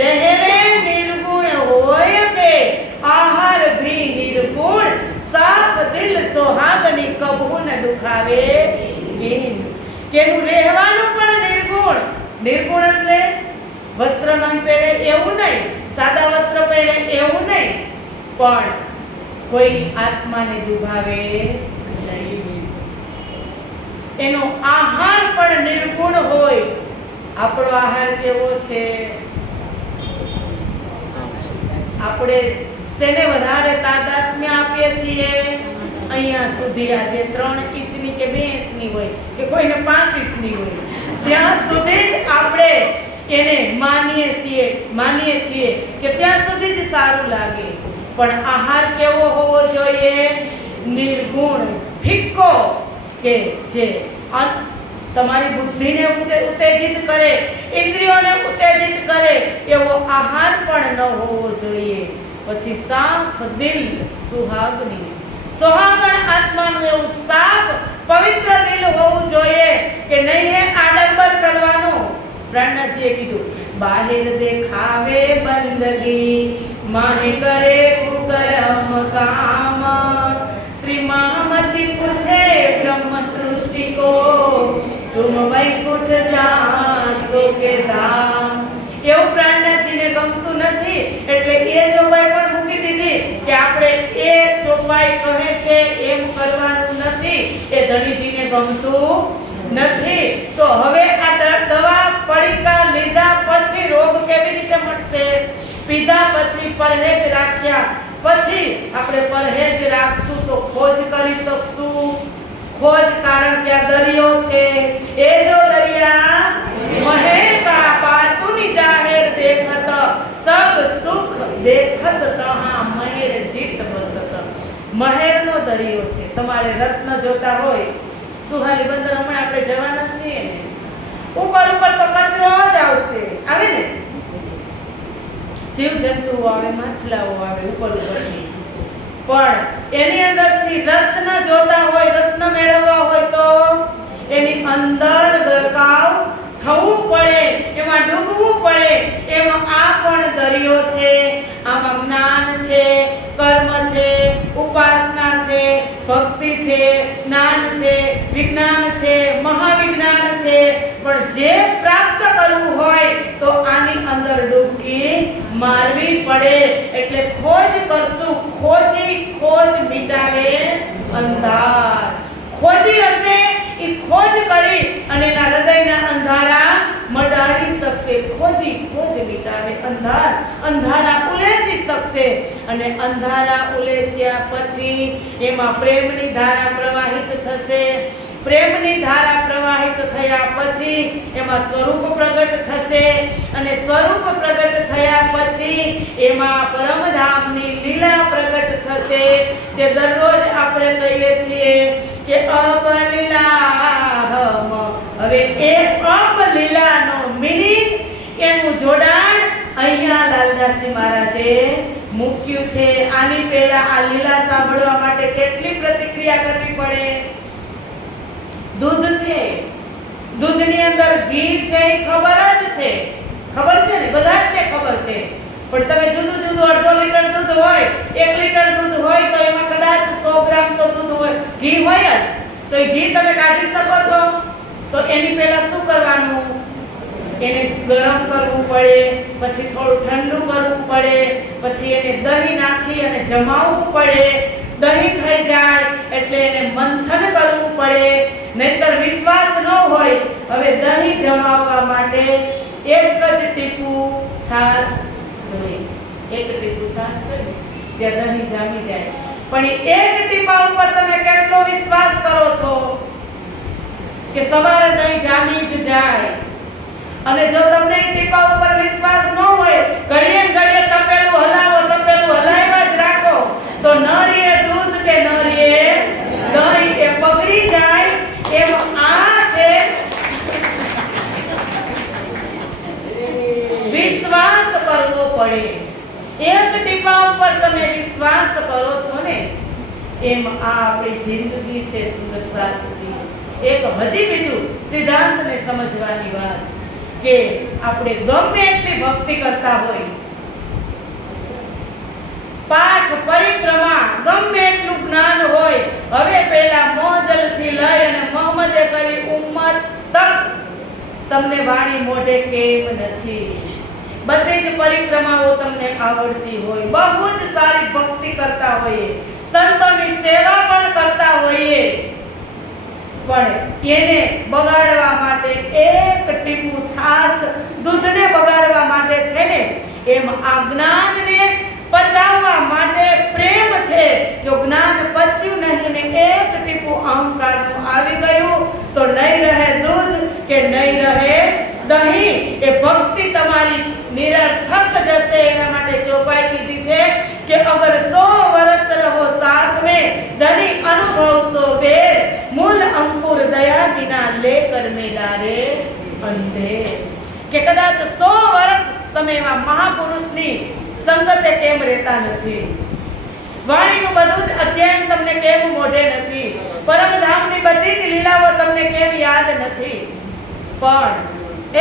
રહેવે નિર્ગુણ હોય કે આહાર ભી નિર્ગુણ, સાફ દિલ સોહાગની કબહુ ન દુખાવે બિન. કેનું રહેવાનું પણ નિર્ગુણ. નિર્ગુણ એટલે વસ્ત્ર ન પહેરે એવું નહીં, સાદા વસ્ત્ર પહેરે એવું નહીં, પણ કોઈ આત્માને દુભાવે નહીં. એનો આહાર પણ નિર્ગુણ હોય. આપણો આહાર કેવો છે? આપણે શેને વધારે તાદાત્મ્ય આપીએ છીએ? અહીંયા સુધી આજે 3 ઇંચની કે 2 ઇંચની હોય કે કોઈને 5 ઇંચની હોય, ત્યાં સુધી જ આપણે એને માનીએ છીએ કે ત્યાં સુધી જ સારું લાગે. પણ આહાર કેવો હોવો જોઈએ? નિર્ગુણ, ફિક્કો, કે જે તમારી બુદ્ધિને ઉત્તેજિત કરે, ઇન્દ્રિયોને ઉત્તેજિત કરે એવો આહાર પણ ન હોવો જોઈએ. પછી સાફ દિલ સુહાગની, સુહાગણ આત્માનું એવું સાફ પવિત્ર દિલ હોવું જોઈએ કે નહીં આડંબર કરવાનો. પ્રાણનાથજીએ કીધું બાહેર દેખાવે બંદગી, માહે કરે કુકરમ કામ. શ્રી મહામતી પૂછે બ્રહ્મ સૃષ્ટિ કો, તુમ વૈકુંઠ જાસો કે ધામ. એવું પ્રાણનાથજીને ગમતું નથી, એટલે એ ચોપાઈ પણ મૂકી દીધી કે આપણે એ ચોપાઈ કહે છે એમ કરવાનું નથી. એ ધણીજીને ગમતું નથી. તો હવે આ દવા પડીકા લીધા પછી રોગ કેવી રીતે મટશે? પીધા પછી પરહેજ રાખ્યા પછી આપણે પરહેજ રાખશું તો ખોજ કરી શકશું. ખોજ, કારણ કે આ દરિયો છે, એ જો દરિયા મહે કા પાતુની જાહેર દેખત, સબ સુખ દેખત તહા મહેર જીત બસત. મહેરનો દરિયો છે. તમારે રત્ન જોતા હોય, સુહાલી બંદર હમણાં આપણે જવાના છીએ ને, ઉપર તો કચરો જ આવશે, આવે ને, જીવ જંતુઓ આવે, માછલાઓ આવે ઉપરથી. પણ એની અંદરથી રત્ન જોતા હોય, રત્ન મેળવવા હોય તો એની અંદર ગરકાવ થવું પડે, એમાં ડૂબવું પડે, એમાં આ પણ દરિયો છે. આમાં જ્ઞાન છે, કર્મ છે, ઉપાસના છે, ભક્તિ છે, જ્ઞાન છે, વિજ્ઞાન છે, મહાવિજ્ઞાન છે. પણ જે પ્રાપ્ત કરવું હોય તો આની અંદર ડૂબકી મારવી પડે. એટલે ખોજ કરશું, ખોજી ખોજ મિટાવે અંધાર. ખોજી હશે એ ખોજ કરી અને એના હૃદયના અંધારા મટાડી શકશે. ખોજી ખોજ મિટાવે અંધાર, અંધારા ઉલેચી શકશે. અને અંધારા ઉલેચ્યા પછી એમાં પ્રેમની ધારા પ્રવાહિત થશે. પ્રેમની ધારા પ્રવાહિત થયા પછી એમાં સ્વરૂપ પ્રગટ થશે. અને સ્વરૂપ પ્રગટ થયા પછી એમાં પરમધામની લીલા પ્રગટ થશે. જે દરરોજ આપણે કહીએ છીએ કે અબ લીલાહમ. હવે એ અબ લીલાનો મિનિંગ, એનું જોડાણ અહીંયા લાલદાસજી મહારાજે મૂક્યું છે. આની પહેલા આ લીલા સાંભળવા માટે કેટલી પ્રતિક્રિયા કરવી પડે? દૂધ છે, દૂધની અંદર ઘી છે, એ ખબર જ છે, ખબર છે ને, બધાને ખબર છે. પણ તમે જુદું જુદું અડધો લીટર દૂધ હોય, 1 લીટર દૂધ હોય તો એમાં કદાચ 100 ગ્રામ તો દૂધ હોય, ઘી હોય જ. તો એ ઘી તમે કાઢી શકો છો? તો એની પહેલા શું કરવાનું? એને ગરમ કરવું પડે, પછી થોડું ઠંડુ કરવું પડે, પછી એને દહીં નાખી અને જમાવવું પડે. દહીં થઈ જાય એટલે એને મંથન કરવું પડે, નહીતર વિશ્વાસ ન હોય. હવે દહીં જમાવવા માટે 1 જ ટીપું છાશ જોઈએ, 1 ટીપું છાશ જોઈએ, ત્યાં દહીં જામી જાય. પણ એ 1 ટીપા ઉપર તમે કેટલો વિશ્વાસ કરો છો કે સવારે દહીં જામી જ જાય? અને જો તમને એ ટીપા ઉપર વિશ્વાસ ન હોય, ઘડીએ ઘડીએ તપેલું હલાવો, તપેલું હલાવ્યા જ રાખો, તો ન રહે દૂધ કે ન રહે દહીં, એ બગડી જાય. એમ આ છે વિશ્વાસ કરવો પડે. 1 ટીપા ઉપર તમે વિશ્વાસ કરો છો ને, એમ આ આપણી જિંદગી છે. સુંદર સાધજી, એક હજી બીજું સિદ્ધાંતને સમજવાની વાત કે આપણે ગમે એટલી ભક્તિ કરતા હોય, પાઠ પરિક્રમા ગમે એટલું જ્ઞાન હોય, હવે પેલા મોજલથી લઈ અને મોહમ્મદે કરી ઉમ્મત તક તમને વાણી મોઢે કેમ નથી? બધી જ પરિક્રમાઓ તમને આવડતી હોય, બહુ જ સારી ભક્તિ કરતા હોઈએ, સંતોની સેવા પણ કરતા હોઈએ, પણ એને બગાડવા માટે 1 ટીપું છાશ દૂધને બગાડવા માટે છે ને, એમ આ જ્ઞાનને પચાવવા માટે પ્રેમ છે. જો જ્ઞાન પચ્યું નહીં ને 1 ટીપું અહંકારનું આવી ગયું તો નહીં રહે દૂધ કે નહીં રહે દહીં. એ ભક્તિ તમારી નિરર્થક જશે. એના માટે ચોપાઈ કીધી છે કે અગર 100 વર્ષ રહો સાથ में धनी अनुभव सो बेर मूल अंकुर दया बिना लेकर में डारे अंधे. કે કદાચ 100 વર્ષ તમે એવા મહાપુરુષની સંગતે કેમ રહેતા નથી? વાણીનું બધું જ અધ્યયન તમને કેમ મોઢે નથી? પરમધામની બધી જ લીલાઓ તમને કેમ યાદ નથી? પણ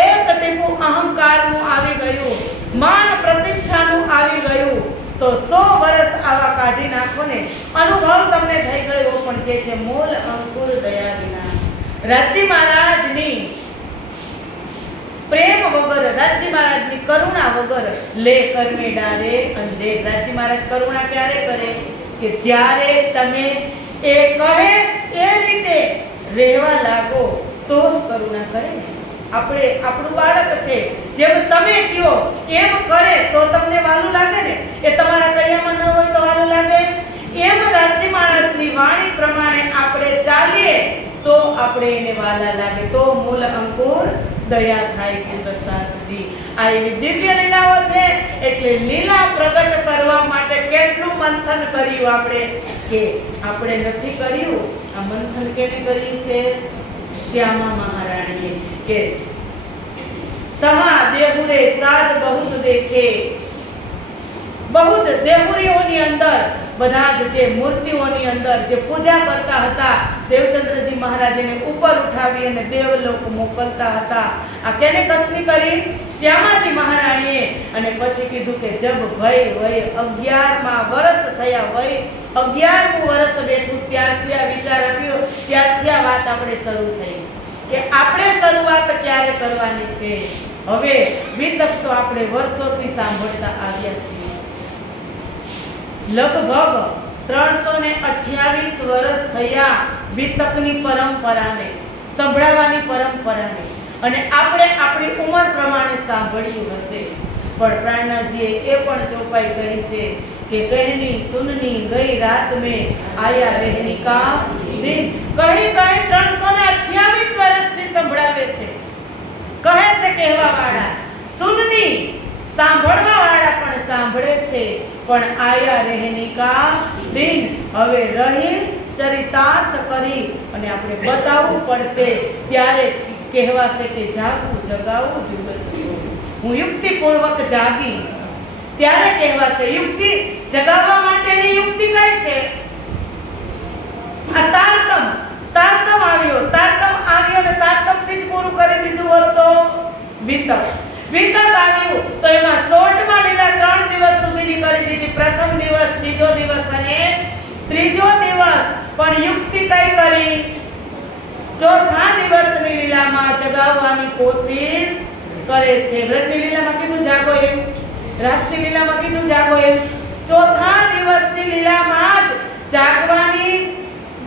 1 ટીપું અહંકારનું આવી ગયું, માન પ્રતિષ્ઠાનું આવી ગયું, તો 100 વર્ષ આવા કાઢી નાખો ને, અનુભવ તમને થઈ ગયો. પણ કે છે મૂલ અંકુર દયા વિના. રાજજી મહારાજની પ્રેમ વગર, રાજજી મહારાજની કરુણા વગર લે કરમે ડારે અંધે. રાજજી મહારાજ કરુણા ક્યારે કરે? કે જ્યારે તમે એ કહે એ રીતે રહેવા લાગો તો જ કરુણા કરે ને. આપણે આપણું બાળક છે, જેમ તમે કહો એમ કરે તો તમને વાલું લાગે ને? એ તમારા કયામાં ન હોય તો વાલું લાગે? એમ રાજજી મહારાજની વાણી પ્રમાણે આપણે ચાલીએ તો આપણે એને વાલા લાગે, તો મૂળ અંકુર દયા થાય. સુંદર સાધજી, આ એવી દિવ્ય લીલાઓ છે. એટલે લીલા પ્રગટ કરવા માટે કેટલું મંથન કર્યું આપણે, કે આપણે નથી કર્યું. આ મંથન કેને કર્યું છે? શ્યામા મહારાણીએ. કે તહા દેહુરે સાજ બહુત દેખે બહુ જ દેહુરીઓની અંદર બધા જ જે મૂર્તિઓની અંદર જે પૂજા કરતા હતા દેવચંદ્રજી મહારાજને ઉપર ઉઠાવી અને દેવલોક મોકલતા હતા. આ કેને કસની કરી? શ્યામાજી મહારાણીએ. અને પછી કીધું કે જબ ભય વય 11મા વર્ષ થયા, વય 11મું વર્ષ બેઠું ત્યારથી આ વિચાર આવ્યો, ત્યારથી આ વાત આપણે શરૂ થઈ કે આપણે શરૂઆત ક્યારે કરવાની છે. હવે વિતક તો આપણે વર્ષોથી સાંભળતા આવ્યા છીએ. લગભગ 328 વર્ષ થયા વિતકની પરંપરાને, સંભળાવવાની પરંપરાને, અને આપણે આપણી ઉંમર પ્રમાણે સાંભળ્યું હશે. પણ પ્રાણનાથજીએ એ પણ ચોપાઈ કરી છે કે કહેની સુનની ગઈ રાત મેં આયા રહેની કા દિન. કહી 328 વર્ષથી સંભળાવે છે. કહે છે કહેવા વાળા, સુનની સાંભળવા વાળા પણ સાંભળે છે, પણ આયા રહેની કા દિન. હવે રહી ચરિતાર્થ કરી અને આપણે બતાવવું પડશે, ત્યારે કહેવાશે કે જાગવું જગાવું જુગત સો. હું યુક્તિપૂર્વક જાગી ત્યારે કહેવાશે. યુક્તિ જગાવવા માટેની યુક્તિ કઈ છે? આ તારતમ આવ્યો ને તારતમથી જ પૂરું કરી દીધું હોત તો વિતક આવ્યું તો એમાં શોર્ટમાં લીલા 3 દિવસ સુધીની કરી દીધી. પ્રથમ દિવસ, બીજો દિવસ અને ત્રીજો દિવસ. પણ યુક્તિ કઈ કરી? ચોથા દિવસની લીલામાં જગાવવાની કોશિશ કરે છે. વ્રતની લીલામાં કીધું જાગો એમ, રાસની લીલામાં કીધું જાગો એમ. ચોથા દિવસની લીલામાં જ જાગવાની,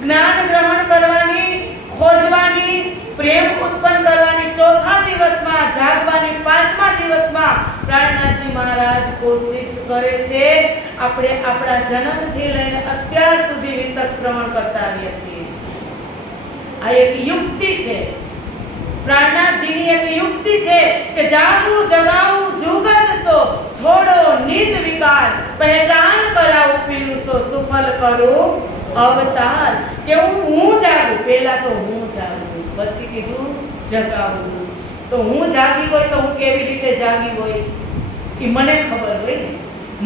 જ્ઞાન ગ્રહણ કરવાની, ખોજવાની, પ્રેમ ઉત્પન્ન કરવાની ચોથા દિવસમાં, જાગવાની 5મા દિવસમાં પ્રાણનાથજી મહારાજ કોશિશ કરે છે. આપણે આપણા જન્મથી લઈને અત્યાર સુધી વિતક શ્રવણ કરતા આવ્યા છીએ. આ એક યુક્તિ છે, પ્રાણનાથજીની એક યુક્તિ છે કે જાગવું જગાવું જુગત સો, છોડો નિત વિકાર, પહેચાન કરાવું પીરું સો, સુફલ કરું અવતાર. કે હું જાગું, પહેલા તો હું જાગું, પછી કીધું જગાવું. તો હું જાગી હોય તો હું કેવી રીતે જાગી હોય એ મને ખબર હોય ને.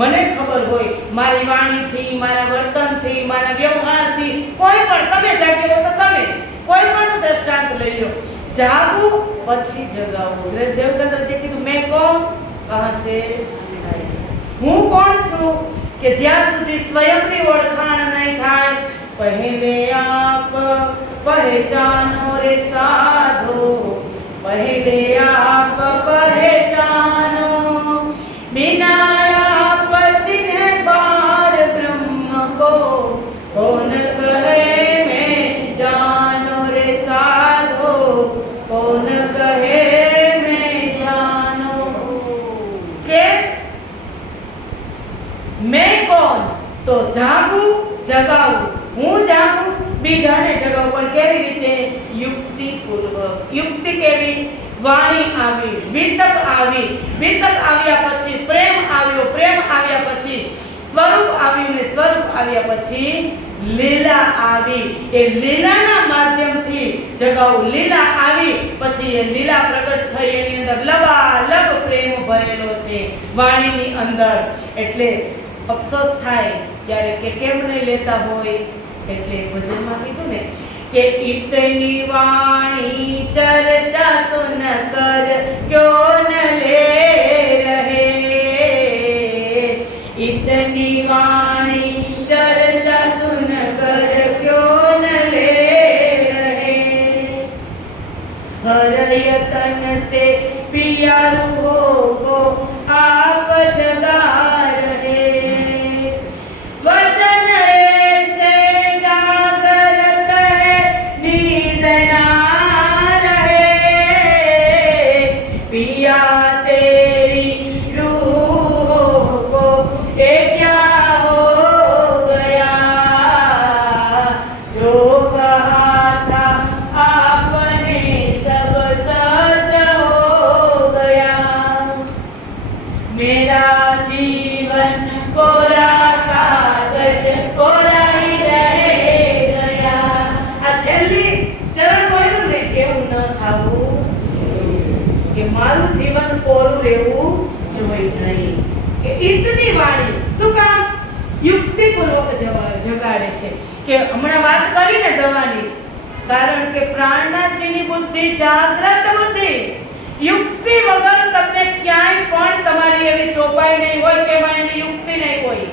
મને ખબર હોય મારી વાણીથી, મારા વર્તનથી, મારા વ્યવહારથી. કોઈ પણ તમે જાગ્યા હો તો તમે કોઈ પણ દ્રષ્ટાંત લઈ લો. જાગું પછી જગાવું. દેવચંદ્રજી કીધું મેં કોણ, કહા સે આઈ. હું કોણ છું? કે જ્યાં સુધી સ્વયંની ઓળખાણ નહીં થાય, પહેલે આપ પહેચાનો રે સાધો, પહેલે આપ પહેચાનો, बिना आप चिन्ह पार ब्रह्म को, कौन कहे मैं जानो रे साधो, कौन कहे मैं जानो. के मैं कौन? तो जागू जगाऊ. હું જાગું, બીજાને જગાવું. પણ કેવી રીતે? યુક્તિપૂર્વક. યુક્તિ કેવી? વાણી આવી, વિતક આવી, વિતક આવ્યા પછી પ્રેમ આવ્યો, પ્રેમ આવ્યા પછી સ્વરૂપ આવ્યું ને સ્વરૂપ આવ્યા પછી લીલા આવી. એ લીલાના માધ્યમથી જગાવું. લીલા આવી પછી એ લીલા પ્રગટ થઈ, એની અંદર લબાલબ પ્રેમ ભરેલો છે વાણીની અંદર. એટલે અફસોસ થાય ત્યારે કે કેમ નહીં લેતા હોય. એટલે ભજનમાં કીધું ને કે इतनी वाणी चर्चा सुन कर क्यों न ले रहे, इतनी वाणी चर्चा सुन कर क्यों न ले रहे, हर यतन से पिया रूहों को आप जगा रहे, वचन ऐसे जागरत है नींद ना रहे, पिया तेरी रूहों को ये क्या हो गया, जो कहा था आपने सब सच हो गया, मेरा जीवन कोरा कागज कोरा ही रह गया. આ છેલ્લી ચરણ બોલ્યું ને કેવું ન થાવું કે મારું જીવન કોરું રહેવું જોઈએ નહીં. કે ઇતની વાણી જગાડે છે કે હમણાં વાત કરીને દવાની, કારણ કે પ્રાણનાથજીની બુદ્ધિ જાગ્રત બુદ્ધિ, યુક્તિ વગર તમને ક્યાંય પણ તમારી એવી ચોપાઈ નહીં હોય કે એમાં એની યુક્તિ નહીં હોય.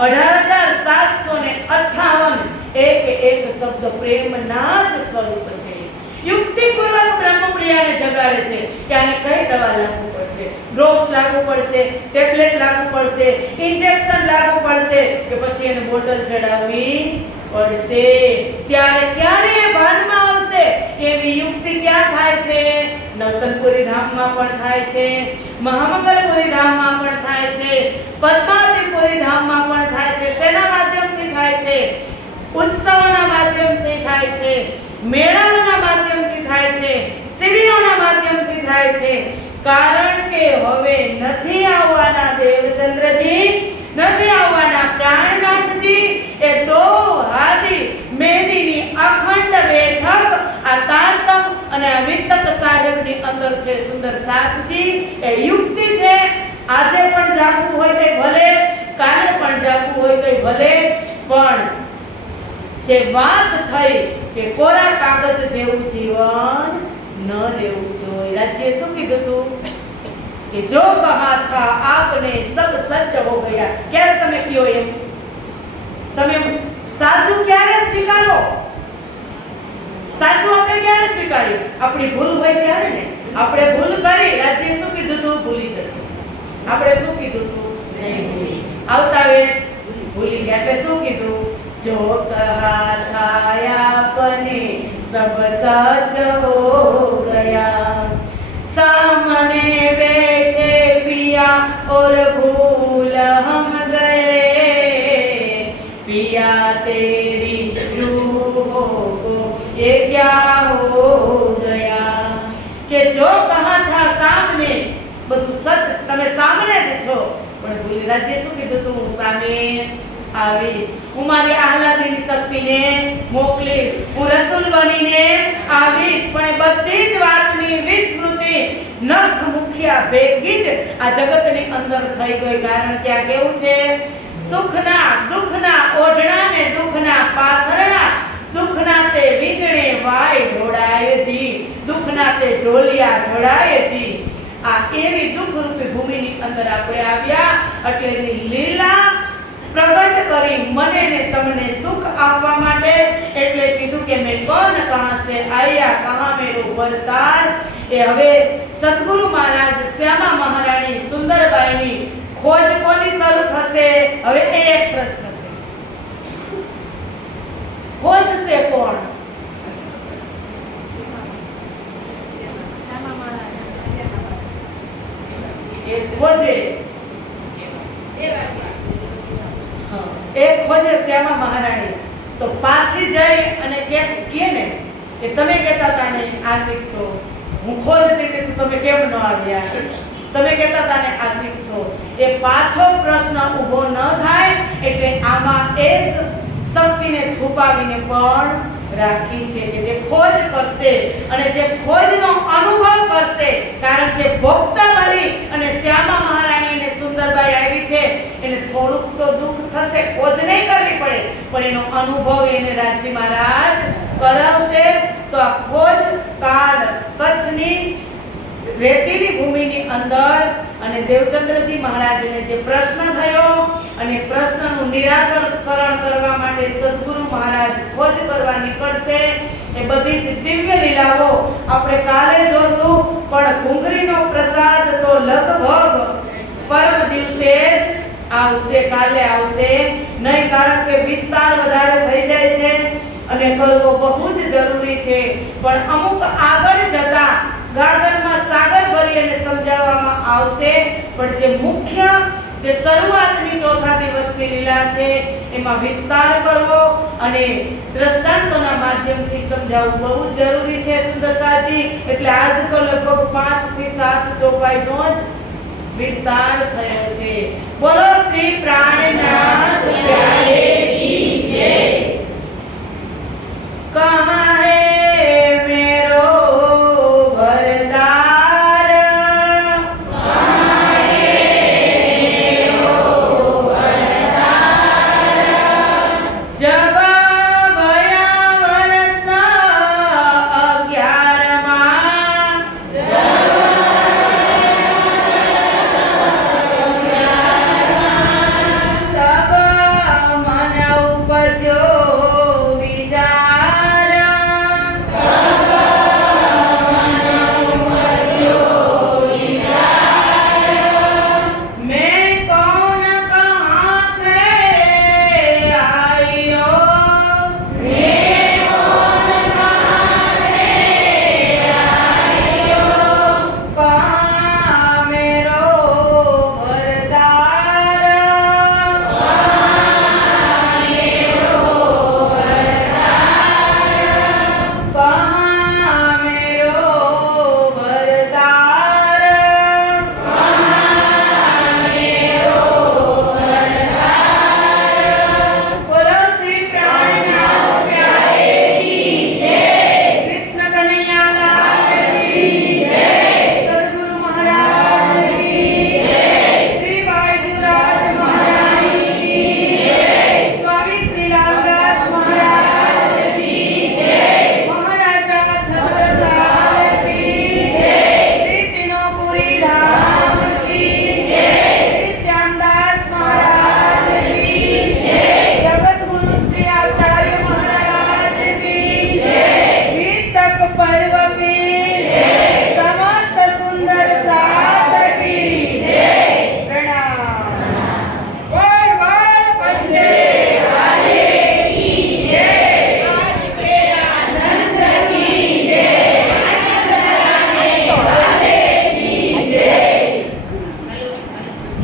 18,758 એક શબ્દ પ્રેમના જ સ્વરૂપ છે. યુક્તિપૂર્વક બ્રહ્મપ્રિયાને જગાડે છે કે આને કઈ દવા લાગુ પડશે, ડ્રોપ્સ લાગુ પડશે, ટેબ્લેટ લાગુ પડશે, ઇન્જેક્શન લાગુ પડશે કે પછી એને બોટલ ચડાવવી પડશે. ત્યારે ક્યારે એ ભાનમાં આવશે એવી યુક્તિ ક્યાં થાય છે? નવતનપુરી ધામમાં પણ થાય છે, મહામંગલપુરી ધામમાં પણ થાય છે, પદ્માવતીપુરી ધામમાં પણ થાય છે. શેના માધ્યમથી થાય છે? ઉત્સવોના માધ્યમથી થાય છે, મેળાઓના માધ્યમથી થાય છે, શિબિરોના માધ્યમથી થાય છે. કારણ કે હવે નથી આવવાના દેવચંદ્રજી, નથી આવવાના પ્રાણનાથજી. એ દો હાદી મેદીની અખંડ બેઠક આ તારતમ અને આ વિતક સાહેબની અંદર છે. સુંદર સાથજી એ યુક્તિ છે. આજે પણ જાગવું હોય તો ભલે, કાલે પણ જાગવું હોય તો ભલે, પણ જે વાત થઈ કે કોરા કાગજ જેવું જીવન ન રહેવું જોઈએ. રાજ્યે શું કીધું હતું કે જો કહા થા આપને સબ સચ હો ગયા. ક્યારે તમે કયો એમ? તમે સાચું ક્યારે સ્વીકારો? સાચું આપણે ક્યારે સ્વીકાર્યું? આપણી ભૂલ હોય ત્યારે ને. આપણે ભૂલ કરી, રાજ્યે શું કીધું હતું? ભૂલી જશે. આપણે શું કીધું હતું? નહીં ભૂલી. આવતા વે ભૂલી ગયા. એટલે શું કીધું? जो कहा था आपने सब सच हो गया, सामने बैठे पिया और भूल हम गए, पिया तेरी रूहों को ये क्या हो गया. કે જો કહા થા સામને, બધું સચ તમે સામને જ છો, પણ ભૂલી. રાજ્ય શું કીધું તું? સામે આવીશ, હું મારી આહલાદીની શક્તિને મોકલીશ, હું રસૂલ બનીને આવીશ. પણ એ બધી જ વાતની વિસ્મૃતિ નખ મુખિયા ભેગી જ આ જગતની અંદર થઈ ગઈ. કારણ કે આ કેવું છે? સુખના દુખના ઓઢણા ને દુખના પાથરણા, દુખના તે વીજણે વાય ઢોળાયજી, દુખના તે ઢોલિયા ઢોળાયજી. આ એવી દુઃખરૂપી ભૂમિની અંદર આપણે આવ્યા એટલે એની લીલા પ્રગટ કરી મને ને તમને સુખ આપવા માટે. એટલે કીધું કે મેં કોણ કહા સે આયા કહા મેરો વરતાર. એ હવે સદગુરુ મહારાજ શ્યામા મહારાણી સુંદરબાઈની ખોજ કોની શરૂ થશે? હવે એ એક પ્રશ્ન છે. ખોજ છે કોણ? એ ખોજે એક ખોજે શ્યામા મહારાણી. તો પાછી જઈ અને કે ને કે તમે કહેતા હતા ને આશિક છો, હું ખોજતી હતી તો તમે કેમ ન આવ્યા? તમે કહેતા હતા ને આશિક છો. એ પાછો પ્રશ્ન ઊભો ન થાય એટલે આમાં એક શક્તિને છુપાવીને પણ રાખી છે કે જે ખોજ કરશે અને જે ખોજનો અનુભવ કરશે. કારણ કે ભોગતા મળી અને શ્યામા મહારાણી અને સુંદરબાઈ આવી છે, એને થોડુંક તો દુઃખ થશે, ખોજ નહીં કરવી પડે, પણ એનો અનુભવ એને રાજ્ય મહારાજ કરાવશે. તો આ ખોજ કાળ કચ્છની રેતીલી ભૂમિની અંદર અને દેવચંદ્રજી મહારાજને જે પ્રશ્ન થયો અને પ્રશ્નનું નિરાકરણ કરવા માટે સદગુરુ મહારાજ ખોજ કરવા નીકળશે. એ બધી જ દિવ્ય લીલાઓ આપણે કાલે જોશું. પણ ઘૂંઘરીનો પ્રસાદ તો લગભગ પરમ દિવસે જ આવશે, કાલે આવશે નહીં. કારણ કે વિસ્તાર વધારે થઈ જાય છે અને કરવો બહુ જ જરૂરી છે. પણ અમુક આગળ જતા ગાર્ડનમાં સાગર ભરી અને સમજાવવામાં આવશે. પણ જે મુખ્ય જે શરૂઆતની ચોથા દિવસની લીલા છે એમાં વિસ્તાર કરવો અને દ્રષ્ટાંતોના માધ્યમથી સમજાવવું બહુ જ જરૂરી છે. સુંદર સાજી એટલે આજ તો લગભગ 5 થી 7 ચોપાઈનો જ વિસ્તાર થયો છે. બોલો શ્રી પ્રાણનાથ